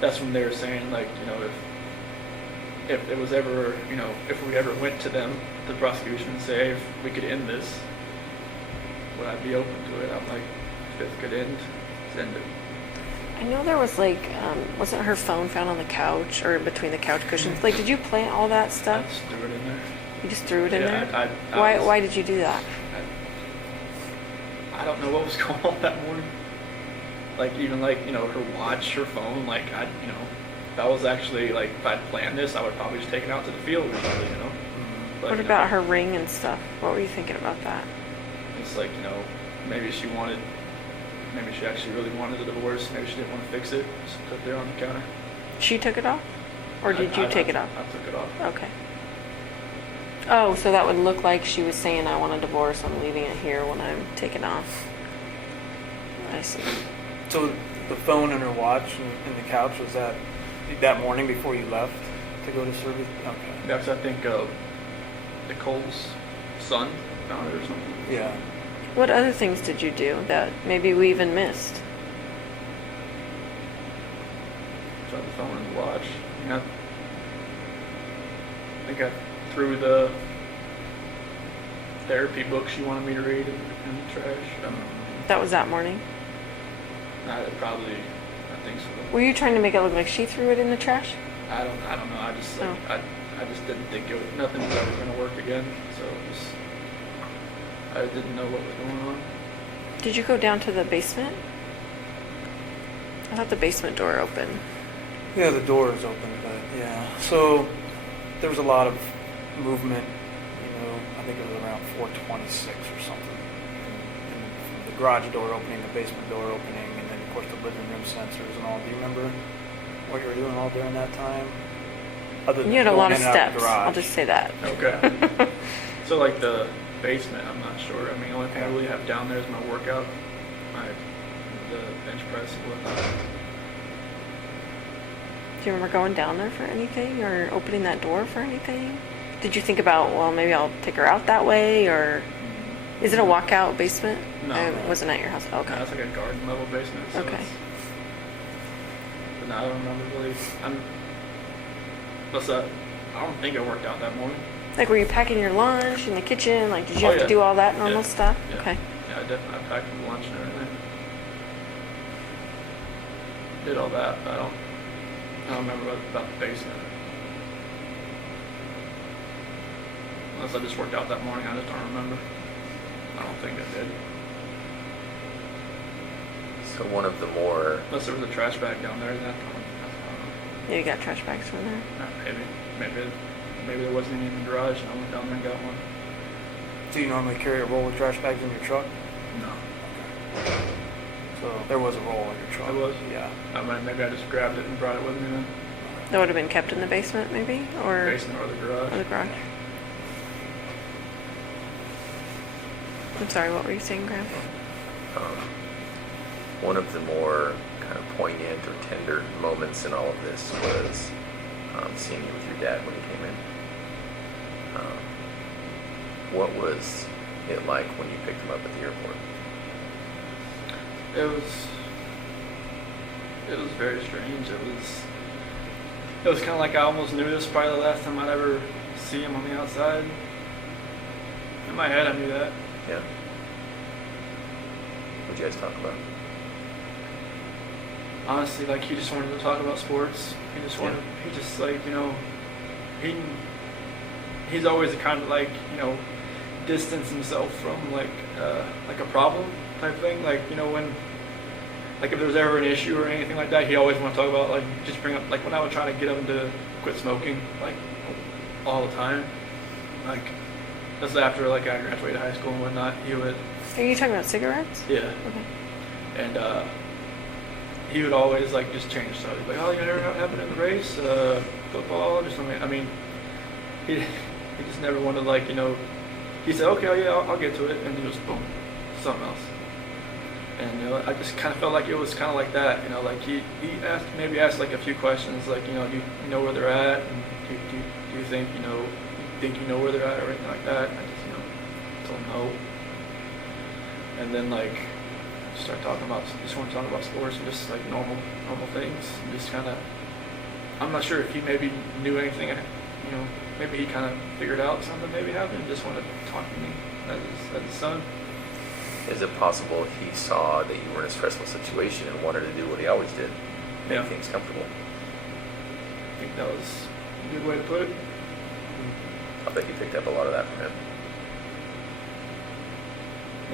that's when they were saying, like, if it was ever, if we ever went to them, the prosecution, and say, hey, if we could end this, would I be open to it? I'm like, if it could end, let's end it. I know there was like, wasn't her phone found on the couch or between the couch cushions? Like, did you plant all that I stuff? just threw it in there. You just threw it in Yeah, there? I was- Why did you do that? I don't know what was going on that morning. Like, even like, her watch, her phone, like, if I was actually, like, if I'd planned this, I would probably just take it out to the field or something, But, What about her ring and stuff? What were you thinking about that? It's like, maybe she actually really wanted a divorce. Maybe she didn't want to fix it. Just put it there on the counter. She took it off? Or did you take it off? I took it off. Okay. Oh, so that would look like she was saying, I want a divorce, I'm leaving it here when I'm taking off. I see. So the phone and her watch and the couch, was that morning before you left to go to service? Okay. That's, I think, Nicole's son found it or something. Yeah. What other things did you do that maybe we even missed? So the phone and the watch. I think I threw the therapy book she wanted me to read in the trash. That was that morning? I think so. Were you trying to make it look like she threw it in the trash? I don't know. I just like Oh. I just didn't think nothing was ever going to work again. So I didn't know what was going on. Did you go down to the basement? I thought the basement door opened. Yeah, the door is open, but yeah. So there was a lot of movement, I think it was around 4:26 or something. And the garage door opening, the basement door opening, and then of course the living room sensors and all. Do you remember what you were doing all during that time? Other than You had a going lot of in and out the steps. garage. I'll just say that. Okay. So like the basement, I'm not sure. I mean, the only thing I really have down there is my workout, the bench press and whatnot. Do you remember going down there for anything or opening that door for anything? Did you think about, well, maybe I'll take her out that way, or is it a walkout basement? No. I wasn't at your house. Okay. No, it's like a garden level basement. So Okay. But no, I don't remember really. I don't think I worked out that morning. Like, were you packing your lunch in the kitchen? Like, did you Oh, have to yeah. do all that normal Yeah. stuff? Yeah. Okay. Yeah, I packed the lunch and everything. Did all that, but I don't remember about the basement. Unless I just worked out that morning, I just don't remember. I don't think I did. So one of the more, Unless there was a trash bag down there at that time. I don't know. Yeah, you got trash bags from there. Maybe there wasn't any in the garage, and I went down there and got one. Do you normally carry a roll of trash bags in your truck? No. So there was a roll in your truck. There was? Yeah. Maybe I just grabbed it and brought it with me then. That would have been kept in the basement, maybe? Or Basement or the garage. or the garage. I'm sorry, what were you saying, Graham? one of the more kind of poignant or tender moments in all of this was seeing you with your dad when he came in. What was it like when you picked him up at the airport? It was very strange. It was kind of like I almost knew this was probably the last time I'd ever see him on the outside. In my head, I knew that. Yeah. What'd you guys talk about? Honestly, like, he just wanted to talk about sports. He just wanted, he just, like, he's always the kind of, like, distance himself from, like a problem type thing. Like, when, like, if there was ever an issue or anything like that, he always want to talk about, like, just bring up, like, when I would try to get him to quit smoking, like, all the time. Like, that's after, like, I graduated high school and whatnot, he would... Are you talking about cigarettes? Yeah. Okay. And he would always, like, just change stuff. He'd be like, oh, you never happened in the race? Football? Just something. I mean, he just never wanted, like, he said, okay, oh, yeah, I'll get to it. And he just, boom, something else. And, I just kind of felt like it was kind of like that, like he asked like a few questions, like, do you know where they're at? And do you think, think you know where they're at or anything like that? And I just, told them no. And then like, start talking about, just want to talk about sports and just like normal things. And just kind of, I'm not sure if he maybe knew anything, maybe he kind of figured out something maybe happened and just wanted to talk to me as his son. Is it possible he saw that you were in a stressful situation and wanted to do what he always did, make Yeah. things comfortable? I think that was a good way to put it. I bet you picked up a lot of that from him.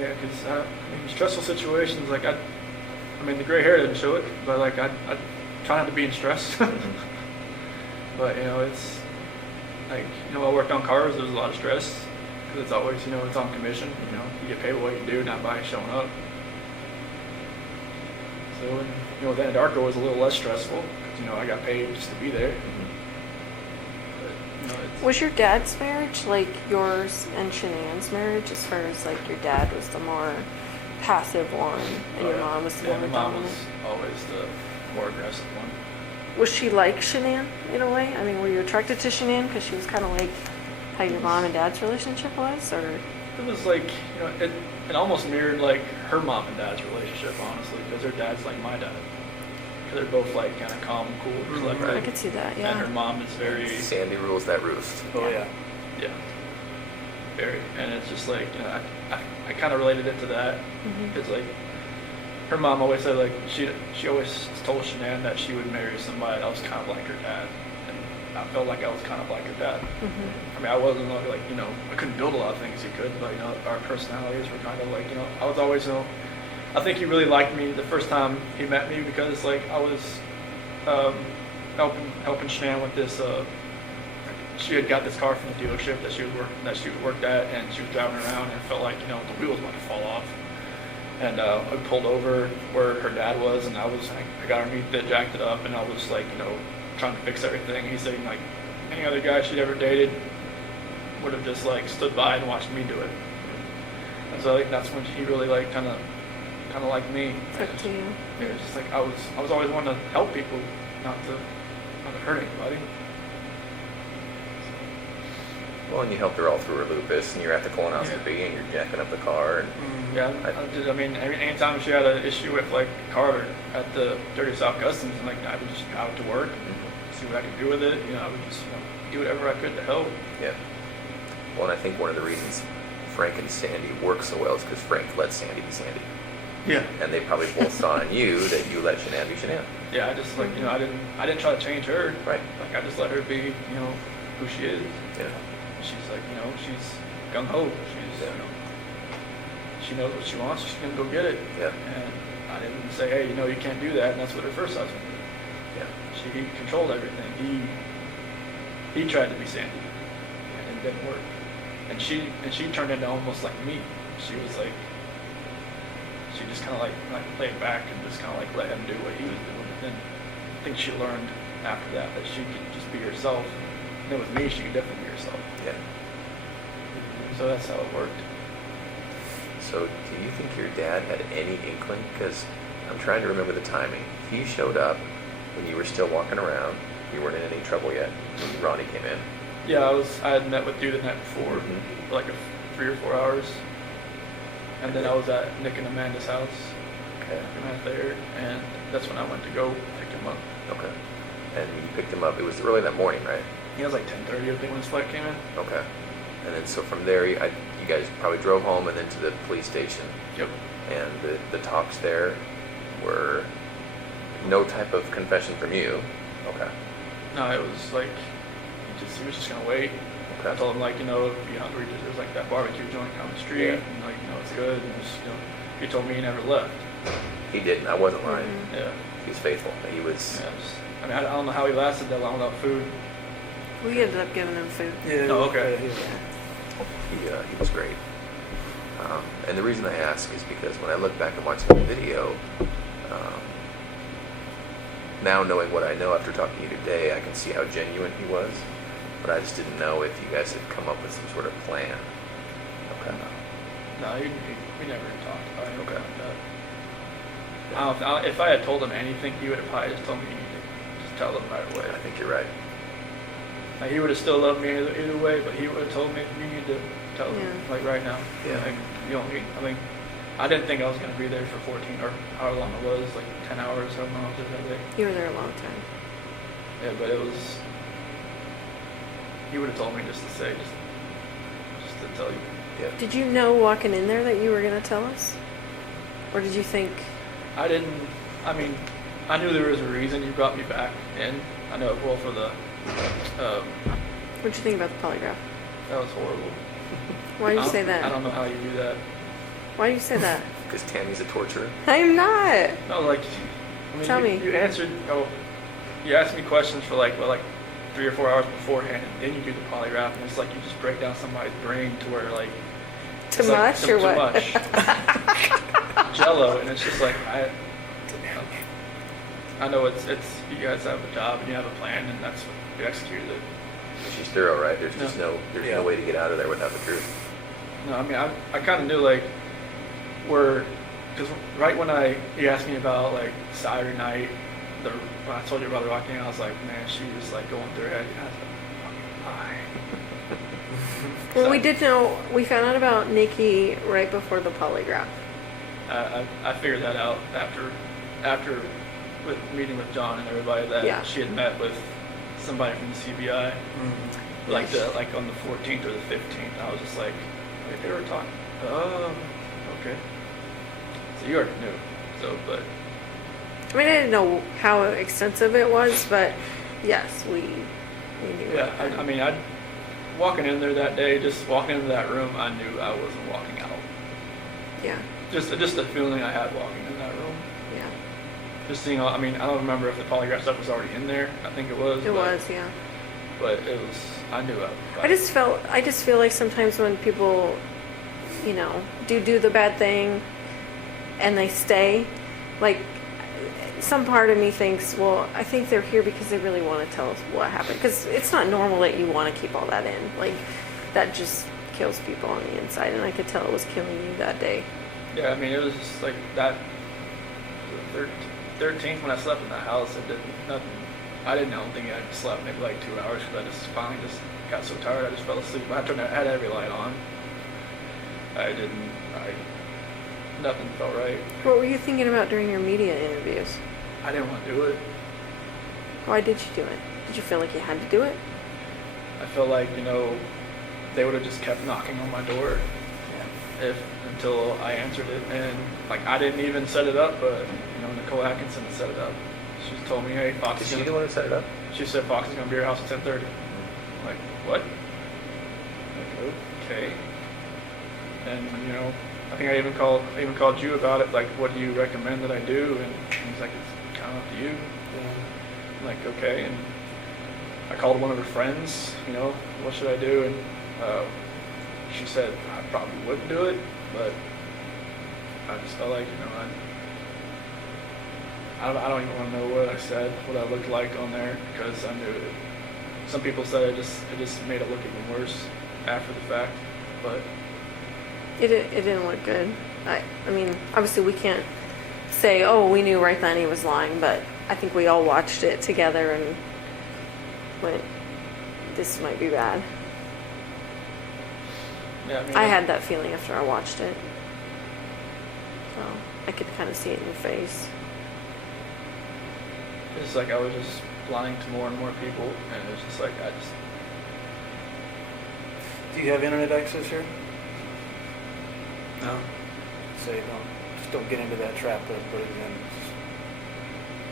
Yeah, because stressful situations, like the gray hair didn't show it, but like I try not to be in stress. But it's like I worked on cars. There was a lot of stress because it's always it's on commission. You get paid what you do, not by showing up. So then Anadarko was a little less stressful because I got paid just to be there. But, Was your dad's marriage like yours and Shanann's marriage, as far as like your dad was the more passive one and your mom was the more my mom dominant? was always the more aggressive one. Was she like Shanann in a way? I mean, were you attracted to Shanann because she was kind of like how your mom and dad's relationship was, or? It was like, it almost mirrored like her mom and dad's relationship, honestly, because her dad's like my dad. Because they're both like kind of calm, cool, collected. I could see that, yeah. And her mom is very, Sandy rules that roost. Oh yeah. yeah, very. And it's just like, I kind of related it to that. Because like, her mom always said like, she always told Shanann that she would marry somebody that was kind of like her dad. And I felt like I was kind of like her dad. I wasn't like, I couldn't build a lot of things he could, but, our personalities were kind of like, I was always, I think he really liked me the first time he met me because, like, I was helping Shanann with this, she had got this car from the dealership that she worked at, and she was driving around and it felt like, the wheel was about to fall off. And I pulled over where her dad was, and I got underneath it, jacked it up, and I was like, trying to fix everything. He's saying like any other guy she'd ever dated would have just like stood by and watched me do it. And so I think that's when he really like kind of like me. Took to you. It was just like I was always wanting to help people, not to hurt anybody. Well, and you helped her all through her lupus, and you're at the colonoscopy, and you're jacking up the car. And Yeah, anytime she had an issue with like Carter at the 30 South Customs, and like I would just go out to work, see what I could do with it. I would just do whatever I could to help. yeah. Well, and I think one of the reasons Frank and Sandy work so well is because Frank let Sandy be Sandy. Yeah. And they probably both saw in you that you let Shanann be Shanann. Yeah, I just like I didn't try to change her. Right. Like I just let her be who she is. Yeah. She's like she's gung ho. She's she knows what she wants. She's gonna go get it. Yeah. And I didn't say, hey, you can't do that. And that's what her first husband did. Yeah. He controlled everything. He tried to be Sandy, and it didn't work. And she turned into almost like me. She was like, she just kind of like played back and just kind of like let him do what he was doing. And then I think she learned after that she could just be herself. And then with me, she could definitely be herself. Yeah. So that's how it worked. So do you think your dad had any inkling? Because I'm trying to remember the timing. He showed up when you were still walking around. You weren't in any trouble yet when Ronnie came in. Yeah, I had met with Dude the night before, for like 3 or 4 hours. And then I was at Nick and Amanda's house. Okay. We met there, and that's when I went to go pick him up. Okay. And you picked him up. It was early that morning, right? He was like 10:30, I think, when his flight came in. Okay. And then so from there, you guys probably drove home and then to the police station. Yep. And the talks there were no type of confession from you. Okay. No, it was like he was just gonna wait. Okay. I told him like if you're hungry, there's like that barbecue joint down the street, Yeah. and like it's good. And just, he told me he never left. He didn't. I wasn't lying. Yeah. He was faithful. He was. Yeah, I don't know how he lasted that long without food. We ended up giving him food. Yeah. Oh, okay. He was great. And the reason I ask is because when I look back and watch the video, now knowing what I know after talking to you today, I can see how genuine he was. But I just didn't know if you guys had come up with some sort of plan. Okay. No, we never talked about anything Okay. like that. I don't, if I had told him anything, he would have probably just told me, just tell them right away. I think you're right. Like, he would have still loved me either way, but he would have told me, you need to tell Yeah. them, like, right now. Yeah. Like, you don't need, I mean, I didn't think I was going to be there for 14 or however long it was, like 10 hours, however long I was there that day. You were there a long time. Yeah, but it was, he would have told me just to say, just to tell you. Yeah. Did you know walking in there that you were going to tell us? Or did you think, I didn't, I mean, I knew there was a reason you brought me back in. I know, well, for the, what'd you think about the polygraph? that was horrible. Why did you I say don't- that? I don't know how you do that. Why did you say that? Because Tammy's a torturer. I'm not. No, like, I mean, Tell you, me. you answered, you asked me questions for like, 3 or 4 hours beforehand, and then you do the polygraph, and it's like you just break down somebody's brain to where, like, Too it's like much or what? Too much. Jello, and it's just like, I know it's, you guys have a job, and you have a plan, and that's what you executed it. She's thorough, right? There's just No. there's Yeah. no way to get out of there without the truth. No, I mean, I kind of knew, like, because right when he asked me about, like, Saturday night, when I told you about the walking, I was like, man, she was, like, going through her head. I was like, why? Well, we did know, we found out about Nikki right before the polygraph. I figured that out after with meeting with John and everybody that Yeah. she had met with somebody from the CBI, like on the 14th or the 15th. I was just like, wait, they were talking. Oh, okay. So you already knew. So, but I mean, I didn't know how extensive it was, but yes, we knew. yeah, about that. I mean, walking in there that day, just walking into that room, I knew I wasn't walking out. Yeah, Just the feeling I had walking in that room. yeah. Just seeing all, I mean, I don't remember if the polygraph stuff was already in there. I think it was. It but, was, yeah. But it was, I knew I just feel like sometimes when people, do the bad thing and they stay, like, some part of me thinks, well, I think they're here because they really want to tell us what happened. Because it's not normal that you want to keep all that in. Like, that just kills people on the inside. And I could tell it was killing you that day. Yeah, I mean, it was just like that. The 13th when I slept in the house, it didn't nothing. I don't think I slept maybe like 2 hours because I just finally just got so tired I just fell asleep. I had every light on. Nothing felt right. What were you thinking about during your media interviews? I didn't want to do it. Why did you do it? Did you feel like you had to do it? I felt like, they would have just kept knocking on my door until I answered it. And like, I didn't even set it up, but Nicole Atkinson set it up. She told me, hey, Fox Is is she gonna, the one who set it up? she said Fox is going to be at your house at 10:30. I'm like, what? Like, okay. And I think I even called you about it. Like, what do you recommend that I do? And he's like, it's kind of up to you. I'm like, okay. And I called one of her friends. What should I do? And she said I probably wouldn't do it, but I just felt like I don't even want to know what I said, what I looked like on there, because I knew it. Some people said it just made it look even worse after the fact, but It didn't look good. I mean, obviously we can't say, oh, we knew right then he was lying, but I think we all watched it together and went, this might be bad. yeah, I mean, I had that feeling after I watched it. So I could kind of see it in your face. it's like I was just lying to more and more people, and it was just like Do you have internet access here? no. Say don't get into that trap of putting in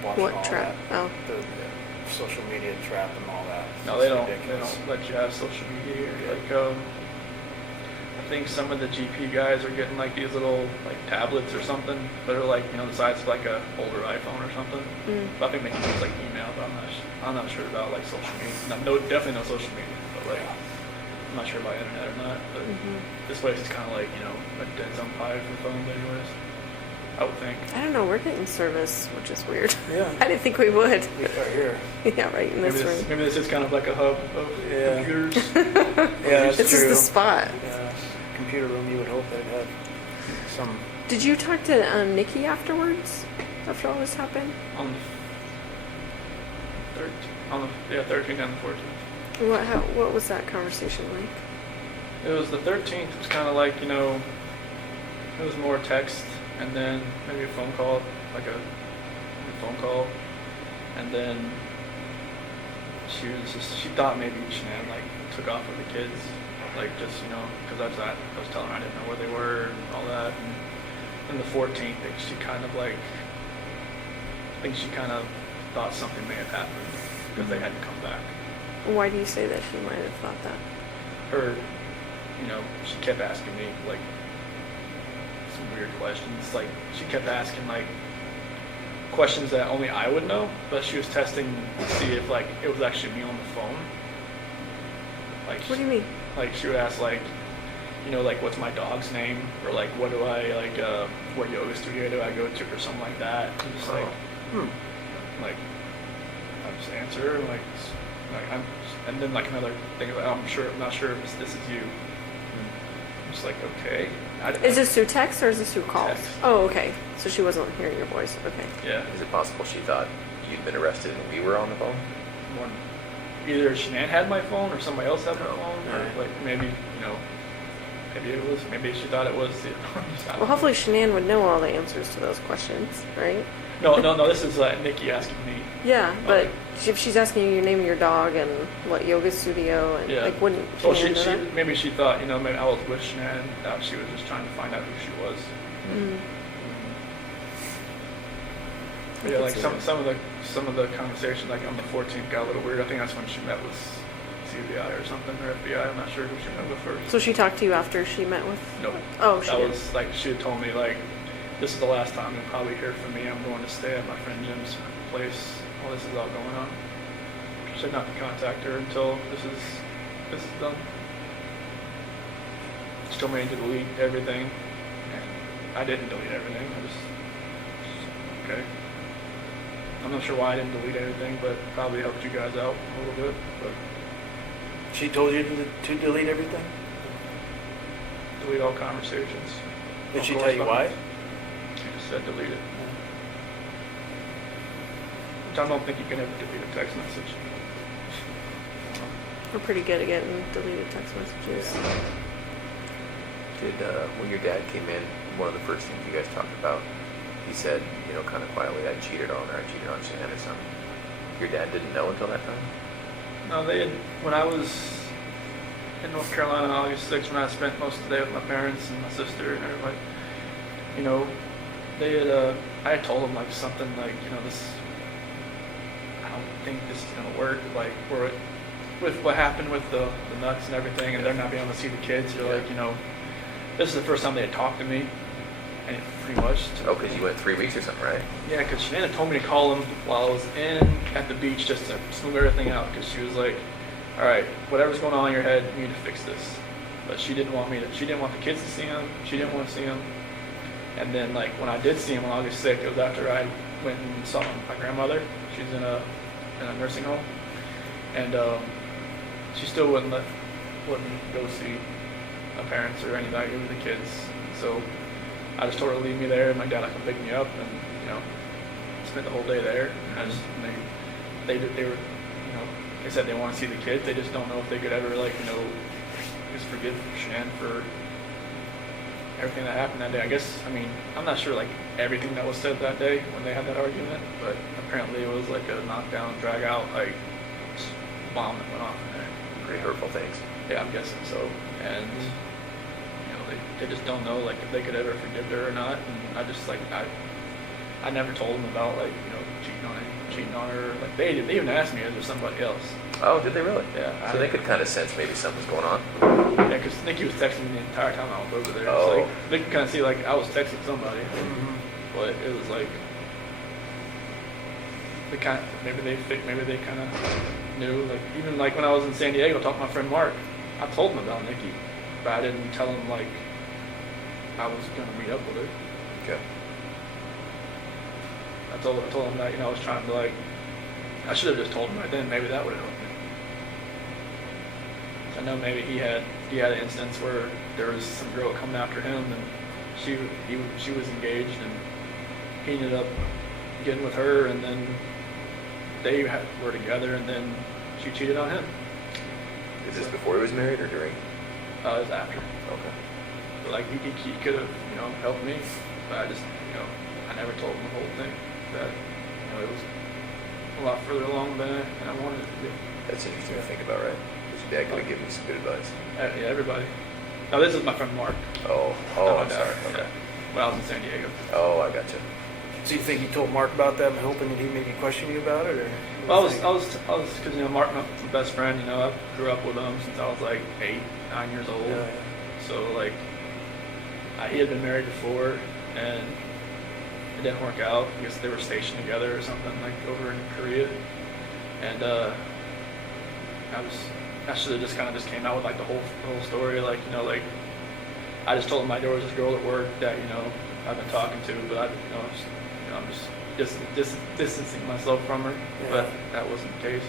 watching What all trap? that. Oh. The social media trap and all that. No, It's they don't. ridiculous. They don't let you have social media here. Like, I think some of the GP guys are getting like these little like tablets or something that are like the size of like a older iPhone or something. But I think they can use like email. But I'm not sure about like social media. No, definitely no social media. But like, I'm not sure about internet or not. But this place is kind of like a dead zone pie for phones, anyways. I would think. I don't know, we're getting service, which is weird. Yeah. I didn't think we would. We are here. Yeah, right in this room. Maybe this is kind of like a hub of Yeah. computers. Yeah, that's This true. is the spot. Yeah, computer room. You would hope they'd have some. Did you talk to Nikki afterwards? After all this happened? On the 13th and the 14th. What was that conversation like? It was the 13th. It was kind of like, you know, it was more text and then maybe a phone call, like a phone call. And then she thought maybe Shanann like took off with the kids, like just, you know, because I was telling her I didn't know where they were and all that. And then the 14th, she kind of like, I think she kind of thought something may have happened because they hadn't come back. Why do you say that she might have thought that? Her, you know, she kept asking me like some weird questions. Like she kept asking like questions that only I would know, but she was testing to see if like it was actually me on the phone. Like What do you mean? Like she would ask like, you know, like what's my dog's name, or like what do I like, what yoga studio do I go to, or something like that. And just like, like I just answer like I'm, and then like another thing like I'm not sure if this is you. I'm just like, okay. Is this through text or is this through calls? Text. Oh, okay. So she wasn't hearing your voice. Okay. Yeah. Is it possible she thought you'd been arrested and we were on the phone? One, either Shanann had my phone or somebody else had my No. phone, or Alright. like maybe, you know, maybe she thought it was the. Well, hopefully Shanann would know all the answers to those questions, right? No. This is Nikki asking me. Yeah, but Okay. if she's asking you your name of your dog and what yoga studio, and Yeah. like, wouldn't Well, Shanann know that? maybe she thought, you know, maybe I was with Shanann. That she was just trying to find out who she was. Mm. But yeah, I like could see some of the conversation, like on the 14th, got a little weird. I think that's when she met with CBI or something, or FBI. I'm not sure who she met with first. So she talked to you after she met with? No. Oh, she That did. was like, she had told me like, this is the last time you'll probably hear from me. I'm going to stay at my friend Jim's place while this is all going on. She said not to contact her until this is done. She told me to delete everything. And I didn't delete everything. I just okay. I'm not sure why I didn't delete everything, but probably helped you guys out a little bit. But She told you to delete everything? delete all conversations. Did all she tell you why? correspondence. She just said delete it. Which I don't think you can ever delete a text message. We're pretty good at getting deleted text messages. Did when your dad came in, one of the first things you guys talked about, he said, you know, kind of quietly, I cheated on her, I cheated on Shanann or something. Your dad didn't know until that time? No, they had, when I was in North Carolina on August 6th, when I spent most of the day with my parents and my sister and everybody, you know, they had, I had told them like something like, you know, this, I don't think this is going to work, like, with what happened with the nuts and everything, and they're not being able to see the kids, they're like, you know, this is the first time they had talked to me, and pretty much. Oh, because you went 3 weeks or something, right? Yeah, because Shanann had told me to call him while I was at the beach just to smooth everything out, because she was like, all right, whatever's going on in your head, you need to fix this. But she didn't want she didn't want the kids to see him, she didn't want to see him. And then like when I did see him on August 6th, it was after I went and saw my grandmother. She's in a nursing home. And she still wouldn't go see my parents or anybody, even the kids. So I just told her to leave me there, and my dad would come pick me up, and you know, spent the whole day there. And I just they were, you know, they said they want to see the kids. They just don't know if they could ever like, you know, just forgive Shanann for everything that happened that day. I guess, I mean, I'm not sure like everything that was said that day when they had that argument, but apparently it was like a knockdown, drag out, like bomb that went off in there. Pretty hurtful things. Yeah, I'm guessing so. And you know, they just don't know like if they could ever forgive her or not. And I just like I never told them about like, you know, cheating on her. Like they even asked me, is there somebody else? Oh, did they really? Yeah. So they could kind of sense maybe something's going on. Yeah, because Nikki was texting me the entire time I was over there. Oh. So like, they could kind of see like I was texting somebody, but it was like maybe they kind of knew. Like even like when I was in San Diego talking to my friend Mark, I told him about Nikki, but I didn't tell him like I was gonna meet up with her. Okay. I told him that, you know, I was trying to like, I should have just told him right then. Maybe that would have helped me. I know maybe he had an instance where there was some girl coming after him, and she was engaged, and he ended up getting with her, and then they were together, and then she cheated on him. Is this before he was married or during? It was after. Okay. But like he could have, helped me, but I just, I never told him the whole thing. That, it was a lot further along than I wanted it to be. That's interesting to think about, right? Because your dad could have given you some good advice. Yeah, everybody. Now this is my friend Mark. Oh, Not I'm my sorry. dad. Okay. Yeah. When I was in San Diego. Oh, I gotcha. So you think you told Mark about that, hoping that he maybe questioned you about it, or? Well, I was, because Mark, my best friend. I grew up with him since I was like 8, 9 years old. Yeah. So like, he had been married before, and it didn't work out. I guess they were stationed together or something, like over in Korea. And I should have just kind of just came out with like the whole story, like I just told him there was this girl at work that I've been talking to, but I'm just distancing myself from her. Yeah. But that wasn't the case.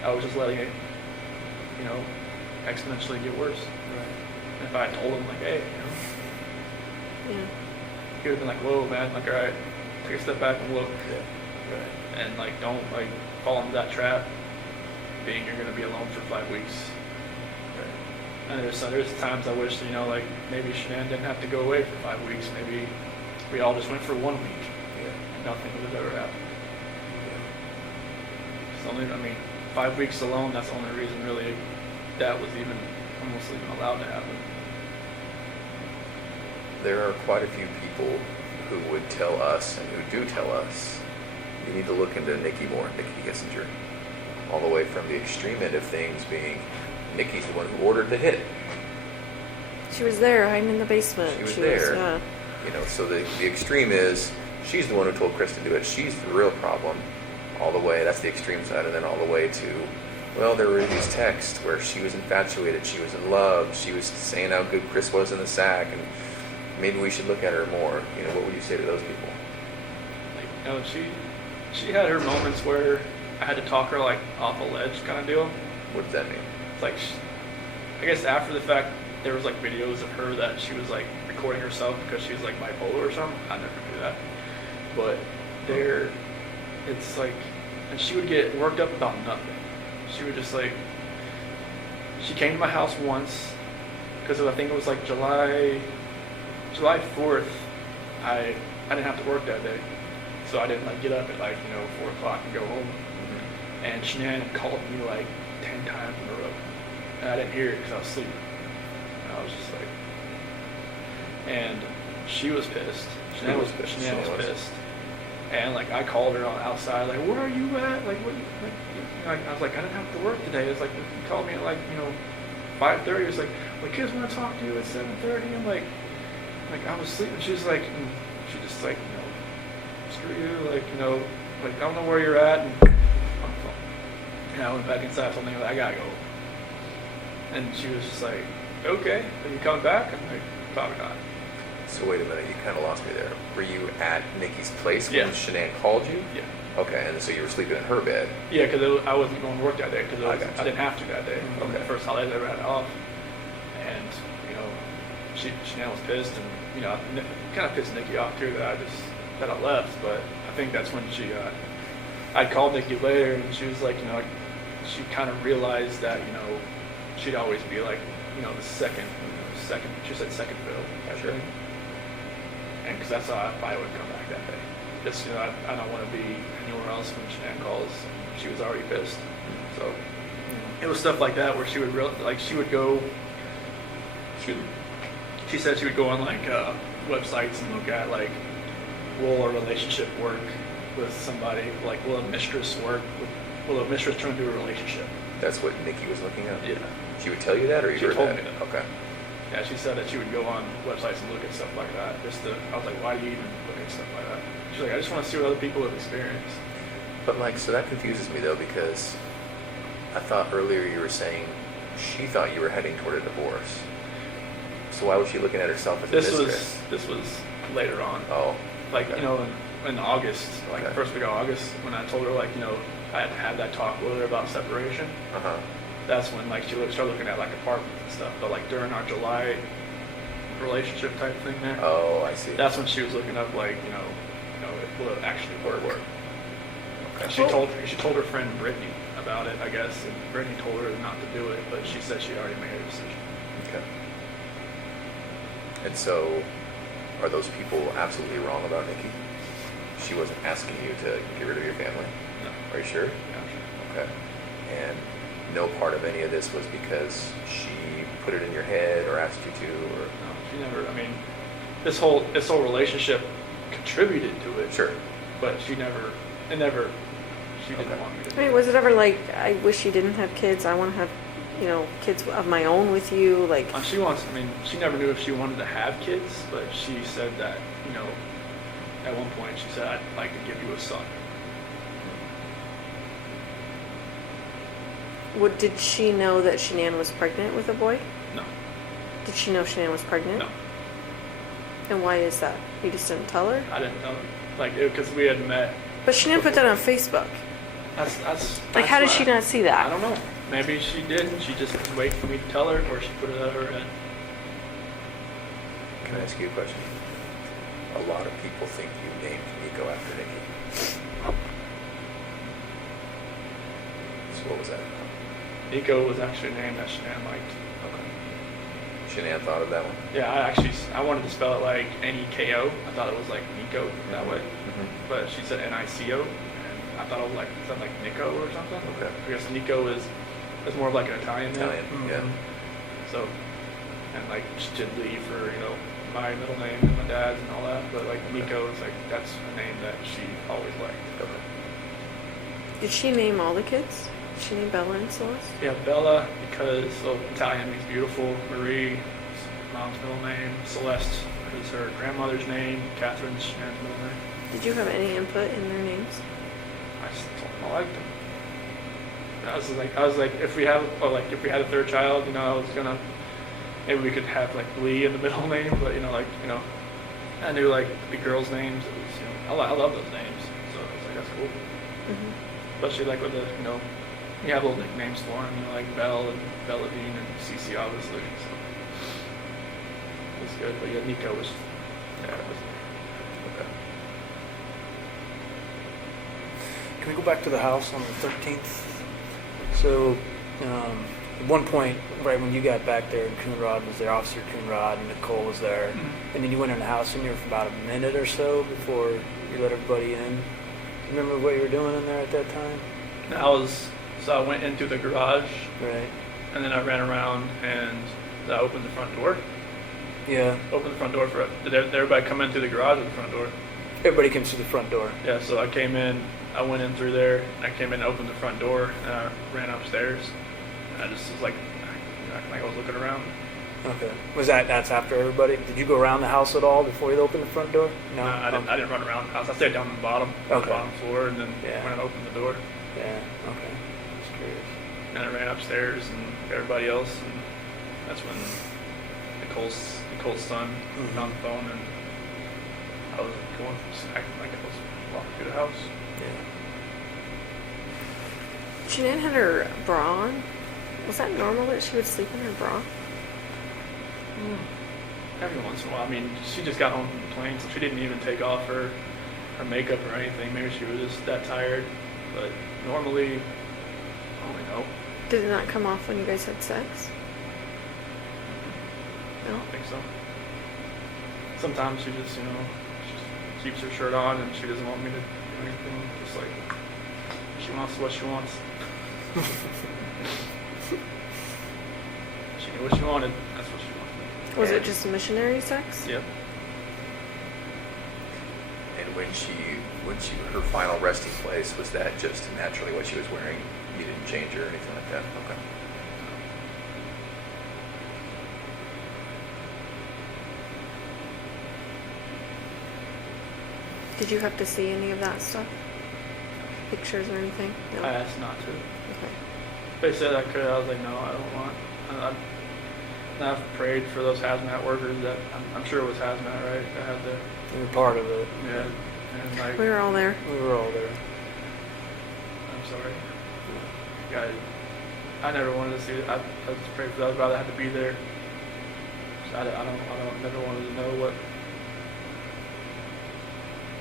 Yeah. I was just letting it exponentially get worse. Right. And if I had told him like, hey, Yeah. he would have been like, whoa, man, like, all right, take a step back and look, Yeah. Right. and like don't like fall into that trap, being you're gonna be alone for 5 weeks. And there's times I wish, like maybe Shanann didn't have to go away for 5 weeks. Maybe we all just went for 1 week. Yeah. Nothing would have ever happened. It's only, 5 weeks alone, that's the only reason really that was almost even allowed to happen. There are quite a few people who would tell us and who do tell us, you need to look into Nikki more, Nikki Kissinger. All the way from the extreme end of things being, Nikki's the one who ordered the hit. She was there, hiding in the basement. She was there. Yeah. So the extreme is, she's the one who told Chris to do it. She's the real problem. All the way, that's the extreme side, and then all the way to, well, there were these texts where she was infatuated, she was in love, she was saying how good Chris was in the sack, and maybe we should look at her more. What would you say to those people? Like, she had her moments where I had to talk her like off a ledge kind of deal. What does that mean? It's like, I guess after the fact, there was like videos of her that she was like recording herself because she's like bipolar or something. I never knew that. But it's like, and she would get worked up about nothing. She would just like, she came to my house once because I think it was like July 4th. I didn't have to work that day. So I didn't like get up at like, 4 o'clock and go home. Mm-hmm. And Shanann called me like 10 times in a row. And I didn't hear it because I was sleeping. And I was just like, and she was pissed. Shanann was pissed. And like I called her on outside, like, where are you at? Like, what? I was like, I didn't have to work today. It's like, you called me at like 5:30. It's like, well, kids want to talk to you at 7:30. I'm like I was sleeping. She's like, she just like, screw you, like, like I don't know where you're at. And I went back inside. Told me I gotta go. And she was just like, okay, are you coming back? I'm like, probably not. So wait a minute, you kind of lost me there. Were you at Nikki's place when Yeah. Shanann called you? Yeah. Okay, and so you were sleeping in her bed. Yeah, because I wasn't going to work that day because I gotcha. I didn't have to that day. Okay. Okay. The first holiday I ever had off, and Shanann was pissed, and it kind of pissed Nikki off too that I left. But I think that's when I called Nikki later, and she was like, she kind of realized that she'd always be like the second. She said second fiddle. Sure. And because that's how I probably would come back that day. Just, I don't want to be anywhere else when Shanann calls. She was already pissed. So it was stuff like that where she would she would go. She said she would go on like websites and look at like, will a relationship work with somebody? Like, will a mistress work? Will a mistress turn into a relationship? That's what Nikki was looking at? Yeah. She would tell you that, or you She heard told that? me that. Okay. Yeah, she said that she would go on websites and look at stuff like that. I was like, why do you even look at stuff like that? She's like, I just want to see what other people have experienced. But so that confuses me though, because I thought earlier you were saying she thought you were heading toward a divorce. So why was she looking at herself as a mistress? This was later on. Oh. Like, okay. in August, like Okay. first week of August, when I told her like, I had to have that talk with her about separation. Uh-huh. That's when like she started looking at like apartments and stuff. But like during our July relationship type thing there, Oh, I see. that's when she was looking up like, will it actually work? Okay. And she told her friend Brittany about it, I guess, and Brittany told her not to do it, but she said she already made her decision. Okay. And so, are those people absolutely wrong about Nikki? She wasn't asking you to get rid of your family? No. Are you sure? Yeah, I'm sure. Okay. And no part of any of this was because she put it in your head or asked you to, or? No, she never, I mean, this whole relationship contributed to it. Sure. But she didn't Okay. want me to. I mean, was it ever like, I wish you didn't have kids, I want to have, kids of my own with you, like? She never knew if she wanted to have kids, but she said that, at one point she said, I'd like to give you a son. Did she know that Shanann was pregnant with a boy? No. Did she know Shanann was pregnant? No. And why is that? You just didn't tell her? I didn't tell her. Because we had met. But Shanann put that on Facebook. That's Like, how did why- she not see I that? don't know. Maybe she did, and she just was waiting for me to tell her, or she put it out of her head. Can I ask you a question? A lot of people think you named Niko after Nikki. So what was that? Niko was actually a name that Shanann liked. Okay. Shanann thought of that one? Yeah, I wanted to spell it like N-E-K-O. I thought it was like Niko that way. Mm-hmm. But she said N-I-C-O, and I thought it was like something like Niko or something. Okay. Because Niko is more of like an Italian name. Italian, yeah. So, and like Lee for, my middle name and my dad's and all that. But like Niko is like, that's a name that she always liked. Okay. Did she name all the kids? Did she name Bella and Celeste? Yeah, Bella, because Italian means beautiful. Marie, mom's middle name. Celeste is her grandmother's name. Catherine's Shannon's middle name. Did you have any input in their names? I just told them I liked them. I was like, if we had a third child, I was gonna, maybe we could have like Lee in the middle name, but I knew like the girls' names. It was, I love those names, so I was like, that's cool. Mm-hmm. Especially like with the, you have little nicknames for them, like Belle and Belladine and Cece, obviously. So it's good, but yeah, Niko was. Okay. Can we go back to the house on the 13th? So, at one point, right when you got back there, Coonrod was there, Officer Coonrod, and Nicole was there. Mm-hmm. And then you went in the house in there for about a minute or so before you let everybody in. Remember what you were doing in there at that time? So I went into the garage, Right. and then I ran around and I opened the front door. Yeah. Opened the front door did everybody come in through the garage or the front door? Everybody comes through the front door. Yeah, so I came in, I went in through there, I came in and opened the front door, and I ran upstairs. And I just was like I was looking around. Okay. That's after everybody? Did you go around the house at all before you opened the front door? No. I didn't run around the house. I stayed down on the bottom, on Okay. the bottom floor, and then Yeah. went and opened the door. Yeah. Okay. Just curious. And I ran upstairs and everybody else, and that's when Nicole's son was on the phone, and I was acting like I was walking through the house. Yeah. Shanann had her bra on. Was that normal that she would sleep in her bra? Every once in a while. I mean, she just got home from the plane, so she didn't even take off her makeup or anything. Maybe she was just that tired. But normally, I don't really know. Did it not come off when you guys had sex? I No? don't think so. Sometimes she just, she keeps her shirt on and she doesn't want me to do anything. Just like, she wants what she wants. She knew what she wanted. That's what she wanted. Was it just missionary sex? Yep. And when her final resting place, was that just naturally what she was wearing? You didn't change her or anything like that? Okay. Did you have to see any of that stuff? Pictures or anything? No. I asked not to. Okay. They said I could. I was like, no, I don't want. I've prayed for those hazmat workers that I'm sure it was hazmat, right? That had the You were part of it. yeah, and like We were all there. We were all there. I'm sorry. Yeah, I never wanted to see it. I just prayed for that. I'd rather have to be there. I never wanted to know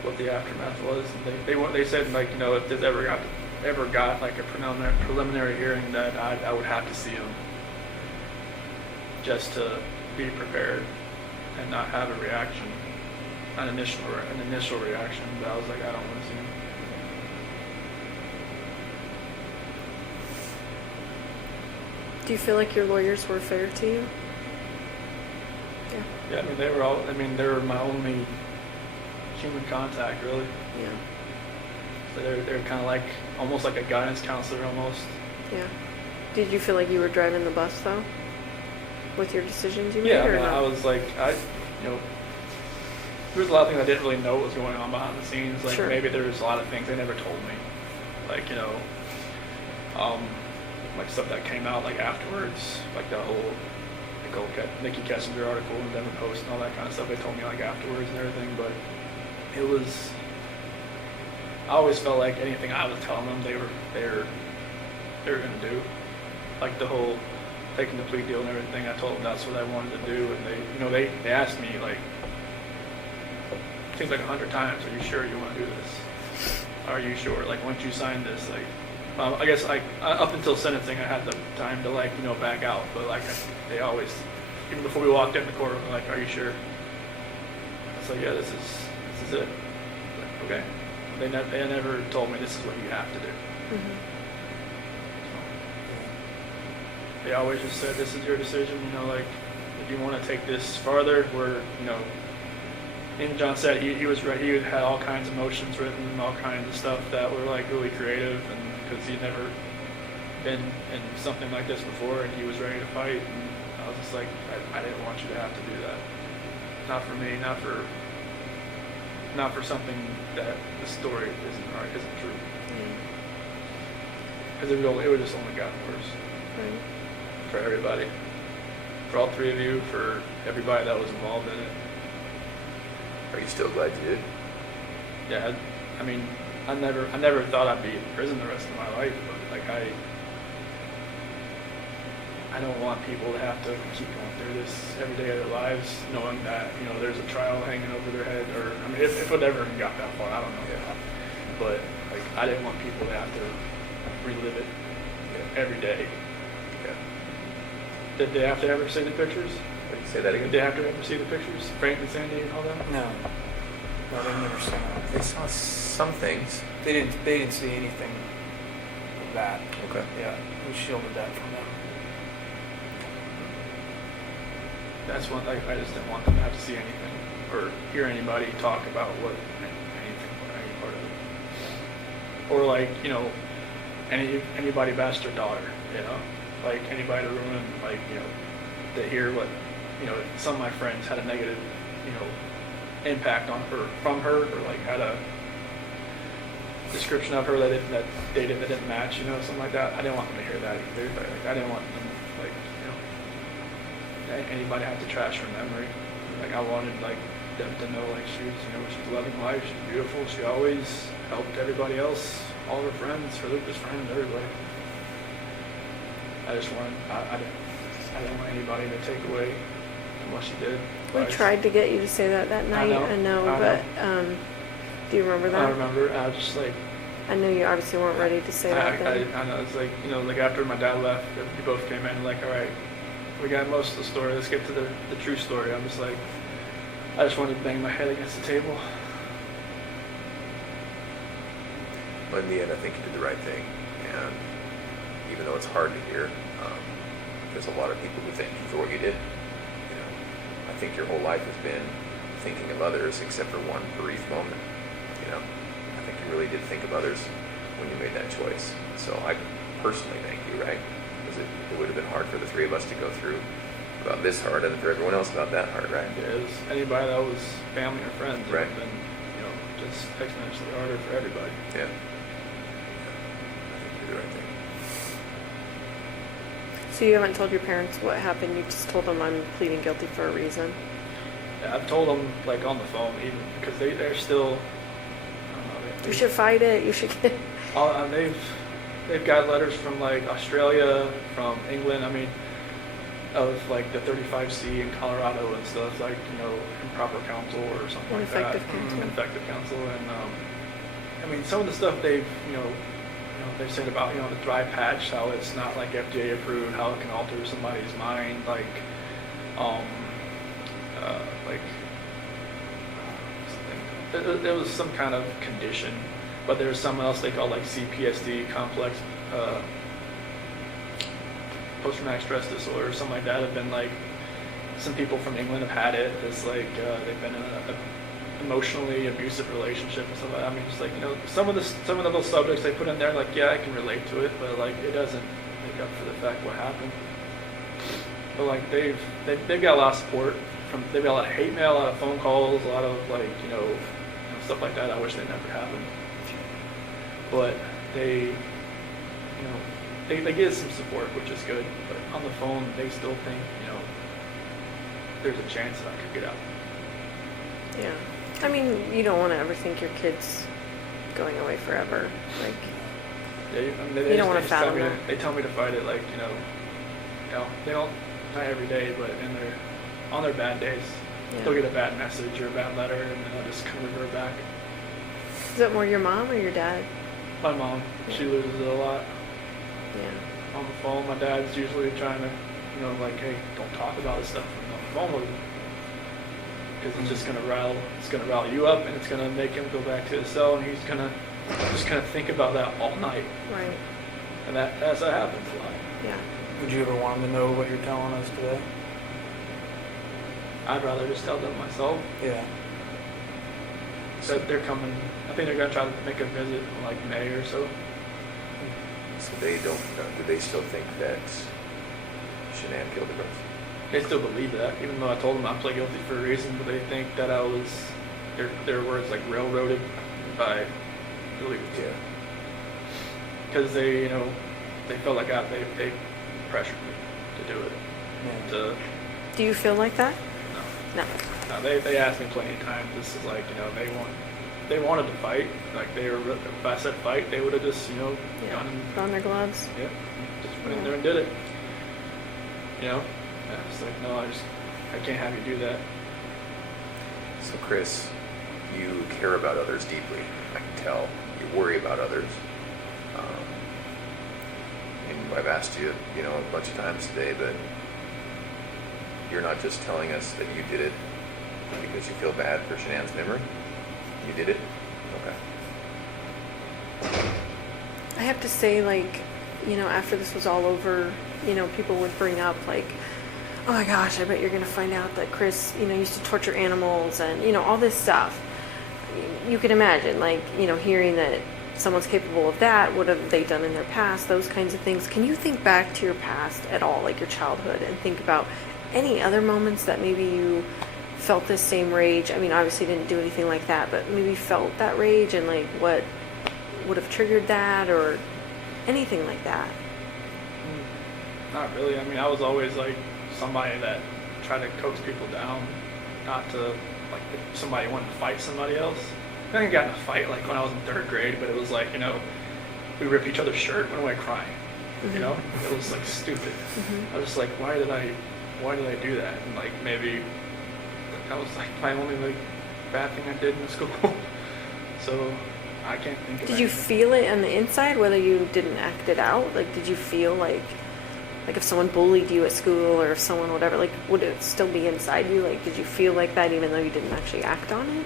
what the aftermath was. And they said, like, if this ever got ever got like a preliminary hearing, that I would have to see him just to be prepared and not have a reaction, an initial reaction. But I was like, I don't want to see him. Do you feel like your lawyers were fair to you? Yeah. Yeah, I mean, they were my only human contact, really. Yeah. So they're kind of like, almost like a guidance counselor, almost. Yeah. Did you feel like you were driving the bus, though? With your decisions you made, Yeah, I or mean, no? I was like, there was a lot of things I didn't really know what was going on behind the scenes. Like, Sure. maybe there was a lot of things they never told me. Like, like stuff that came out like afterwards, like the whole Nikki Kessinger article in the Denver Post and all that kind of stuff. They told me like afterwards and everything, but it was. I always felt like anything I was telling them, they were gonna do. Like the whole taking the plea deal and everything. I told them that's what I wanted to do, and they asked me like, it seems like 100 times, "Are you sure you want to do this? Are you sure? Like, once you sign this, like." I guess like up until sentencing, I had the time to like back out, but like they always, even before we walked in the courtroom, they're like, "Are you sure?" I was like, "Yeah, this is it." Like, okay. They never told me this is what you have to do. Mhm. They always just said, "This is your decision. Like if you want to take this farther, we're And John said he was ready. He had all kinds of motions written, and all kinds of stuff that were like really creative, and because he'd never been in something like this before, and he was ready to fight. And I was just like, I didn't want you to have to do that. Not for me. Not for something that the story isn't true. Because it would just only gotten worse Right. for everybody, for all three of you, for everybody that was involved in it. Are you still glad you did? Yeah, I mean, I never thought I'd be in prison the rest of my life, but like I don't want people to have to keep going through this every day of their lives, knowing that there's a trial hanging over their head, or I mean, if it ever got that far, I don't know. Yeah. But like, I didn't want people to have to relive it every day. Yeah. Did they have to ever see the pictures? Wait, say that Did again? they have to ever see the pictures? Frank and Sandy and all that? No, they never saw it. They saw some things. They didn't see anything of that. Okay. Yeah, we shielded that from them. That's one thing. I just didn't want them to have to see anything or hear anybody talk about anything or any part of it. Or like, anybody bashed their daughter, like anybody to ruin, like, to hear what, some of my friends had a negative, impact on her, from her, or like had a description of her that didn't match, something like that. I didn't want them to hear that either. Like, I didn't want them, like, anybody have to trash her memory. Like, I wanted like them to know, like, she's loving life, she's beautiful, she always helped everybody else, all of her friends, her Lucas friends, everybody. I just wanted, I didn't want anybody to take away from what she did. We tried to get you to say that night. I know, but do you remember that? I remember. I was just like, I know you obviously weren't ready to say that then. I know. It's like, like after my dad left, we both came in like, all right, we got most of the story. Let's get to the true story. I'm just like, I just wanted to bang my head against the table. Well, in the end, I think you did the right thing. And even though it's hard to hear, there's a lot of people who thank you for what you did. I think your whole life has been thinking of others, except for one brief moment. I think you really did think of others when you made that choice. So I personally thank you, right? Because it would have been hard for the three of us to go through about this hard, and for everyone else about that hard, right? Yeah, it was anybody that was family or friends. Right. It would have been, just exponentially harder for everybody. Yeah. I think you did the right thing. So you haven't told your parents what happened? You just told them I'm pleading guilty for a reason? Yeah, I've told them like on the phone, even because they're still. I don't know, You should fight it. You should get. They've got letters from like Australia, from England. I mean, of like the 35C in Colorado and stuff, like improper counsel or something like that. Ineffective counsel. Ineffective counsel, and I mean some of the stuff they've they said about, the dry patch, how it's not like FDA approved, how it can alter somebody's mind, like, something. It was some kind of condition, but there's something else they call like CPSD, complex post-traumatic stress disorder, or something like that. Have been like, some people from England have had it. It's like they've been in an emotionally abusive relationship and stuff like that. I mean, just like, some of those subjects they put in there, like, yeah, I can relate to it, but like it doesn't make up for the fact what happened. But like they've got a lot of support they've got a lot of hate mail, a lot of phone calls, a lot of like stuff like that. I wish they never happened, but they get some support, which is good. But on the phone, they still think there's a chance that I could get out. Yeah. I mean, you don't want to ever think your kid's going away forever. Like, yeah, you don't want to fathom that. They tell me to fight it, like, they don't, not every day, but on their bad days, they'll get a bad message or a bad letter, and then I'll just revert back. Is that more your mom or your dad? My mom, she loses it a lot. Yeah. On the phone, my dad's usually trying to, like, hey, don't talk about this stuff on the phone with him. Because it's just gonna rile you up, and it's gonna make him go back to his cell, and he's gonna think about that all night. Right. And that happens a lot. Yeah. Would you ever want them to know what you're telling us today? I'd rather just tell them myself. Yeah. So they're coming. I think they're gonna try to make a visit in like May or so. So they don't. Do they still think that Shanann killed the girls? They still believe that, even though I told them I pled guilty for a reason. But they think that I was their words like railroaded by illegals. Yeah. Because they felt like they pressured me to do it. Yeah. Do you feel like that? No. No, they asked me plenty of times. This is like, they wanted to fight. Like, if I said fight, they would have just, gone and, Put on their gloves. yeah, just went in there and did it. Yeah, it's like, no, I can't have you do that. So Chris, you care about others deeply. I can tell. You worry about others. And I've asked you, a bunch of times today, but you're not just telling us that you did it because you feel bad for Shanann's memory. You did it? Okay. I have to say, like, after this was all over, people would bring up, like, oh my gosh, I bet you're going to find out that Chris, used to torture animals and, all this stuff. You can imagine, like, hearing that someone's capable of that, what have they done in their past, those kinds of things. Can you think back to your past at all, like your childhood, and think about any other moments that maybe you felt this same rage? I mean, obviously didn't do anything like that, but maybe felt that rage, and like what would have triggered that, or anything like that? Not really. I mean, I was always like somebody that tried to coax people down, not to, like, if somebody wanted to fight somebody else. I think I got in a fight like when I was in 3rd grade, but it was like, we ripped each other's shirt, went away crying. Mm-hmm. It was like stupid. Mm-hmm. I was just like, why did I do that? And like, maybe that was like my only like bad thing I did in school. So I can't think of Did you anything. feel it on the inside, whether you didn't act it out? Like, did you feel like if someone bullied you at school, or if someone whatever, like, would it still be inside you? Like, did you feel like that even though you didn't actually act on it?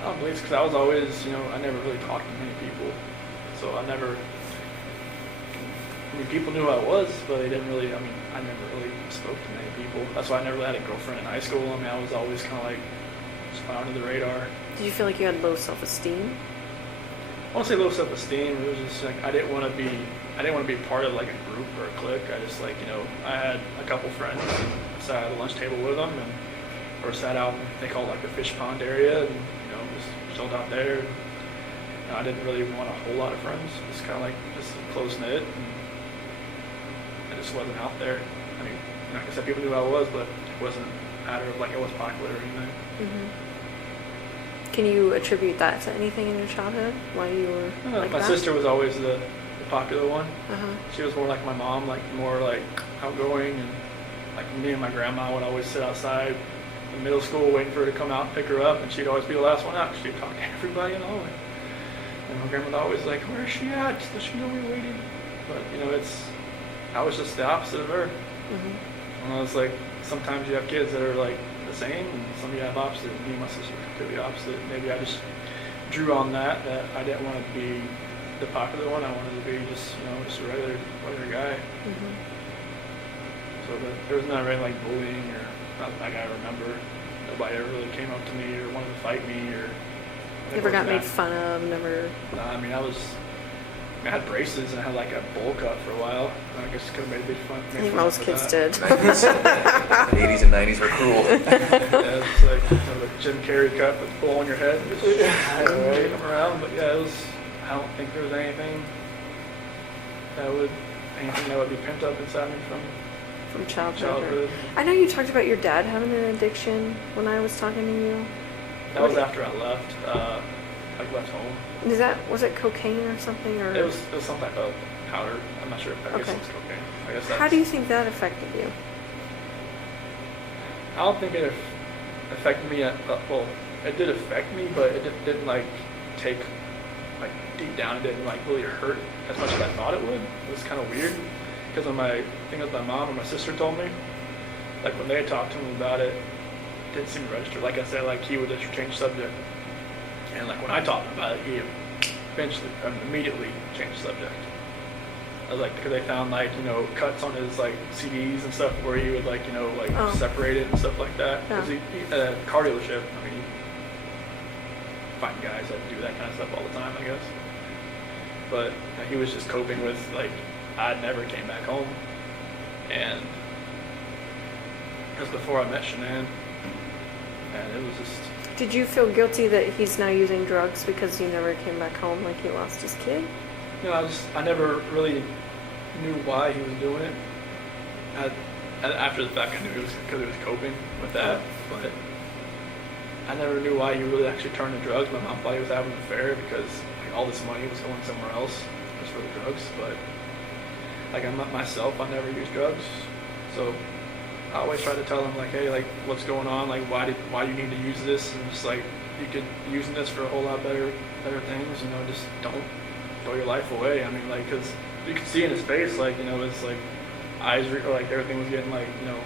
I don't believe, because I was always, I never really talked to many people. So people knew who I was, but they didn't really, I never really spoke to many people. That's why I never really had a girlfriend in high school. I was always kind of like, just fly under the radar. Did you feel like you had low self-esteem? I won't say low self-esteem. It was just like, I didn't want to be part of like a group or a clique. I just like, I had a couple friends, and I sat at the lunch table with them, or sat out, they call it like the fish pond area, and, just chilled out there. And I didn't really want a whole lot of friends. Just kind of like, just close-knit, and I just wasn't out there. I mean, like I said, people knew who I was, but it wasn't a matter of like I was popular or anything. Mm-hmm. Can you attribute that to anything in your childhood? Why you were like my that? sister was always the popular one. Uh-huh. She was more like my mom, like more like outgoing, and like me and my grandma would always sit outside in middle school waiting for her to come out and pick her up, and she'd always be the last one out. She'd talk to everybody in the hallway. And my grandmother always like, where's she at? Does she know we're waiting? But, you know, I was just the opposite of her. Mm-hmm. And I was like, sometimes you have kids that are like the same, and some of you have opposite. Me and my sister were completely opposite. Maybe I just drew on that I didn't want to be the popular one. I wanted to be just, you know, just a regular guy. Mm-hmm. So there was not really like bullying or not like I remember. Nobody ever really came up to me or wanted to fight me or. Never got made fun of, never. Nah, I mean, I had braces and I had like a bowl cut for a while. I guess it could have made a big fun. I think most kids did. 90s, the 80s and 90s were cruel. Yeah, it's like the Jim Carrey cut with the bowl on your head. And just shake them around. But yeah, I don't think there was anything that would be pent up inside me From childhood. childhood. I know you talked about your dad having an addiction when I was talking to you. That was after I left, left home. Was it cocaine or something, or? It was some type of powder. I'm not sure. I guess Okay. it was cocaine. I guess How do you think that affected you? I don't think it affected me. Well, it did affect me, but it didn't like take like deep down. It didn't like really hurt as much as I thought it would. It was kind of weird because I think it was my mom or my sister told me, like when they talked to him about it, it didn't seem to register. Like I said, like he would just change subject, and like when I talked about it, he immediately changed subject. I was like, because they found like, you know, cuts on his like CDs and stuff where he would like, you know, like separate it and stuff like that. Because he at a car dealership, I mean, you find guys that do that kind of stuff all the time, I guess. But he was just coping with like, I never came back home, and it was before I met Shanann, and it was just. Did you feel guilty that he's now using drugs because you never came back home, like he lost his kid? You know, I never really knew why he was doing it. After the fact, I knew it was because he was coping with that, but I never knew why he really actually turned to drugs. My mom thought he was having an affair because like, all this money was going somewhere else just for the drugs. But like myself, I never used drugs, so I always try to tell him like, hey, like what's going on? Like why do you need to use this? And just like you could be using this for a whole lot better things. You know, just don't throw your life away. I mean, like, because you could see in his face, like, you know, it's like eyes, like everything was getting like, you know,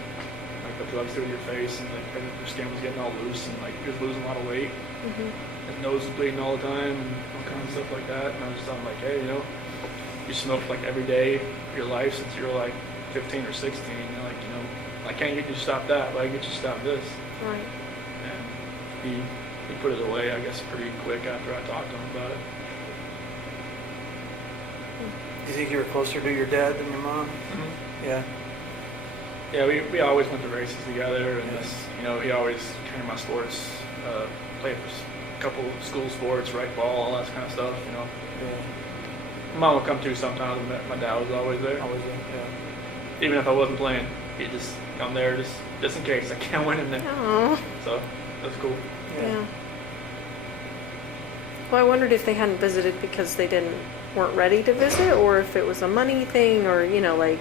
like the drugs through your face, and like your skin was getting all loose, and like he was losing a lot of weight. Mm-hmm. His nose was bleeding all the time, and all kinds of stuff like that. And I was just telling him like, hey, you know, you smoked like every day of your life since you were like 15 or 16. You're like, you know, I can't get you to stop that, but I can get you to stop this. Right. And he put it away, I guess, pretty quick after I talked to him about it. Do you think you were closer to your dad than your mom? Mm-hmm. Yeah. Yeah, we always went to races together, and you know, he always came to my sports, played for a couple school sports, right ball, all that kind of stuff, you know. Yeah. My mom would come too sometimes, and my dad was always there. Always there. Yeah. Even if I wasn't playing, he'd just come there just in case I can't win in there. Oh. So that's cool. Yeah. Well, I wondered if they hadn't visited because they weren't ready to visit, or if it was a money thing, or you know, like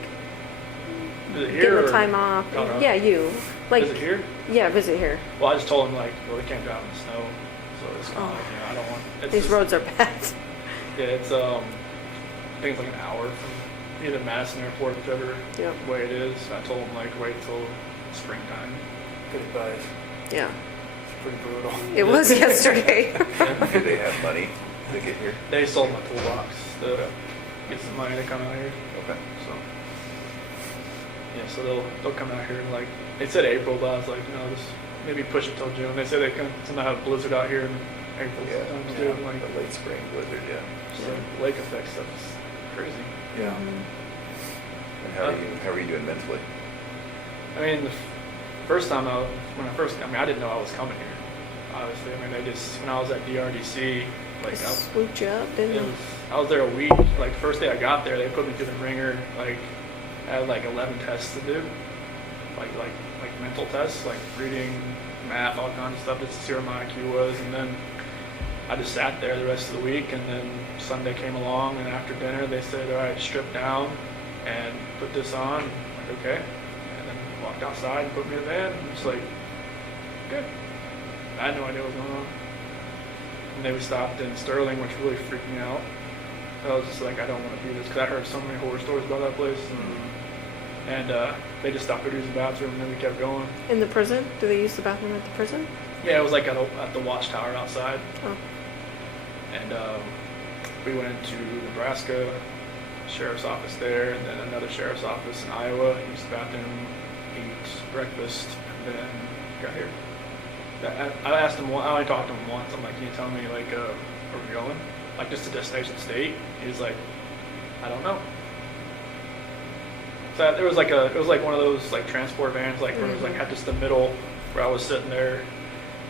Visit here getting the or- time off. No, no. Yeah, you. Like, Visit here? Yeah, visit here. Well, I just told him like, well, we can't drive in the snow, so it's kind of Oh. like, you know, I don't want. It's These just- roads are bad. Yeah, it's I think it's like an hour from either Madison Airport, whichever Yep. way it is. I told him like wait till springtime. Good advice. Yeah. It's pretty brutal. It was yesterday. Do they have money to get here? They sold my toolbox to get some money to come out here. Okay. So yeah, so they'll come out here and like they said April, but I was like, you know, just maybe push it till June. They said they can sometimes have a blizzard out here in April sometimes too. Yeah, Like the late spring blizzard, yeah. so lake effect stuff is crazy. Yeah. Mhm. And how are you doing mentally? I mean, the first time I didn't know I was coming here. Obviously, I mean, when I was at DRDC, like They swooped you up, didn't they? I was there a week. Like the first day I got there, they put me through the ringer. Like I had like 11 tests to do, like mental tests, like reading, math, all kinds of stuff, just to see where my IQ was. And then I just sat there the rest of the week. And then Sunday came along, and after dinner they said, "All right, strip down and put this on." I'm like, okay. And then walked outside and put me in the van. And it's like, good. I had no idea what was going on. And then we stopped in Sterling, which really freaked me out. I was just like, I don't want to do this, because I heard so many horror stories about that place. And they just stopped to use the bathroom, and then we kept going. In the prison? Do they use the bathroom at the prison? Yeah, it was like at the watchtower outside. Oh. And we went into Nebraska, sheriff's office there, and then another sheriff's office in Iowa. Used the bathroom, eat breakfast, and then got here. I asked him, I only talked to him once. I'm like, can you tell me, like, where we're going? Like, just to Destination State? He was like, I don't know. So it was like one of those, like, transport vans, like, where it was, like, had just the middle where I was sitting there,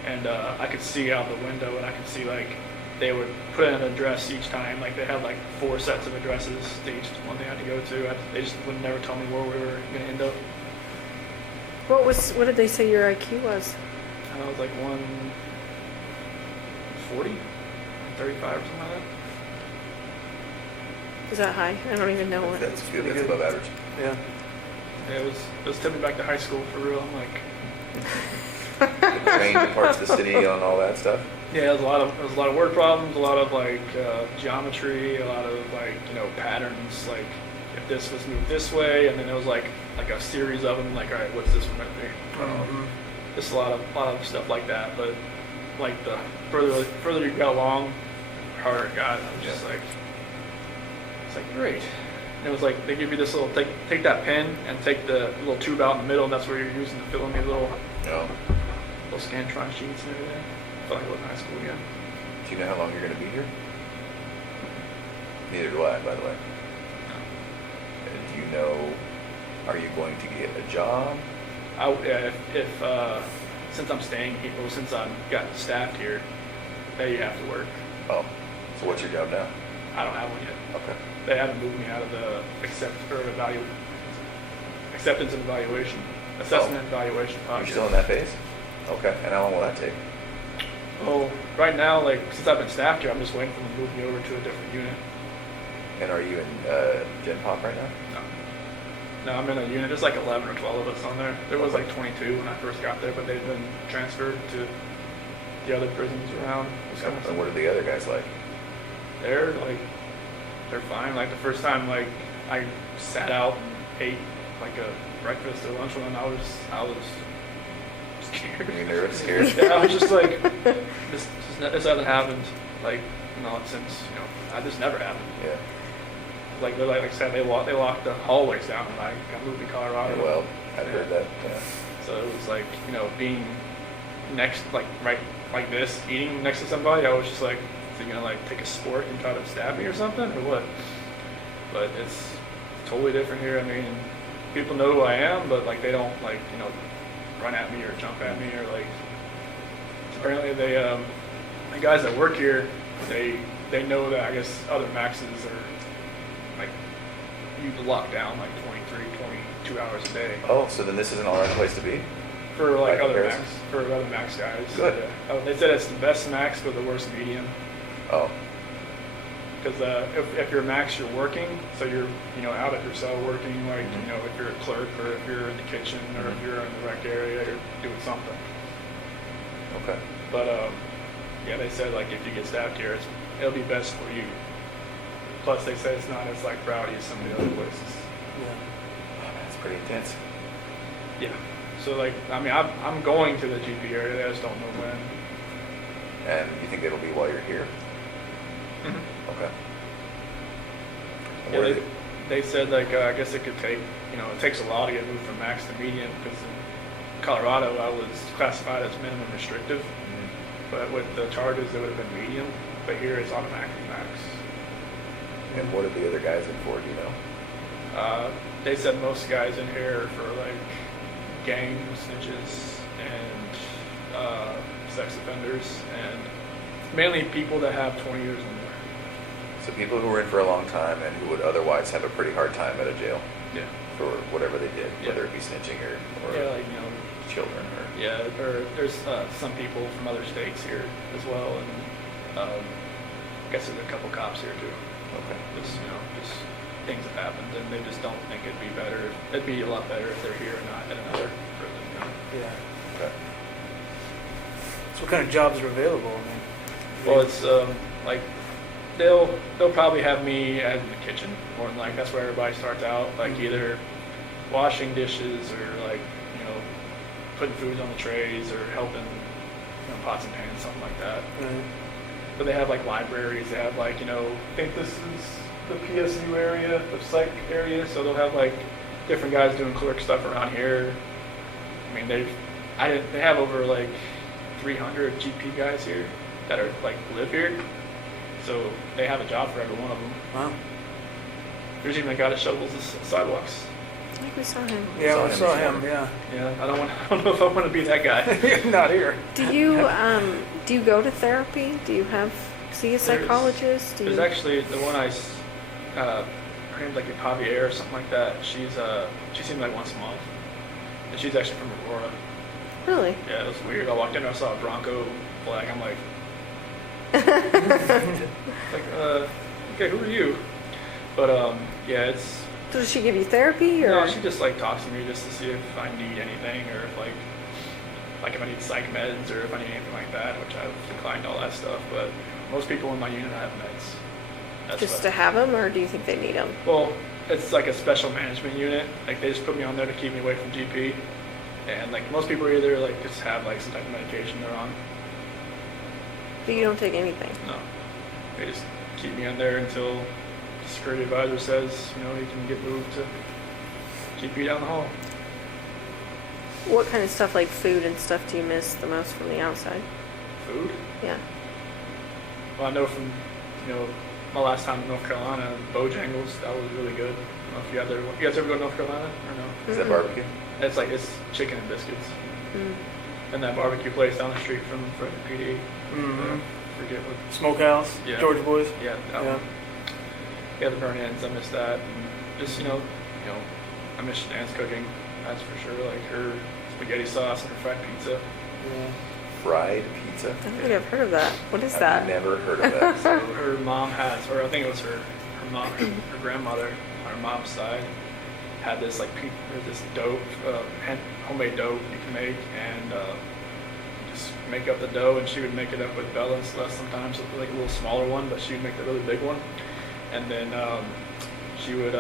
and I could see out the window, and I could see, like, they would put in an address each time. Like, they had, like, 4 sets of addresses to each one they had to go to. They just would never tell me where we were going to end up. What did they say your IQ was? I was like 140, 135 or something like that. Is that high? I don't even know what. That's good. That's above average. Yeah. Yeah, it was tipping back to high school for real. I'm like, Trained in parts of the city on all that stuff. yeah, there was a lot of word problems, a lot of like geometry, a lot of like, you know, patterns. Like if this was moved this way, and then there was like a series of them. Like, all right, what's this one right there? Just a lot of stuff like that. But like the further you got along, the harder it got. I was just like, it's like great. And it was like they give you this little take that pen and take the little tube out in the middle, and that's where you're using to fill in these little Scantron sheets and everything. I felt like I was in high school again. Do you know how long you're going to be here? Neither do I, by the way. And do you know, are you going to get a job? Since I'm staying here, well, since I've got staffed here, you have to work. Oh, so what's your job now? I don't have one yet. Okay. They haven't moved me out of the acceptance and evaluation, assessment and evaluation You're process. still in that phase? Okay. And how long will that take? Well, right now, like, since I've been staffed here, I'm just waiting for them to move me over to a different unit. And are you in Gen Pop right now? No, I'm in a unit. There's like 11 or 12 of us on there. There was like 22 when I first got there, but they've been transferred to the other prisons around Wisconsin. And what are the other guys like? They're fine. Like the first time, like I sat out and ate like a breakfast or lunch one, I was scared. Are you nervous, scared? Yeah, I was just like, this hasn't happened. Like, since this never happened. Yeah. Like I said, they locked the hallways down when I got moved to Colorado. Yeah, well, I've heard that. Yeah. So it was like, being next, like right like this, eating next to somebody. I was just like, is he gonna like take a spork and try to stab me or something, or what? But it's totally different here. I mean, people know who I am, but like they don't like run at me or jump at me or like. Apparently they the guys that work here, they know that I guess other maxes are like you lock down like 23, 22 hours a day. Oh, so then this isn't all right place to be? For like By other comparison? max guys. Good. Yeah. They said it's the best max but the worst medium. Oh. Because if you're max, you're working, so you're out at your cell working, like if you're a clerk or if you're in the kitchen or if you're in the rec area, you're doing something. Okay. But yeah, they said like if you get stabbed here, it'll be best for you. Plus, they say it's not as like rowdy as some of the other places. Yeah. Oh, that's pretty intense. Yeah. So like, I mean, I'm going to the GP area. I just don't know when. And you think it'll be while you're here? Mm-hmm. Okay. Yeah, they said like I guess it could take it takes a while to get moved from max to medium because in Colorado I was classified as minimum restrictive, but with the charges it would have been medium, but here it's automatically max. And what are the other guys in for? Do you know? They said most guys in here are for like gang snitches and sex offenders and mainly people that have 20 years or more. So people who were in for a long time and who would otherwise have a pretty hard time at a jail Yeah. for whatever they did, Yeah. whether it be snitching or Yeah, like children or. yeah, or there's some people from other states here as well, and I guess there's a couple cops here too. Okay. Just things have happened, and they just don't think it'd be better. It'd be a lot better if they're here and not at another prison. Yeah. Okay. So what kind of jobs are available? I mean, Well, it's like they'll probably have me in the kitchen, more than like that's where everybody starts out, like either washing dishes or like putting food on the trays or helping pots and pans, something like that. Right. But they have like libraries. They have like I think this is the PSU area, the psych area. So they'll have like different guys doing clerk stuff around here. I mean they have over like 300 GP guys here that are like live here. So they have a job for every one of them. Wow. There's even a guy that shovels the sidewalks. I think we saw him. Yeah, we saw him. Yeah. Yeah, I don't know if I want to be that guy. Not here. Do you go to therapy? Do you see a psychologist? There's actually the one her name's like Javier or something like that. She seems like once a month, and she's actually from Aurora. Really? Yeah, it was weird. I walked in and I saw a Bronco flag. I'm like, okay, who are you? But yeah, it's. So does she give you therapy, or? No, she just like talks to me just to see if I need anything, or if like if I need psych meds, or if I need anything like that, which I've declined all that stuff. But most people in my unit have meds. That's just to have them, or do you think they need them? Well, it's like a special management unit. Like they just put me on there to keep me away from GP, and like most people either like just have like some type of medication they're on. But you don't take anything? No, they just keep me on there until the security advisor says, you can get moved to GP down the hall. What kind of stuff, like food and stuff, do you miss the most from the outside? Food? Yeah. Well, I know from, my last time in North Carolina, Bojangles, that was really good. I don't know if you guys ever go to North Carolina or no? Is that barbecue? It's chicken and biscuits. Mm. And that barbecue place down the street from Frederick PD. Mm-hmm. Forget what. Smokehouse. Yeah. George Boys. Yeah. Yeah. Yeah, the burn ends. I miss that. And just I miss Shannann's cooking. That's for sure. Like her spaghetti sauce and her fried pizza. Yeah. Fried pizza? I don't think I've heard of that. What is I've that? never heard of that. So her mom has, or I think it was her mom, her grandmother on her mom's side had this this dough, homemade dough you can make, and just make up the dough, and she would make it up with Bella and Celeste sometimes, like a little smaller one, but she would make the really big one, and then she would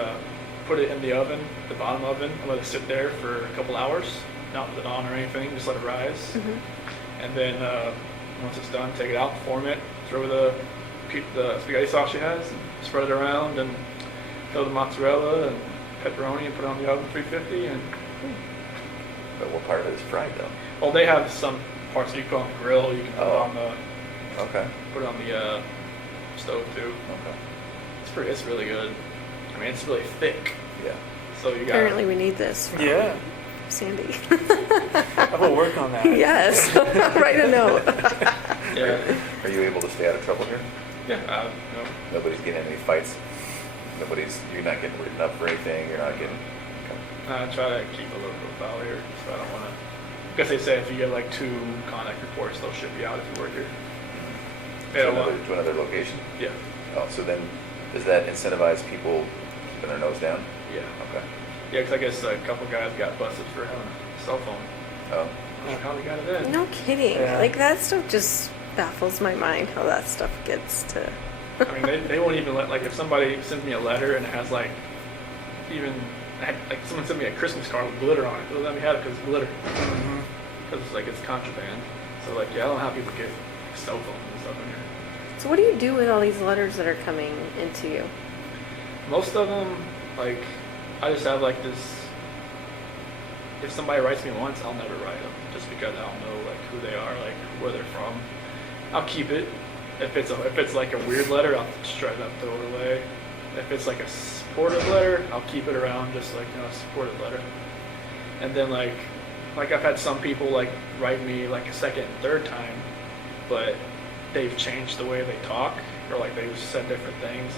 put it in the oven, the bottom oven, and let it sit there for a couple hours, not put it on or anything, just let it rise. Mm-hmm. And then once it's done, take it out, form it, throw the spaghetti sauce she has, and spread it around, and throw the mozzarella and pepperoni and put it on the oven 350. And But what part of it is fried though? well, they have some parts that you put on the grill. You can put it on the stove too. Okay. It's really good. I mean, it's really thick. Yeah. So you got. Apparently we need this from Yeah. Sandy. I will work on that. Yes. Write a note. Yeah. Are you able to stay out of trouble here? Yeah. Nobody's getting in any fights? You're not getting written up for anything? You're not getting... I try to keep a low profile here, so I don't want to. Because they say if you get like 2 contact reports, they'll ship you out if you work here. They don't want. To another location? Yeah. Oh, so then does that incentivize people keeping their nose down? Yeah. Okay. Yeah, because I guess a couple guys got busted for having a cell phone. Oh. I'm not sure how they got it in. No kidding. Yeah. Like that stuff just baffles my mind how that stuff gets to. I mean, they won't even let, like, if somebody sends me a letter and it has, like, someone sent me a Christmas card with glitter on it. They'll let me have it because it's glitter. Because, it's contraband. So, I don't have people get cell phones and stuff in here. So what do you do with all these letters that are coming into you? Most of them, I just have, this, if somebody writes me once, I'll never write them. Just because I don't know, who they are, where they're from. I'll keep it. If it's a weird letter, I'll shred it up, throw it away. If it's a supportive letter, I'll keep it around, just a supportive letter. And then I've had some people write me a second and third time, but they've changed the way they talk, or they've said different things.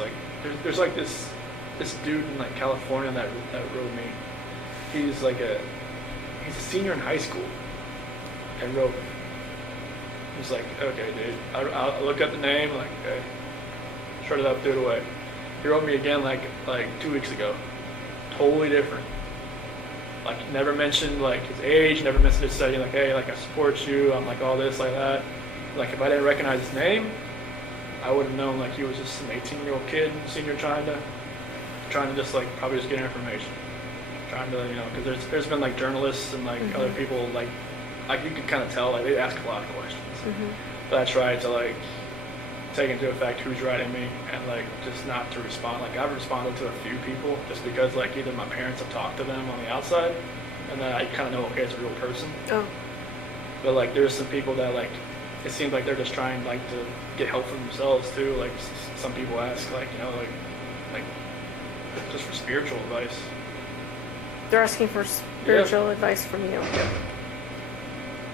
There's this dude in California that wrote me. He's a senior in high school, and wrote me. He's like, okay, dude. I look at the name, okay, shred it up, threw it away. He wrote me again, 2 weeks ago. Totally different. Never mentioned his age, never mentioned his study. Hey, I support you. I'm all this, that. If I didn't recognize his name, I would have known like he was just an 18-year-old kid, senior, trying to just like probably just get information, trying to, you know, because there's been like journalists and like other people like you could kind of tell like they ask a lot of questions, but I tried to like take into effect who's writing me and like just not to respond. Like I've responded to a few people just because like either my parents have talked to them on the outside, and then I kind of know, okay, it's a real person. Oh. But like there's some people that like it seems like they're just trying like to get help for themselves too. Like some people ask like, you know, like just for spiritual advice. They're asking for spiritual advice from you.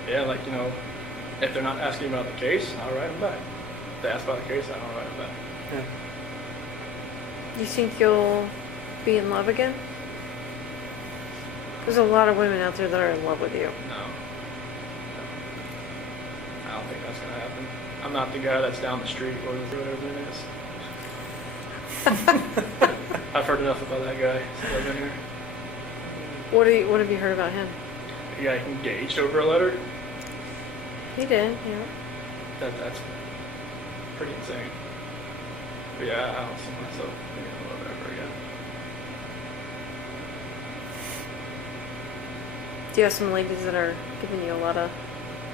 Yeah, like, you know, if they're not asking about the case, I'll write them back. If they ask about the case, I don't write them back. Yeah. You think you'll be in love again? There's a lot of women out there that are in love with you. No. I don't think that's gonna happen. I'm not the guy that's down the street or whatever his name is. I've heard enough about that guy since I've been here. What have you heard about him? He got engaged over a letter. He did, yeah. That's pretty insane. But yeah, I don't see myself being in love ever again. Do you have some ladies that are giving you a lot of,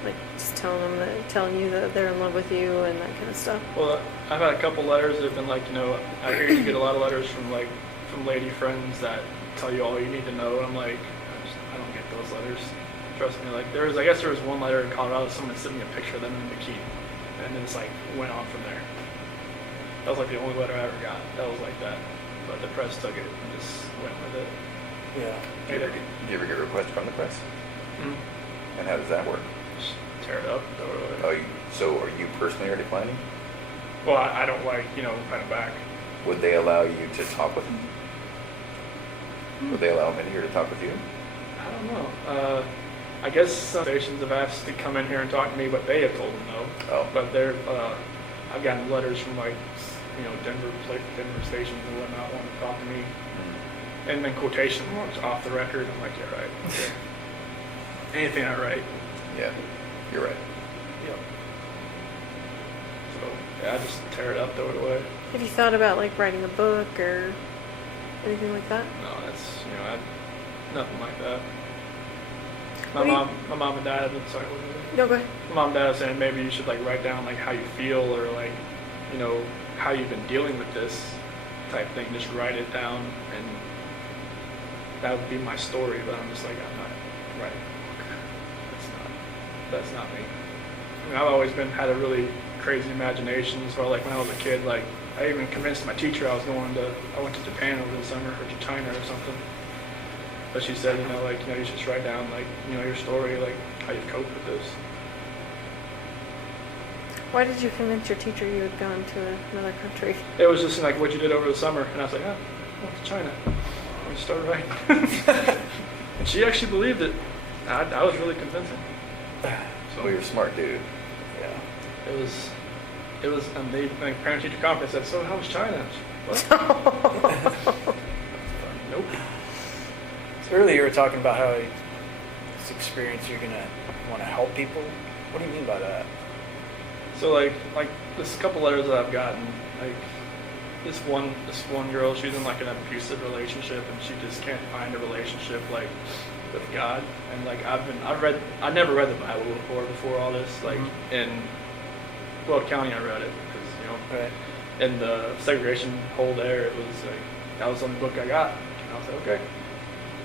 like, just telling you that they're in love with you and that kind of stuff? Well, I've had a couple letters that have been like, you know, I hear you get a lot of letters from lady friends that tell you all you need to know, and I'm like, I don't get those letters. Trust me. Like I guess there was one letter in Colorado, someone sent me a picture of them in a bikini, and then it's like went on from there. That was like the only letter I ever got. That was like that, but the press took it and just went with it. Yeah. Do you ever get requests from the press? Mm-hmm. And how does that work? Just tear it up. Throw it away. So are you personally declining? Well, I don't like, you know, kind of back. Would they allow you to talk with them? Would they allow them in here to talk with you? I don't know. I guess some stations have asked to come in here and talk to me, but they have told them no. Oh. But I've gotten letters from like, you know, Denver stations and whatnot wanting to talk to me. And then quotation marks off the record. I'm like, yeah, right. Okay. Anything I write. Yeah, you're right. Yep. So yeah, I just tear it up, throw it away. Have you thought about, like, writing a book or anything like that? No, that's, you know, nothing like that. What do you- My mom and dad, sorry, what was it? No, go ahead. My mom and dad saying maybe you should like write down like how you feel or like, you know, how you've been dealing with this type thing. Just write it down, and that would be my story. But I'm just like, I'm not writing a book. That's not me. I mean, I've always had a really crazy imagination as well. Like when I was a kid, like I even convinced my teacher I went to Japan over the summer, or to China or something. But she said, you know, like, you know, you should just write down, like, you know, your story, like, how you've coped with this. Why did you convince your teacher you had gone to another country? It was just, like, what you did over the summer. And I was like, oh, I went to China. I just started writing. And she actually believed it. I was really convincing. So Well, you're a smart dude. yeah, it was, and they, like, parent-teacher conference said, so how was China? What? Nope. So earlier you were talking about how this experience you're gonna want to help people. What do you mean by that? So like there's a couple letters that I've gotten. Like this one girl, she's in like an abusive relationship, and she just can't find a relationship like with God. And like I never read the Bible before all this. Like in Weld County, I read it because, you know, Right. in the segregation hole there, it was like that was the only book I got. And I was like, okay.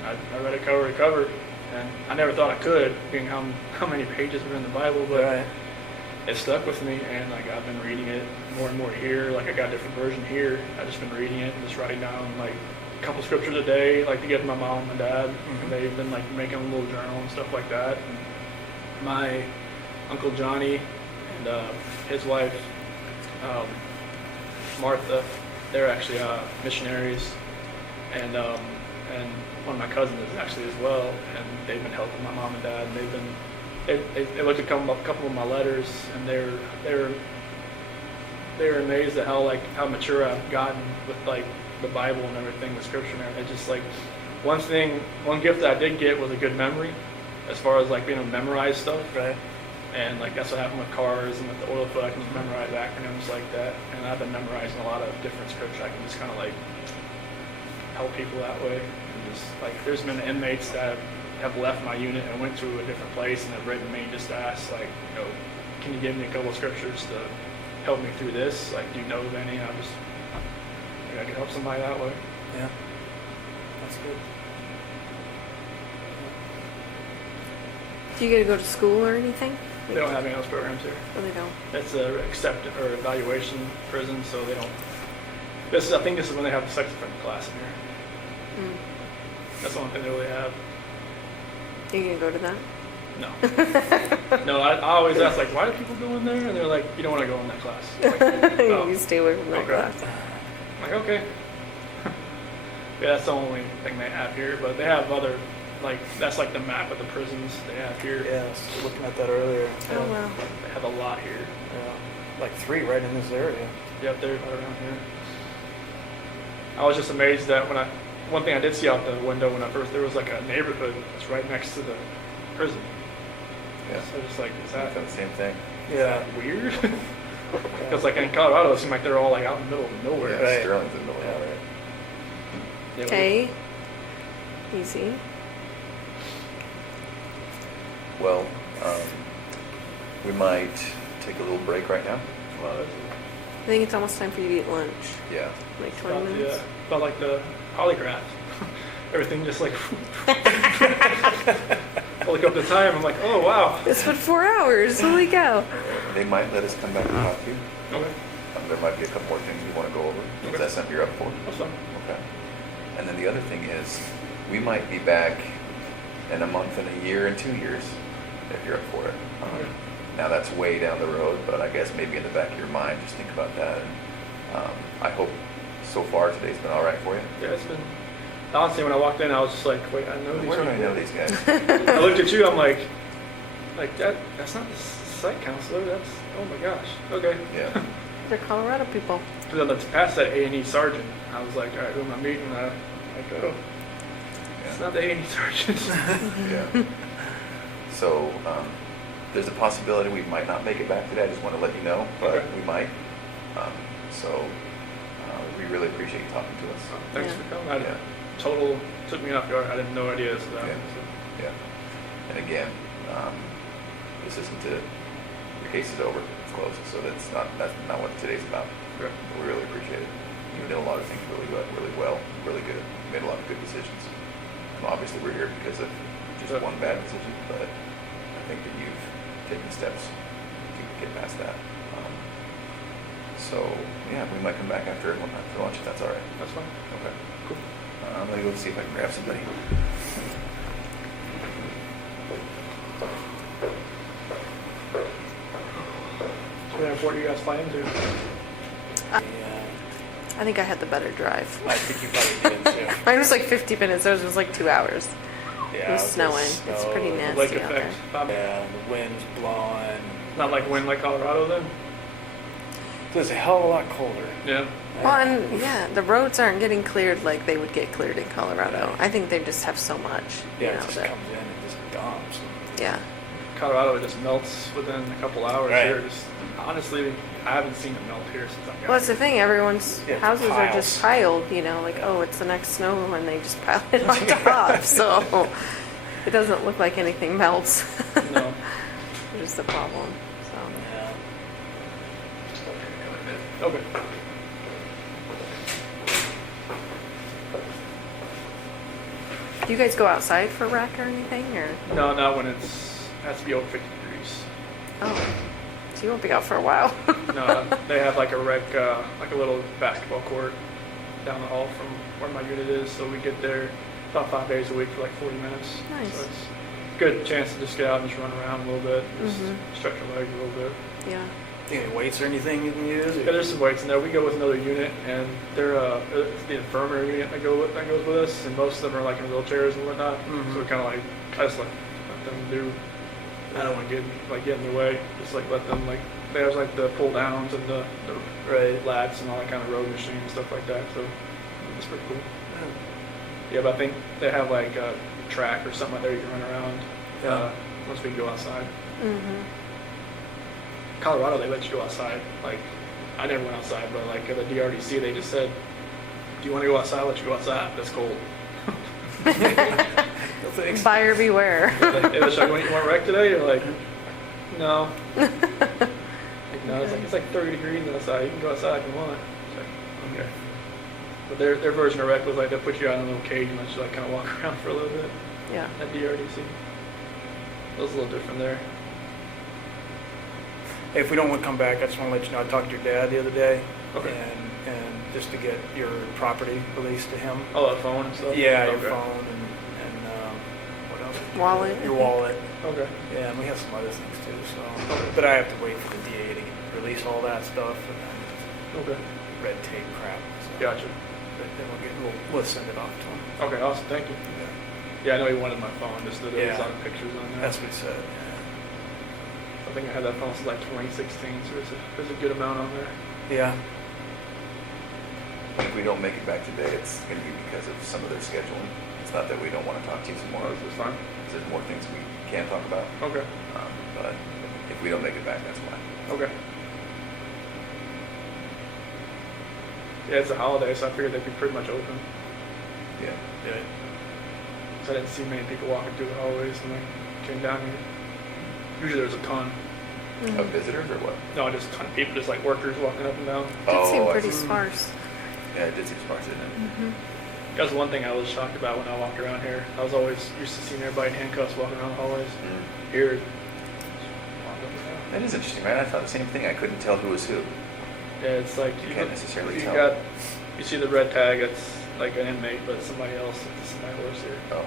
I read it cover to cover, and I never thought I could, being how many pages were in the Bible, but Right. it stuck with me, and like I've been reading it more and more here. Like I got a different version here. I've just been reading it and just writing down like a couple scriptures a day, like to give to my mom and dad. And they've been like making a little journal and stuff like that. And my Uncle Johnny and his wife Martha, they're actually missionaries, and one of my cousins is actually as well, and they've been helping my mom and dad, and they looked at a couple of my letters, and they were amazed at how mature I've gotten with like the Bible and everything, the scripture and everything. It's just like one gift that I did get was a good memory, as far as like being able to memorize stuff. Right. And like that's what happened with cars and with the oil field. I can just memorize acronyms like that, and I've been memorizing a lot of different scripture. I can just kind of like help people that way. And just like there's been inmates that have left my unit and went to a different place and have written me just to ask like, you know, can you give me a couple of scriptures to help me through this? Like, do you know of any? I just I can help somebody that way. Yeah, that's good. Do you get to go to school or anything? They don't have any of those programs here. Oh, they don't. It's a accept or evaluation prison, so they don't. This is, I think this is when they have the sex offender class in here. Mm. That's the only thing they really have. You can go to that? No. No, I always ask, like, why do people go in there? And they're like, you don't want to go in that class. Like, oh, You stay away from that okay. class. I'm like, okay. Yeah, that's the only thing they have here, but they have other, like, that's like the map of the prisons they have here. Yeah, I was looking at that earlier. Oh, wow. They have a lot here. Yeah, like 3 right in this area. Yep, they're right around here. I was just amazed that one thing I did see out the window when I first, there was like a neighborhood that's right next to the prison. Yeah. So just like, is I that thought the same thing. Yeah. weird? Because like in Colorado, it seemed like they're all like out in the middle of nowhere. Yeah, Right. Sterling's in the middle of it. Yeah, Okay. Easy. Well, we might take a little break right now. Well, I think it's almost time for you to eat lunch. Yeah. Like 20 minutes. Felt like the polygraph. Everything just like I look up the time. I'm like, oh wow. It's been 4 hours. Holy cow. They might let us come back and talk to you. Okay, There might be a couple more things we want to go over. Okay. Is that something you're up for? that's fine. Okay. And then the other thing is, we might be back in a month and a year and 2 years, if you're up for it. Okay. Now that's way down the road, but I guess maybe in the back of your mind, just think about that. And I hope so far today's been all right for you. Yeah, it's been. Honestly, when I walked in, I was just like, wait, I know these Where do I people. know these guys? I looked at you. I'm like that's not the site counselor. That's oh my gosh. Okay. Yeah. They're Colorado people. Because then past that A&E sergeant, I was like, all right, who am I meeting? I like, oh, it's not the A&E sergeant. Yeah. So there's a possibility we might not make it back today. I just want to let you know, but Okay. we might. We really appreciate you talking to us. Thanks Yeah. for coming. Yeah. Total took me off guard. I didn't know ideas of that. Yeah. So. Yeah. And again, this isn't to, your case is over, it's closed. So that's not what today's about. Okay. But we really appreciate it. You did a lot of things really good, really well, really good. Made a lot of good decisions. And obviously we're here because of just Sure. one bad decision, but I think that you've taken steps to get past that. So yeah, we might come back after lunch if that's all right. That's fine. Okay. Cool. I'm gonna go see if I can grab somebody. What airport you guys fly into? Yeah, I think I had the better drive. I think you probably did too. Mine was like 50 minutes. Theirs was like 2 hours. Yeah, It was snowing. It's pretty snow. nasty Lake out there. effect. Not, Yeah, the wind's blowing. not like wind like Colorado then? It was a hell of a lot colder. Yeah. Well, and yeah, the roads aren't getting cleared like they would get cleared in Colorado. I think they just have so much. Yeah, you it know, just that- comes in and just dumps. Yeah. Colorado, it just melts within a couple hours Right. here. Just, honestly, I haven't seen it melt here since I've got Well, that's the here. thing. Everyone's Yeah, houses are just piled, you know, like, oh, it's the next snow, and they just pile it on top. So it doesn't look like anything melts. No. Which is the problem. So. Yeah. Okay. Do you guys go outside for rec or anything, or? No, not when it has to be over 50 degrees. Oh, so you won't be out for a while. No, they have like a rec, like a little basketball court down the hall from where my unit is. So we get there about 5 days a week for like 40 minutes. Nice. So it's a good chance to just get out and just run around a little bit, just Mhm. stretch your legs a little bit. Yeah. Any weights or anything you can use? Yeah, there's some weights in there. We go with another unit, and they're it's the infirmary unit that goes with us, and most of them are like in wheelchairs and whatnot. Mhm. So we kind of like I just like let them do. I don't want to get in the way. Just like let them like there's like the pull downs and the Right. lats and all that kind of road machine and stuff like that. So it's pretty cool. Yeah, but I think they have like a track or something like that you can run around Yeah. once we go outside. Mm-hmm. Colorado, they let you go outside. Like, I never went outside, but like at the DRDC, they just said, "Do you want to go outside? Let you go outside. That's cold." No thanks. Buyer beware. Like, hey, should I go eat more wreck today? You're like, no. Like, no, it's like 30 degrees outside. You can go outside if you want. It's like, okay. But their version of wreck was like they'll put you out in a little cage and let you like kind of walk around for a little bit Yeah. at DRDC. It was a little different there. Hey, if we don't want to come back, I just want to let you know, I talked to your dad the other day. Okay. And just to get your property released to him. Oh, that phone and stuff? Yeah, your Okay. phone and what else? Wallet. Your wallet. Okay. Yeah, and we have some other things too, so. But I have to wait for the DA to release all that stuff and then Okay. red tape crap. So. Gotcha. But then we'll send it off to him. Okay, awesome. Thank you. Yeah. Yeah, I know he wanted my phone, just that it was Yeah. on pictures on there. That's what he said. I think I had that phone since like 2016, so there's a good amount on there. Yeah. If we don't make it back today, it's going to be because of some of their scheduling. It's not that we don't want to talk to you some more. Oh, this is fine. There's more things we can talk about. Okay. But if we don't make it back, that's why. Okay. Yeah, it's a holiday, so I figured they'd be pretty much open. Yeah. Yeah. So I didn't see many people walking through the hallways when I came down here. Usually there's a ton. Of visitors or what? No, just a ton of people, just like workers walking up and down. Did seem I pretty see. sparse. Yeah, it did seem sparse, didn't it? That was one thing I was shocked about when I walked around here. I was always used to seeing everybody in handcuffs walking around the hallways. Mm. Here, just walk up and down. That is interesting, right? I thought the same thing. I couldn't tell who was who. Yeah, it's like You can't necessarily you tell. You see the red tag, it's like an inmate, but it's somebody else. It's somebody who works here, Oh.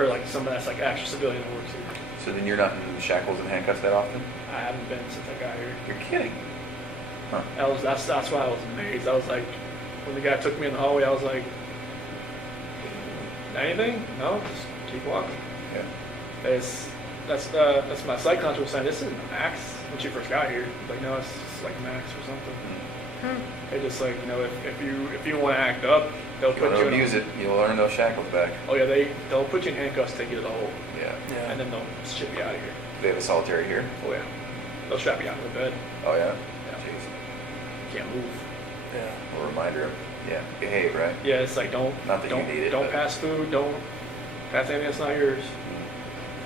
or like somebody that's like actual civilian that works here. So then you're not in shackles and handcuffs that often? I haven't been since I got here. You're kidding. Huh. That's why I was amazed. I was like, when the guy took me in the hallway, I was like, anything? No, just keep walking. Yeah. That's my psych conscious was saying, this isn't a max when she first got here. Like, no, it's just like a max or something. They just like, you know, if you want to act up, they'll If you put want you to in abuse it, you'll earn those shackles back. Oh yeah, they'll put you in handcuffs, take you to the hole, Yeah. Yeah. and then they'll ship you out of here. They have a solitary here? Oh yeah, they'll strap you out to the bed. Oh, yeah? Yeah. Jeez. You can't move. Yeah. A reminder of, yeah, behave, right? Yeah, it's like don't Not that you need it, don't but- pass food, don't pass anything that's not yours.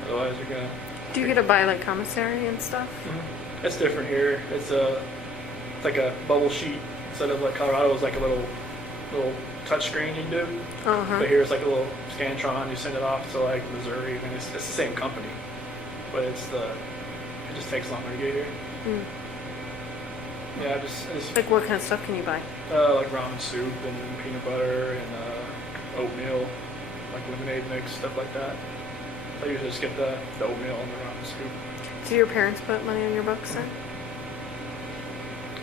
Otherwise, you're gonna. Do you get to buy like commissary and stuff? It's different here. It's like a bubble sheet instead of like Colorado was like a little touch screen you can do. Uh-huh. But here it's like a little Scantron. You send it off to like Missouri, and it's the same company, but it just takes longer to get here. Mm. Yeah, it's Like what kind of stuff can you buy? like ramen soup and peanut butter and oatmeal, like lemonade mix, stuff like that. So I usually just get the oatmeal and the ramen soup. Do your parents put money on your books then?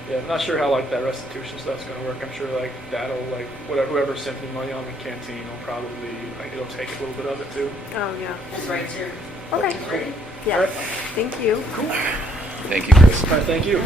Yeah, I'm not sure how like that restitution stuff's gonna work. I'm sure like that'll like whoever sent me money on the canteen will probably like it'll take a little bit of it too. Oh yeah. That's right, sir. Okay. Ready? Yeah. Alright. Thank you. Thank you, Chris. All right, thank you.